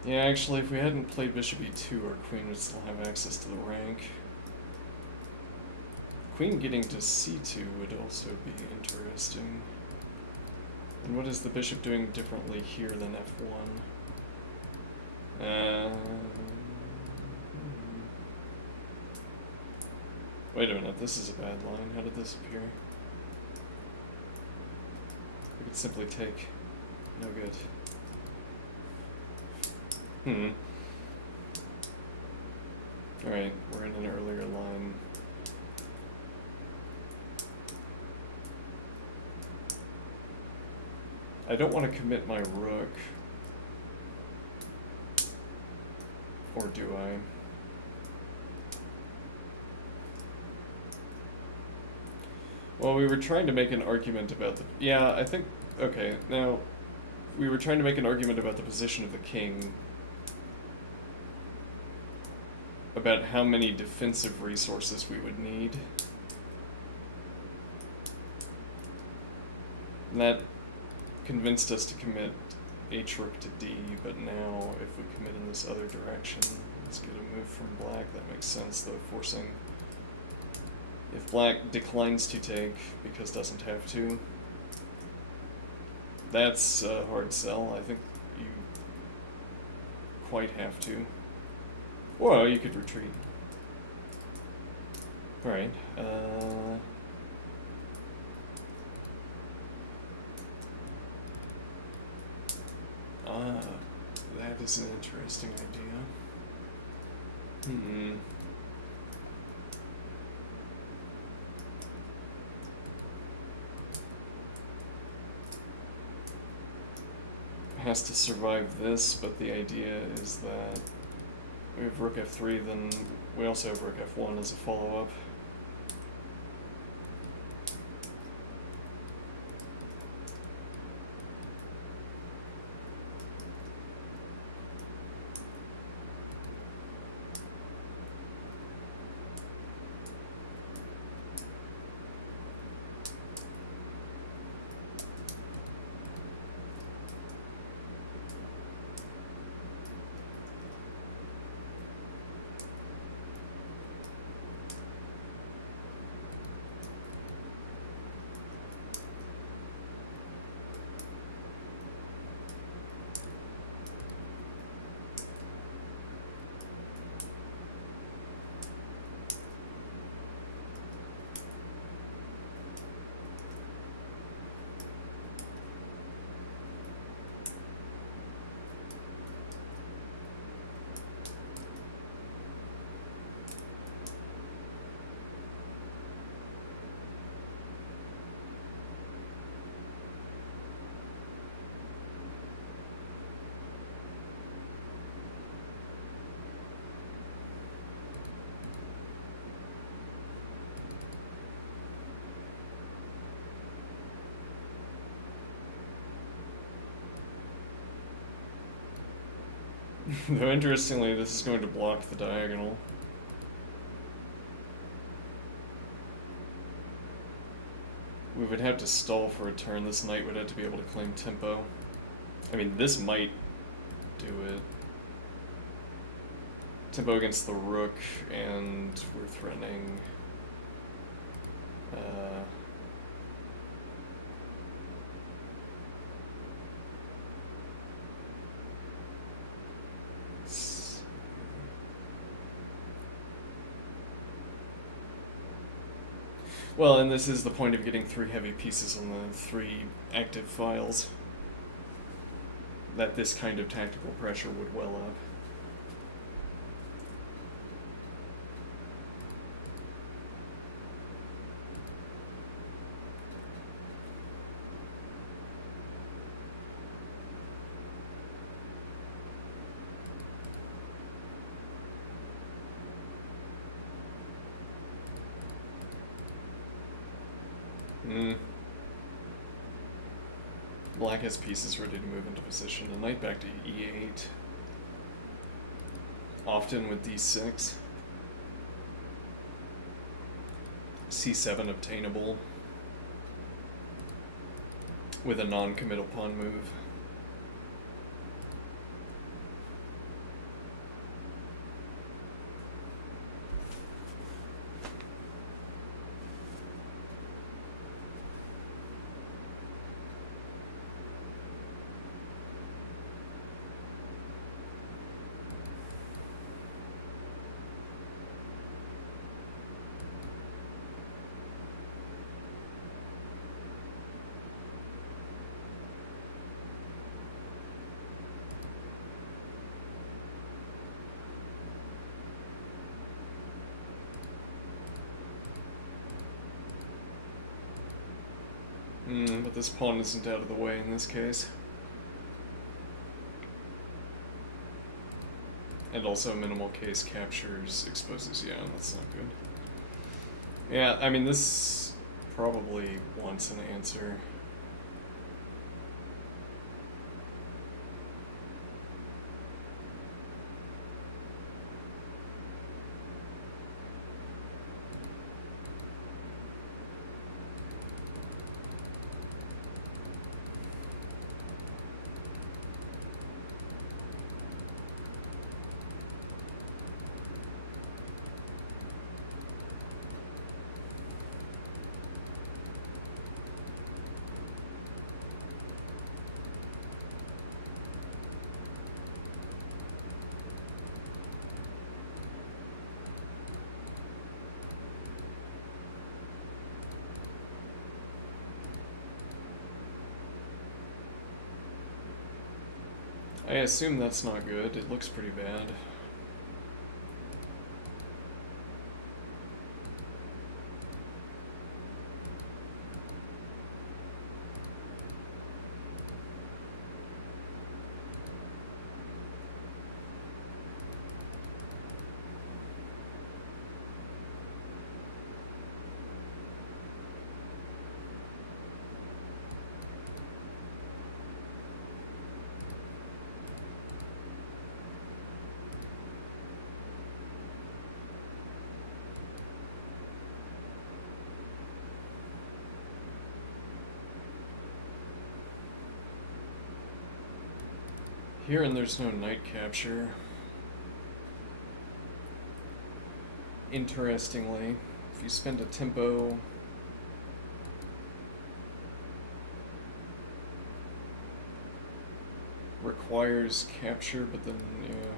Yeah, actually, if we hadn't played bishop e2, our queen would still have access to the rank. Queen getting to c2 would also be interesting. And what is the bishop doing differently here than f1? Wait a minute, this is a bad line. How did this appear? We could simply take. No good. Alright, we're in an earlier line. I don't want to commit my rook. Or do I? Well, we were trying to make an argument about the... Yeah, I think... Okay, now... We were trying to make an argument about the position of the king. About how many defensive resources we would need. And that convinced us to commit h-rook to d, but now if we commit in this other direction, let's get a move from black. That makes sense, though, forcing... If black declines to take, because doesn't have to, that's a hard sell. I think you quite have to. Well, you could retreat. Alright, that is an interesting idea. Has to survive this, but the idea is that we have rook f3, then we also have rook f1 as a follow-up. Though interestingly, this is going to block the diagonal. We would have to stall for a turn. This knight would have to be able to claim tempo. I mean, this might do it. Tempo against the rook, and we're threatening... Well, and this is the point of getting 3 heavy pieces on the 3 active files. That this kind of tactical pressure would well up. Black has pieces ready to move into position. A knight back to e8. Often with d6. c7 obtainable. With a non-committal pawn move. But this pawn isn't out of the way in this case. And also minimal case captures exposes, yeah, that's not good. Yeah, I mean, this probably wants an answer. I assume that's not good. It looks pretty bad. Here and there's no night capture. Interestingly, if you spend a tempo requires capture, but then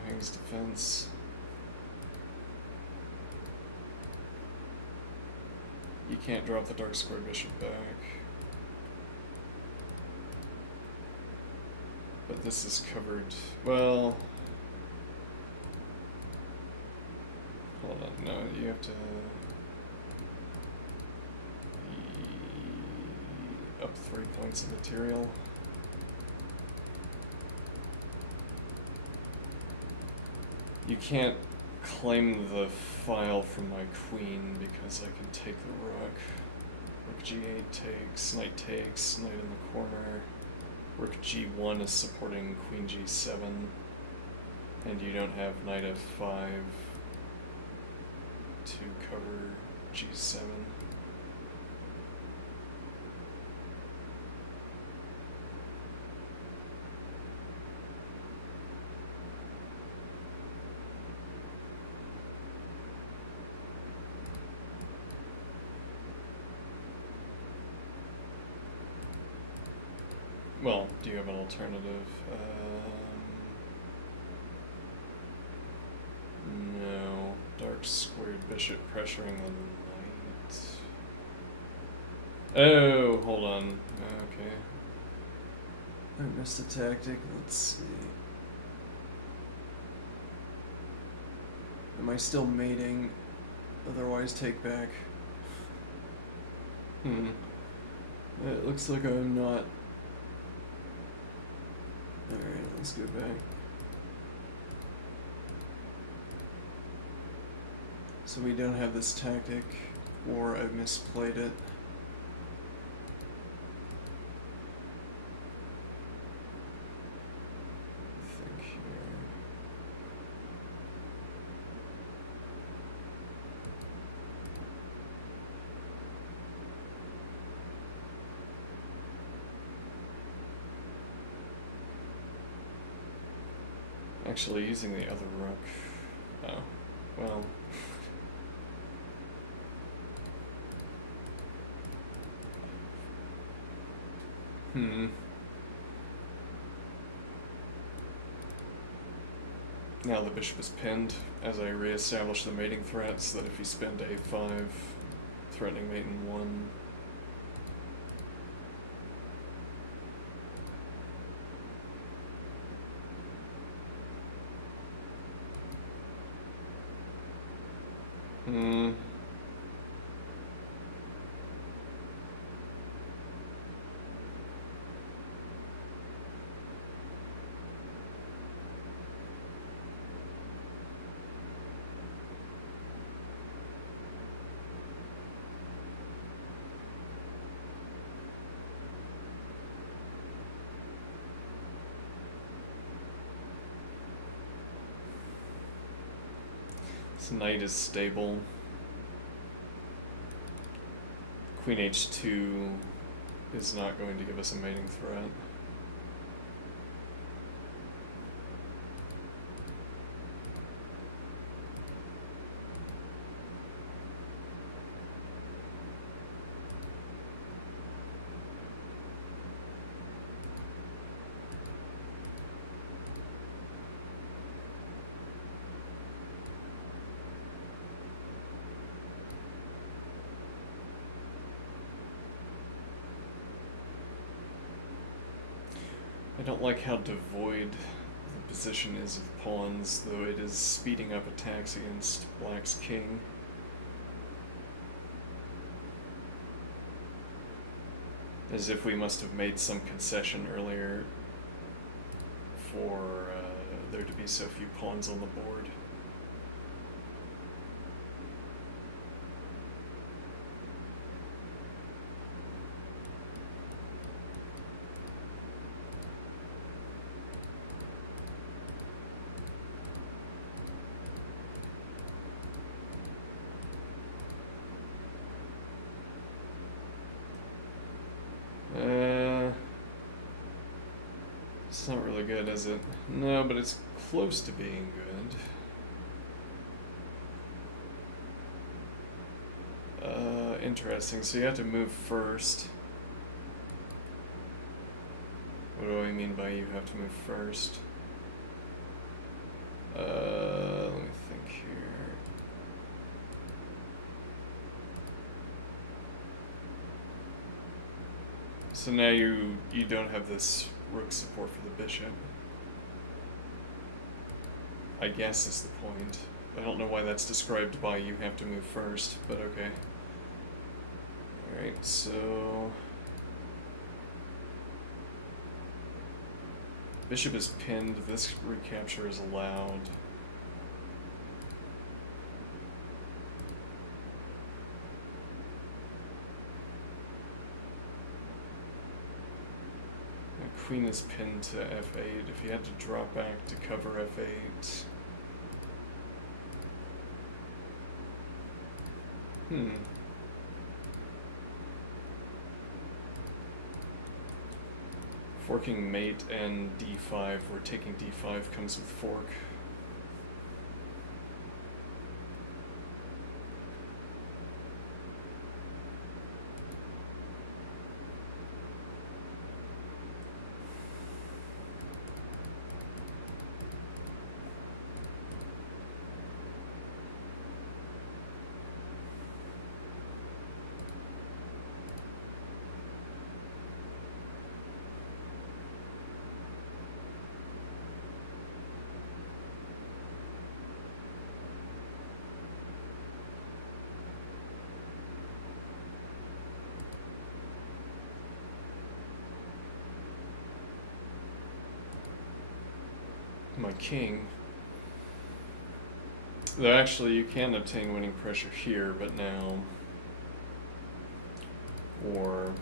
hangs defense. You can't drop the dark square bishop back. But this is covered. Well, hold on. No, you have to up 3 points of material. You can't claim the file from my queen because I can take the rook. Rook g8 takes, knight in the corner. Rook g1 is supporting queen g7, and you don't have knight f5 to cover g7. Well, do you have an alternative? No. Dark squared bishop pressuring the knight. Oh, hold on. Okay. I missed a tactic. Let's see. Am I still mating? Otherwise, take back. It looks like I'm not. Alright, let's go back. So we don't have this tactic, or I misplayed it. I think here. Actually, using the other rook. Oh, well. Now the bishop is pinned as I re-establish the mating threat, so that if you spend a5, threatening mate in 1. This knight is stable. Queen h2 is not going to give us a mating threat. I don't like how devoid position is of pawns, though it is speeding up attacks against black's king. As if we must have made some concession earlier for there to be so few pawns on the board. It's not really good, is it? No, but it's close to being good. Interesting. So you have to move first. What do I mean by you have to move first? Let me think here. So now you don't have this rook support for the bishop. I guess is the point. I don't know why that's described by you have to move first, but okay. Alright, so... Bishop is pinned, this recapture is allowed. Queen is pinned to f8. If you had to drop back to cover f8... Forking mate and d5, where taking d5 comes with fork. My king. Though actually you can obtain winning pressure here, but now... Or...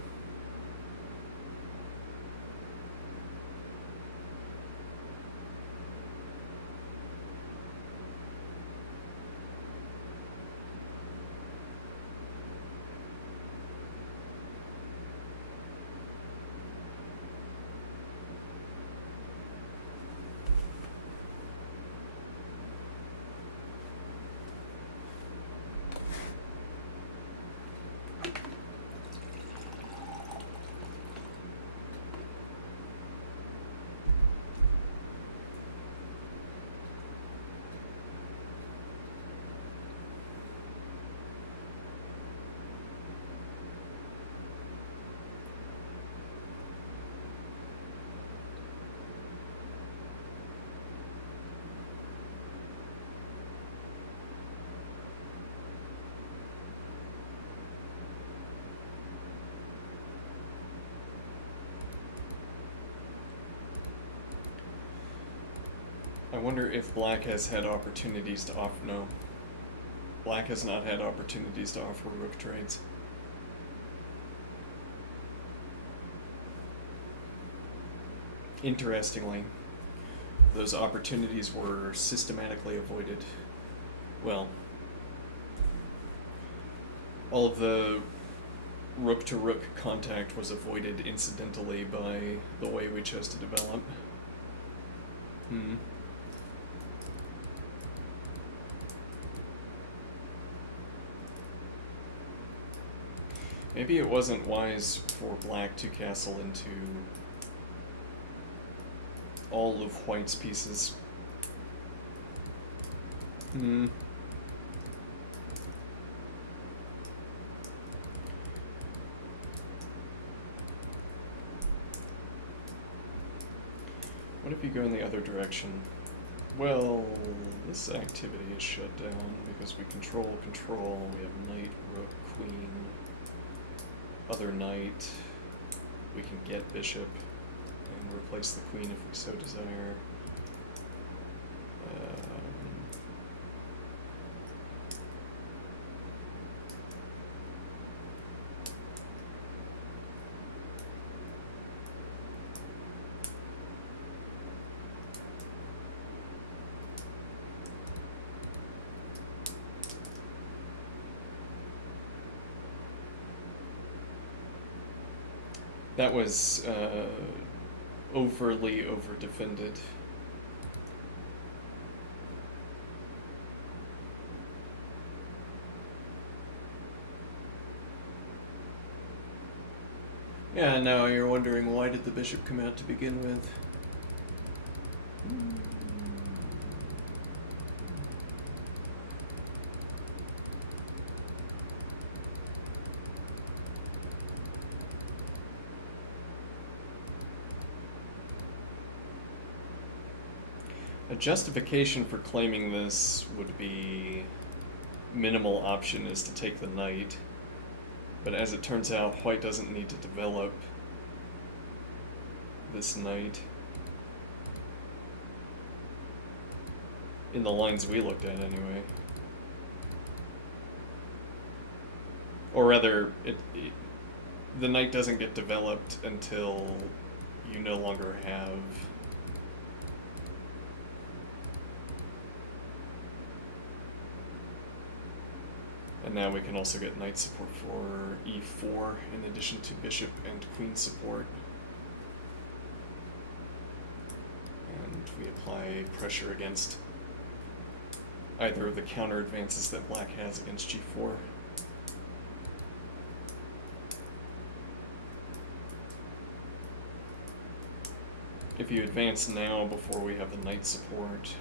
I wonder if black has had opportunities to offer... No. Black has not had opportunities to offer rook trades. Interestingly, those opportunities were systematically avoided. Well, all of the rook-to-rook contact was avoided incidentally by the way we chose to develop. Maybe it wasn't wise for black to castle into all of white's pieces. What if you go in the other direction? Well, this activity is shut down because we control. We have knight, rook, queen, other knight. We can get bishop and replace the queen if we so desire. That was overly over-defended. Yeah, now you're wondering why did the bishop come out to begin with? A justification for claiming this would be minimal option is to take the knight, but as it turns out, white doesn't need to develop this knight in the lines we looked at anyway. Or rather, the knight doesn't get developed until you no longer have and now we can also get knight support for e4 in addition to bishop and queen support. And we apply pressure against either of the counter advances that black has against g4. If you advance now before we have the knight support,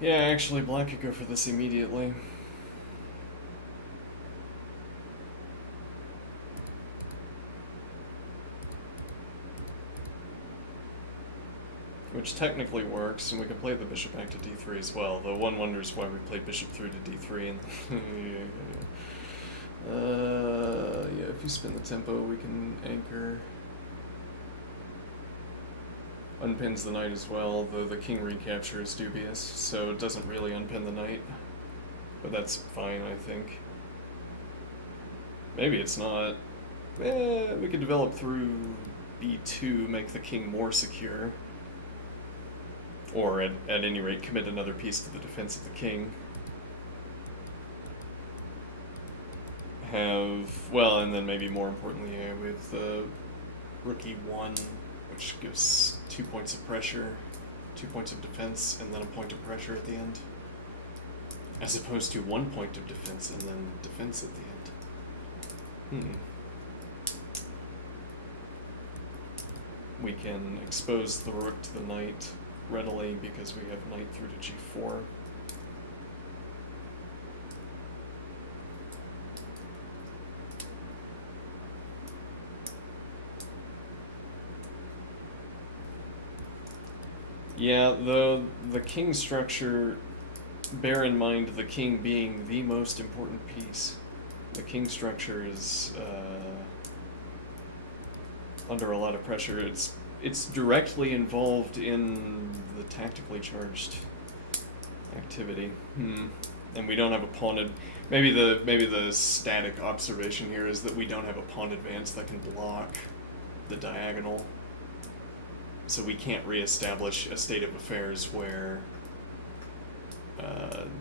yeah, actually black could go for this immediately. Which technically works, and we can play the bishop back to d3 as well, though one wonders why we played bishop through to d3 and yeah, if you spin the tempo we can anchor. Unpins the knight as well, though the king recapture is dubious, so it doesn't really unpin the knight. But that's fine, I think. Maybe it's not. We could develop through b2, make the king more secure. Or at any rate, commit another piece to the defense of the king. Well, and then maybe more importantly, with the rook e1, which gives 2 points of pressure, 2 points of defense, and then a point of pressure at the end. As opposed to 1 point of defense and then defense at the end. We can expose the rook to the knight readily because we have knight through to g4. Yeah, though the king structure, bear in mind the king being the most important piece. The king structure is under a lot of pressure. It's directly involved in the tactically charged activity. And we don't have a pawn. Maybe the static observation here is that we don't have a pawn advance that can block the diagonal. So we can't reestablish a state of affairs where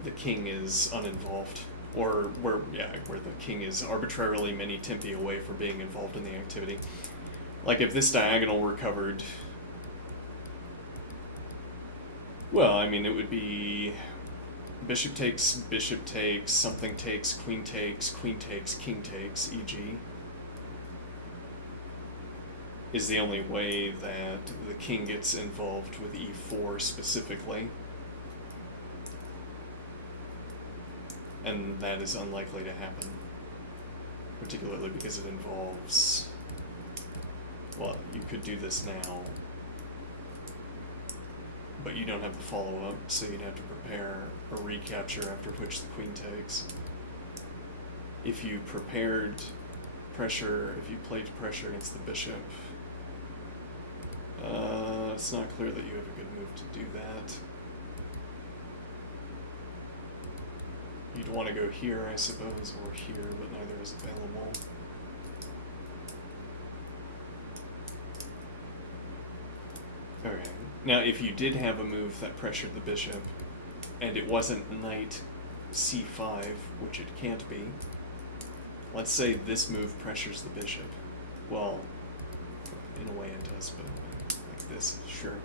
the king is uninvolved, or where the king is arbitrarily many tempi away from being involved in the activity. Like if this diagonal were covered, well, I mean, it would be bishop takes, something takes, king takes, e.g. is the only way that the king gets involved with e4 specifically. And that is unlikely to happen, particularly because it involves, well, you could do this now, but you don't have the follow-up, so you'd have to prepare a recapture after which the queen takes. If you played pressure against the bishop, it's not clear that you have a good move to do that. You'd want to go here, I suppose, or here, but neither is available. Okay. Now, if you did have a move that pressured the bishop, and it wasn't knight c5, which it can't be, let's say this move pressures the bishop. Well, in a way it does, but like this, sure.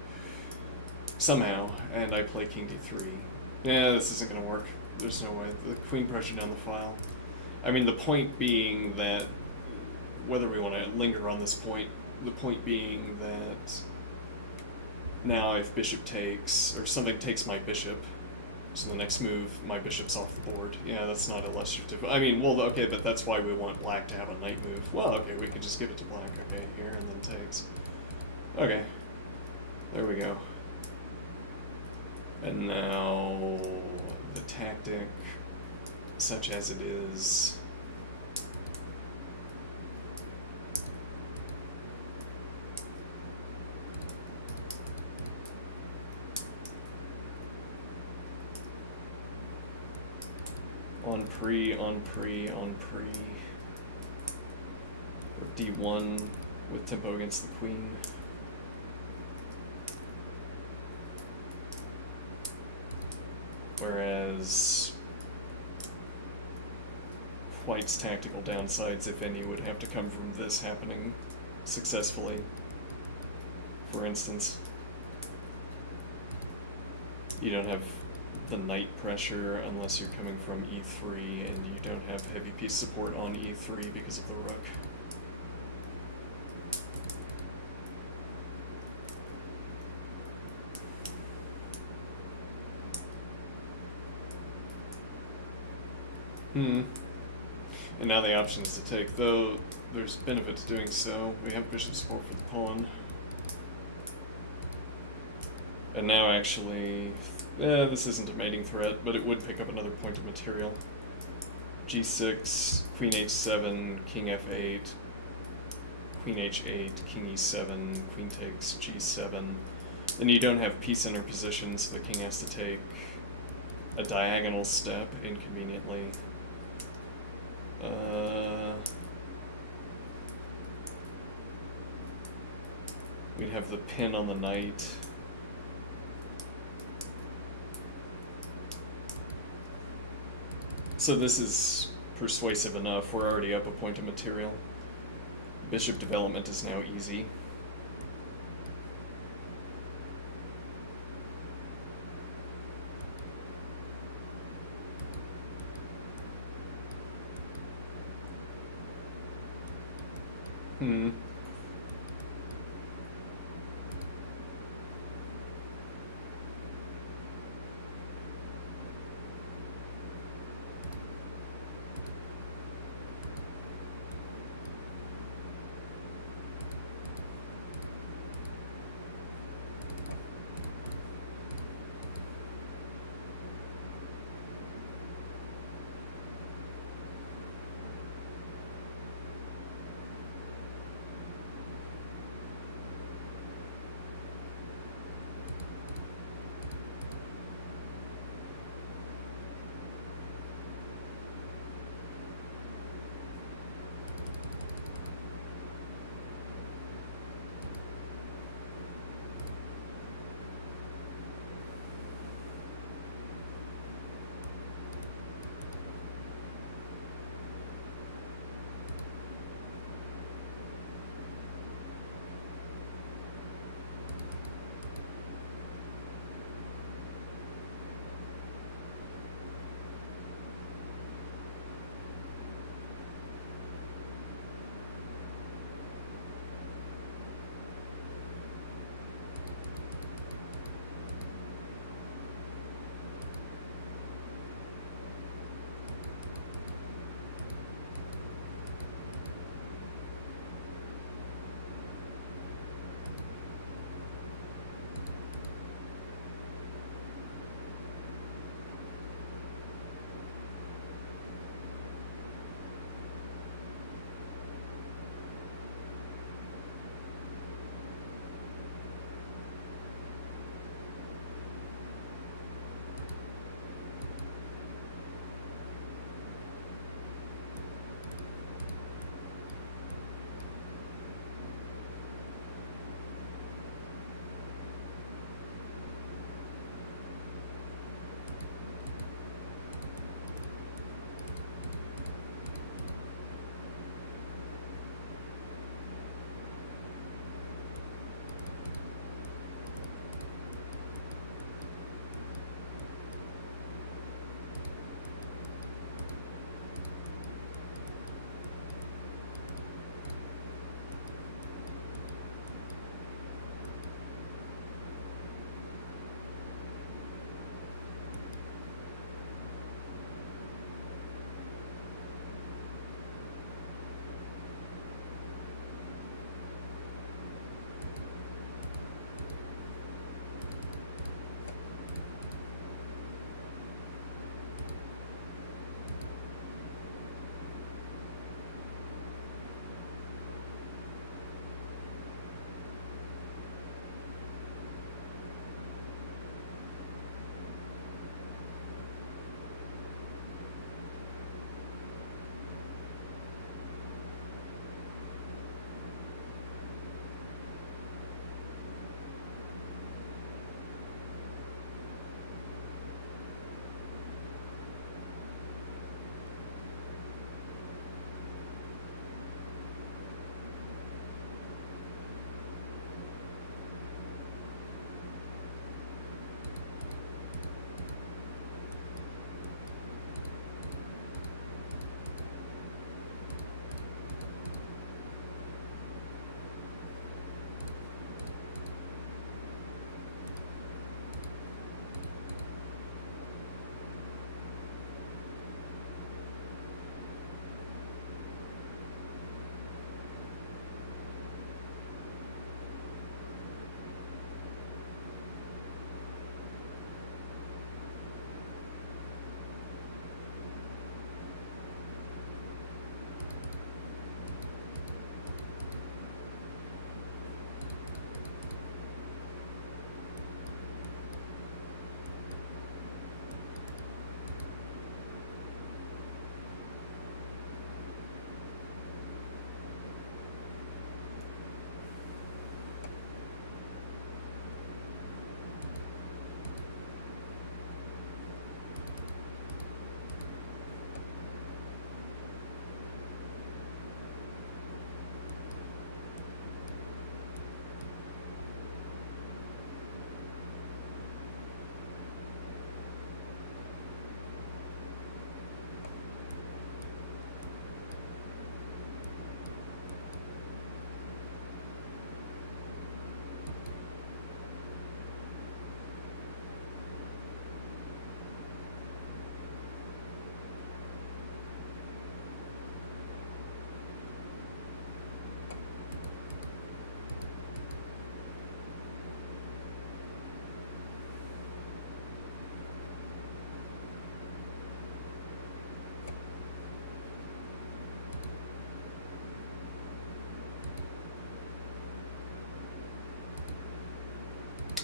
Somehow, and I play king d3. Yeah, this isn't going to work. There's no way. The queen pressure down the file. I mean, the point being that, whether we want to linger on this point, the point being that now if bishop takes, or something takes my bishop, so the next move, my bishop's off the board. Yeah, that's not illustrative. I mean, well, okay, but that's why we want black to have a knight move. Well, okay, we could just give it to black, okay, here, and then takes. Okay. There we go. And now the tactic, such as it is, on pre, or d1 with tempo against the queen. Whereas white's tactical downsides, if any, would have to come from this happening successfully. For instance, you don't have the knight pressure unless you're coming from e3, and you don't have heavy piece support on e3 because of the rook. And now the option is to take, though there's benefit to doing so. We have bishop support for the pawn. And now actually, this isn't a mating threat, but it would pick up another point of material. g6, queen h7, king f8, queen h8, king e7, queen takes g7. Then you don't have piece center position, so the king has to take a diagonal step inconveniently. We'd have the pin on the knight. So this is persuasive enough. We're already up a point of material. Bishop development is now easy. Hmm.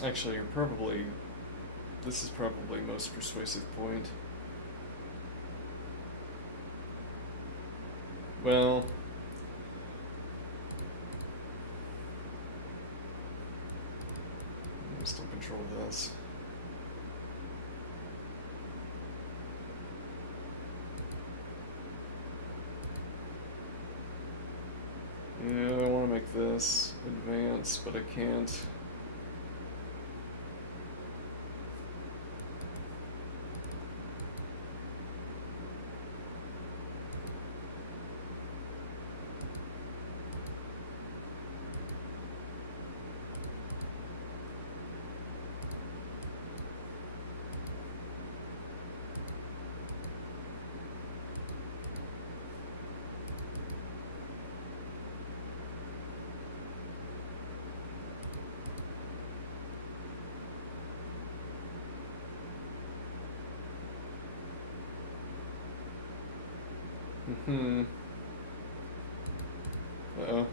Actually, you're probably... This is probably most persuasive point. Well... I still control this. Yeah, I want to make this advance, but I can't. Uh-oh.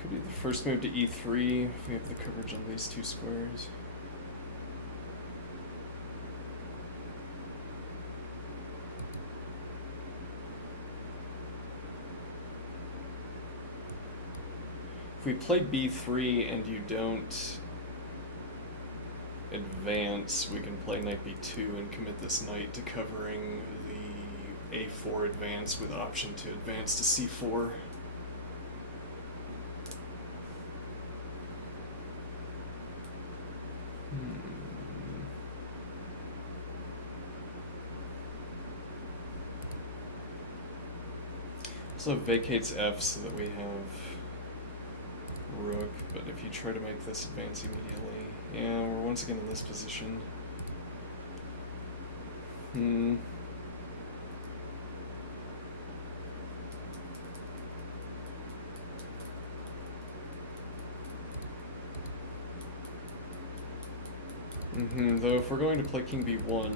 Could be the first move to e3 if we have the coverage on these two squares. If we play b3 and you don't advance, we can play knight b2 and commit this knight to covering the a4 advance with option to advance to c4. So vacates f so that we have rook, but if you try to make this advance immediately, yeah, we're once again in this position. Though if we're going to play king b1,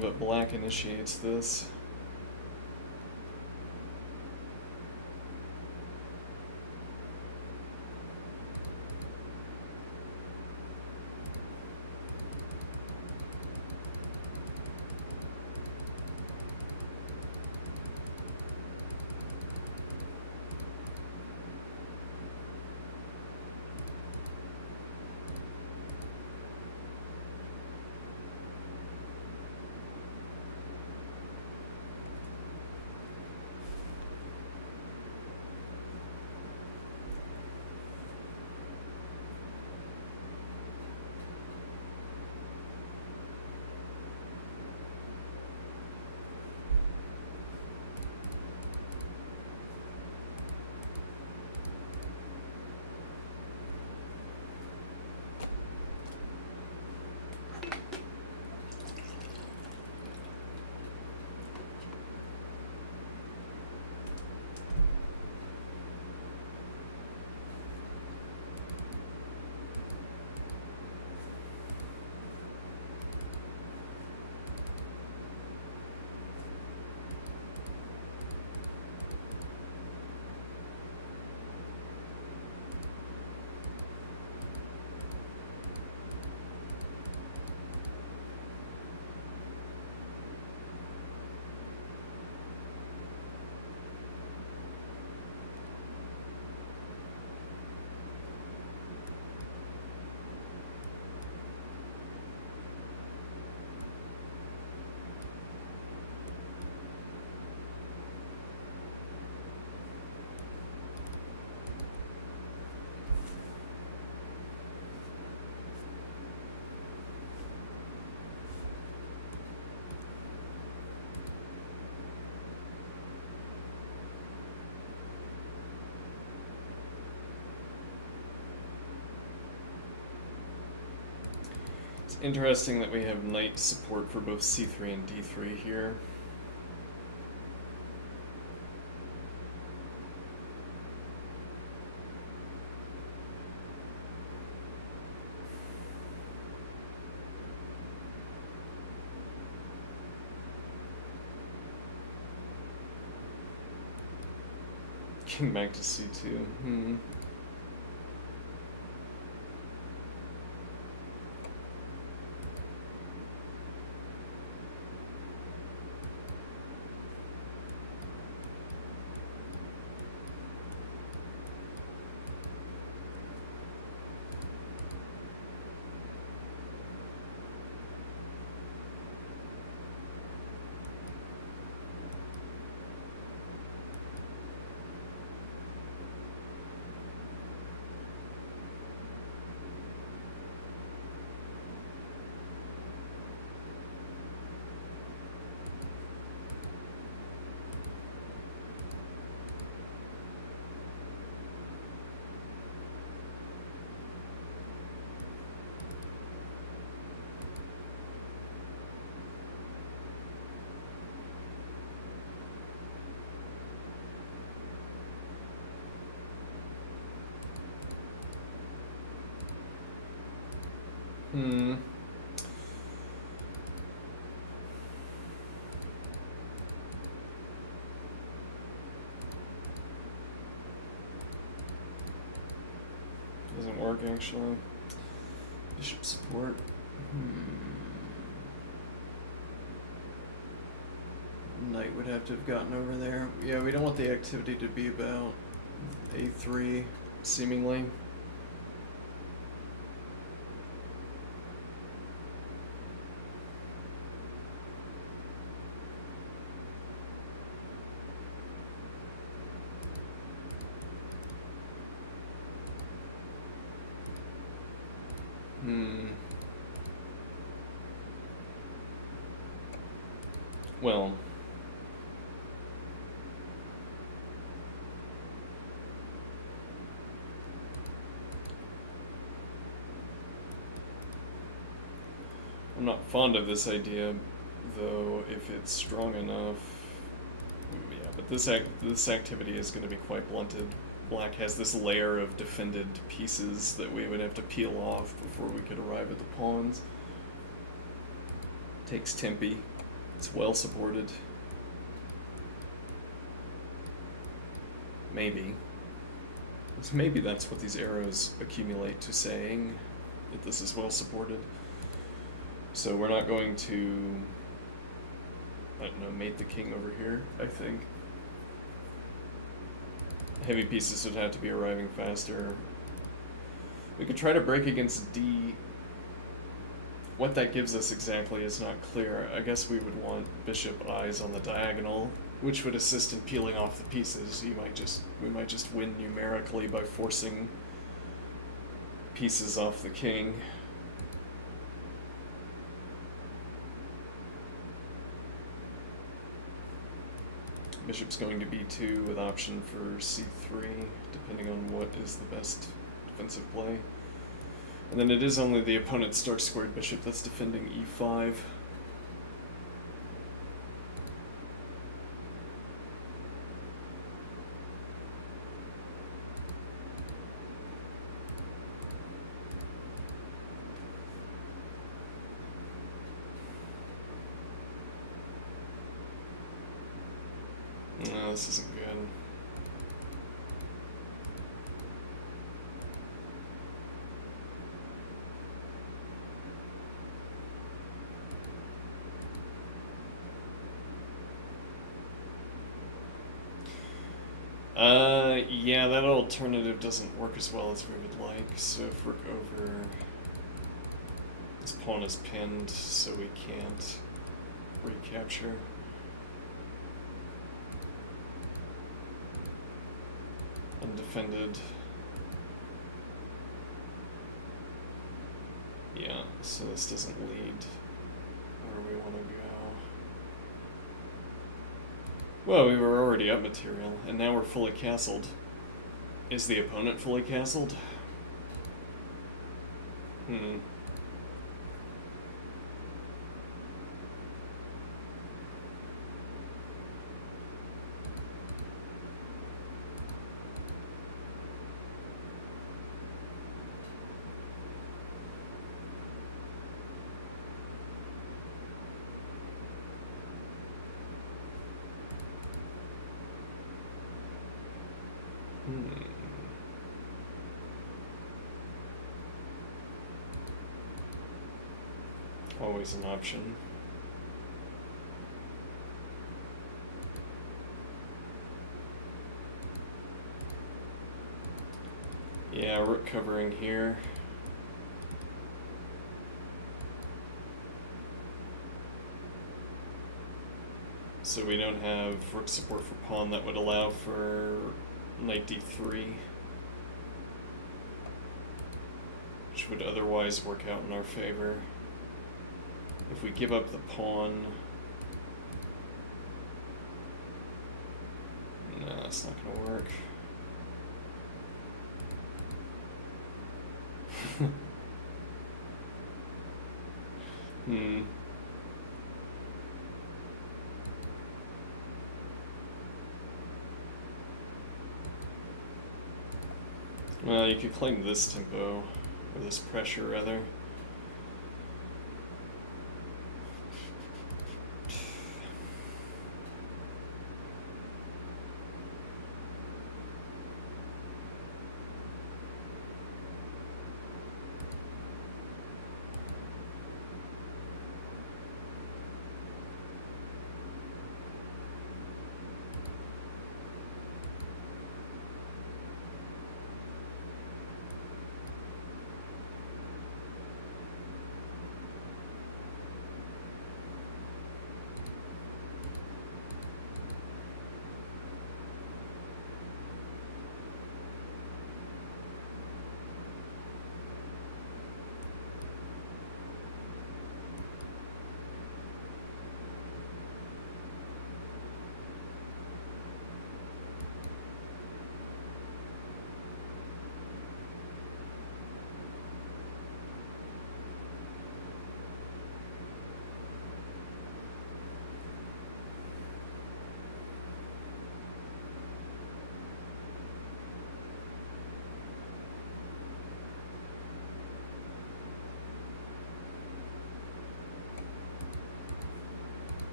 but black initiates this. Interesting that we have knight support for both c3 and d3 here. King back to c2. Doesn't work actually. Bishop support. Knight would have to have gotten over there. Yeah, we don't want the activity to be about a3, seemingly. Well, I'm not fond of this idea, though, if it's strong enough. Yeah, but this activity is going to be quite blunted. Black has this layer of defended pieces that we would have to peel off before we could arrive at the pawns. Takes Tempe. It's well supported. Maybe. Maybe that's what these arrows accumulate to saying, that this is well supported. So we're not going to, I don't know, mate the king over here, I think. Heavy pieces would have to be arriving faster. We could try to break against D. What that gives us exactly is not clear. I guess we would want bishop eyes on the diagonal, which would assist in peeling off the pieces. We might just win numerically by forcing pieces off the king. Bishop's going to b2 with option for c3, depending on what is the best defensive play. And then it is only the opponent's dark squared bishop that's defending e5. No, this isn't good. Yeah, that alternative doesn't work as well as we would like, so if rook over, this pawn is pinned, so we can't recapture. Undefended. Yeah, so this doesn't lead where we want to go. Well, we were already up material, and now we're fully castled. Is the opponent fully castled? always an option. Yeah, rook covering here. So we don't have rook support for pawn that would allow for knight d3, which would otherwise work out in our favor. If we give up the pawn, no, that's not going to work. Well, you could claim this tempo, or this pressure rather.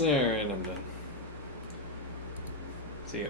Alright, I'm done. See ya.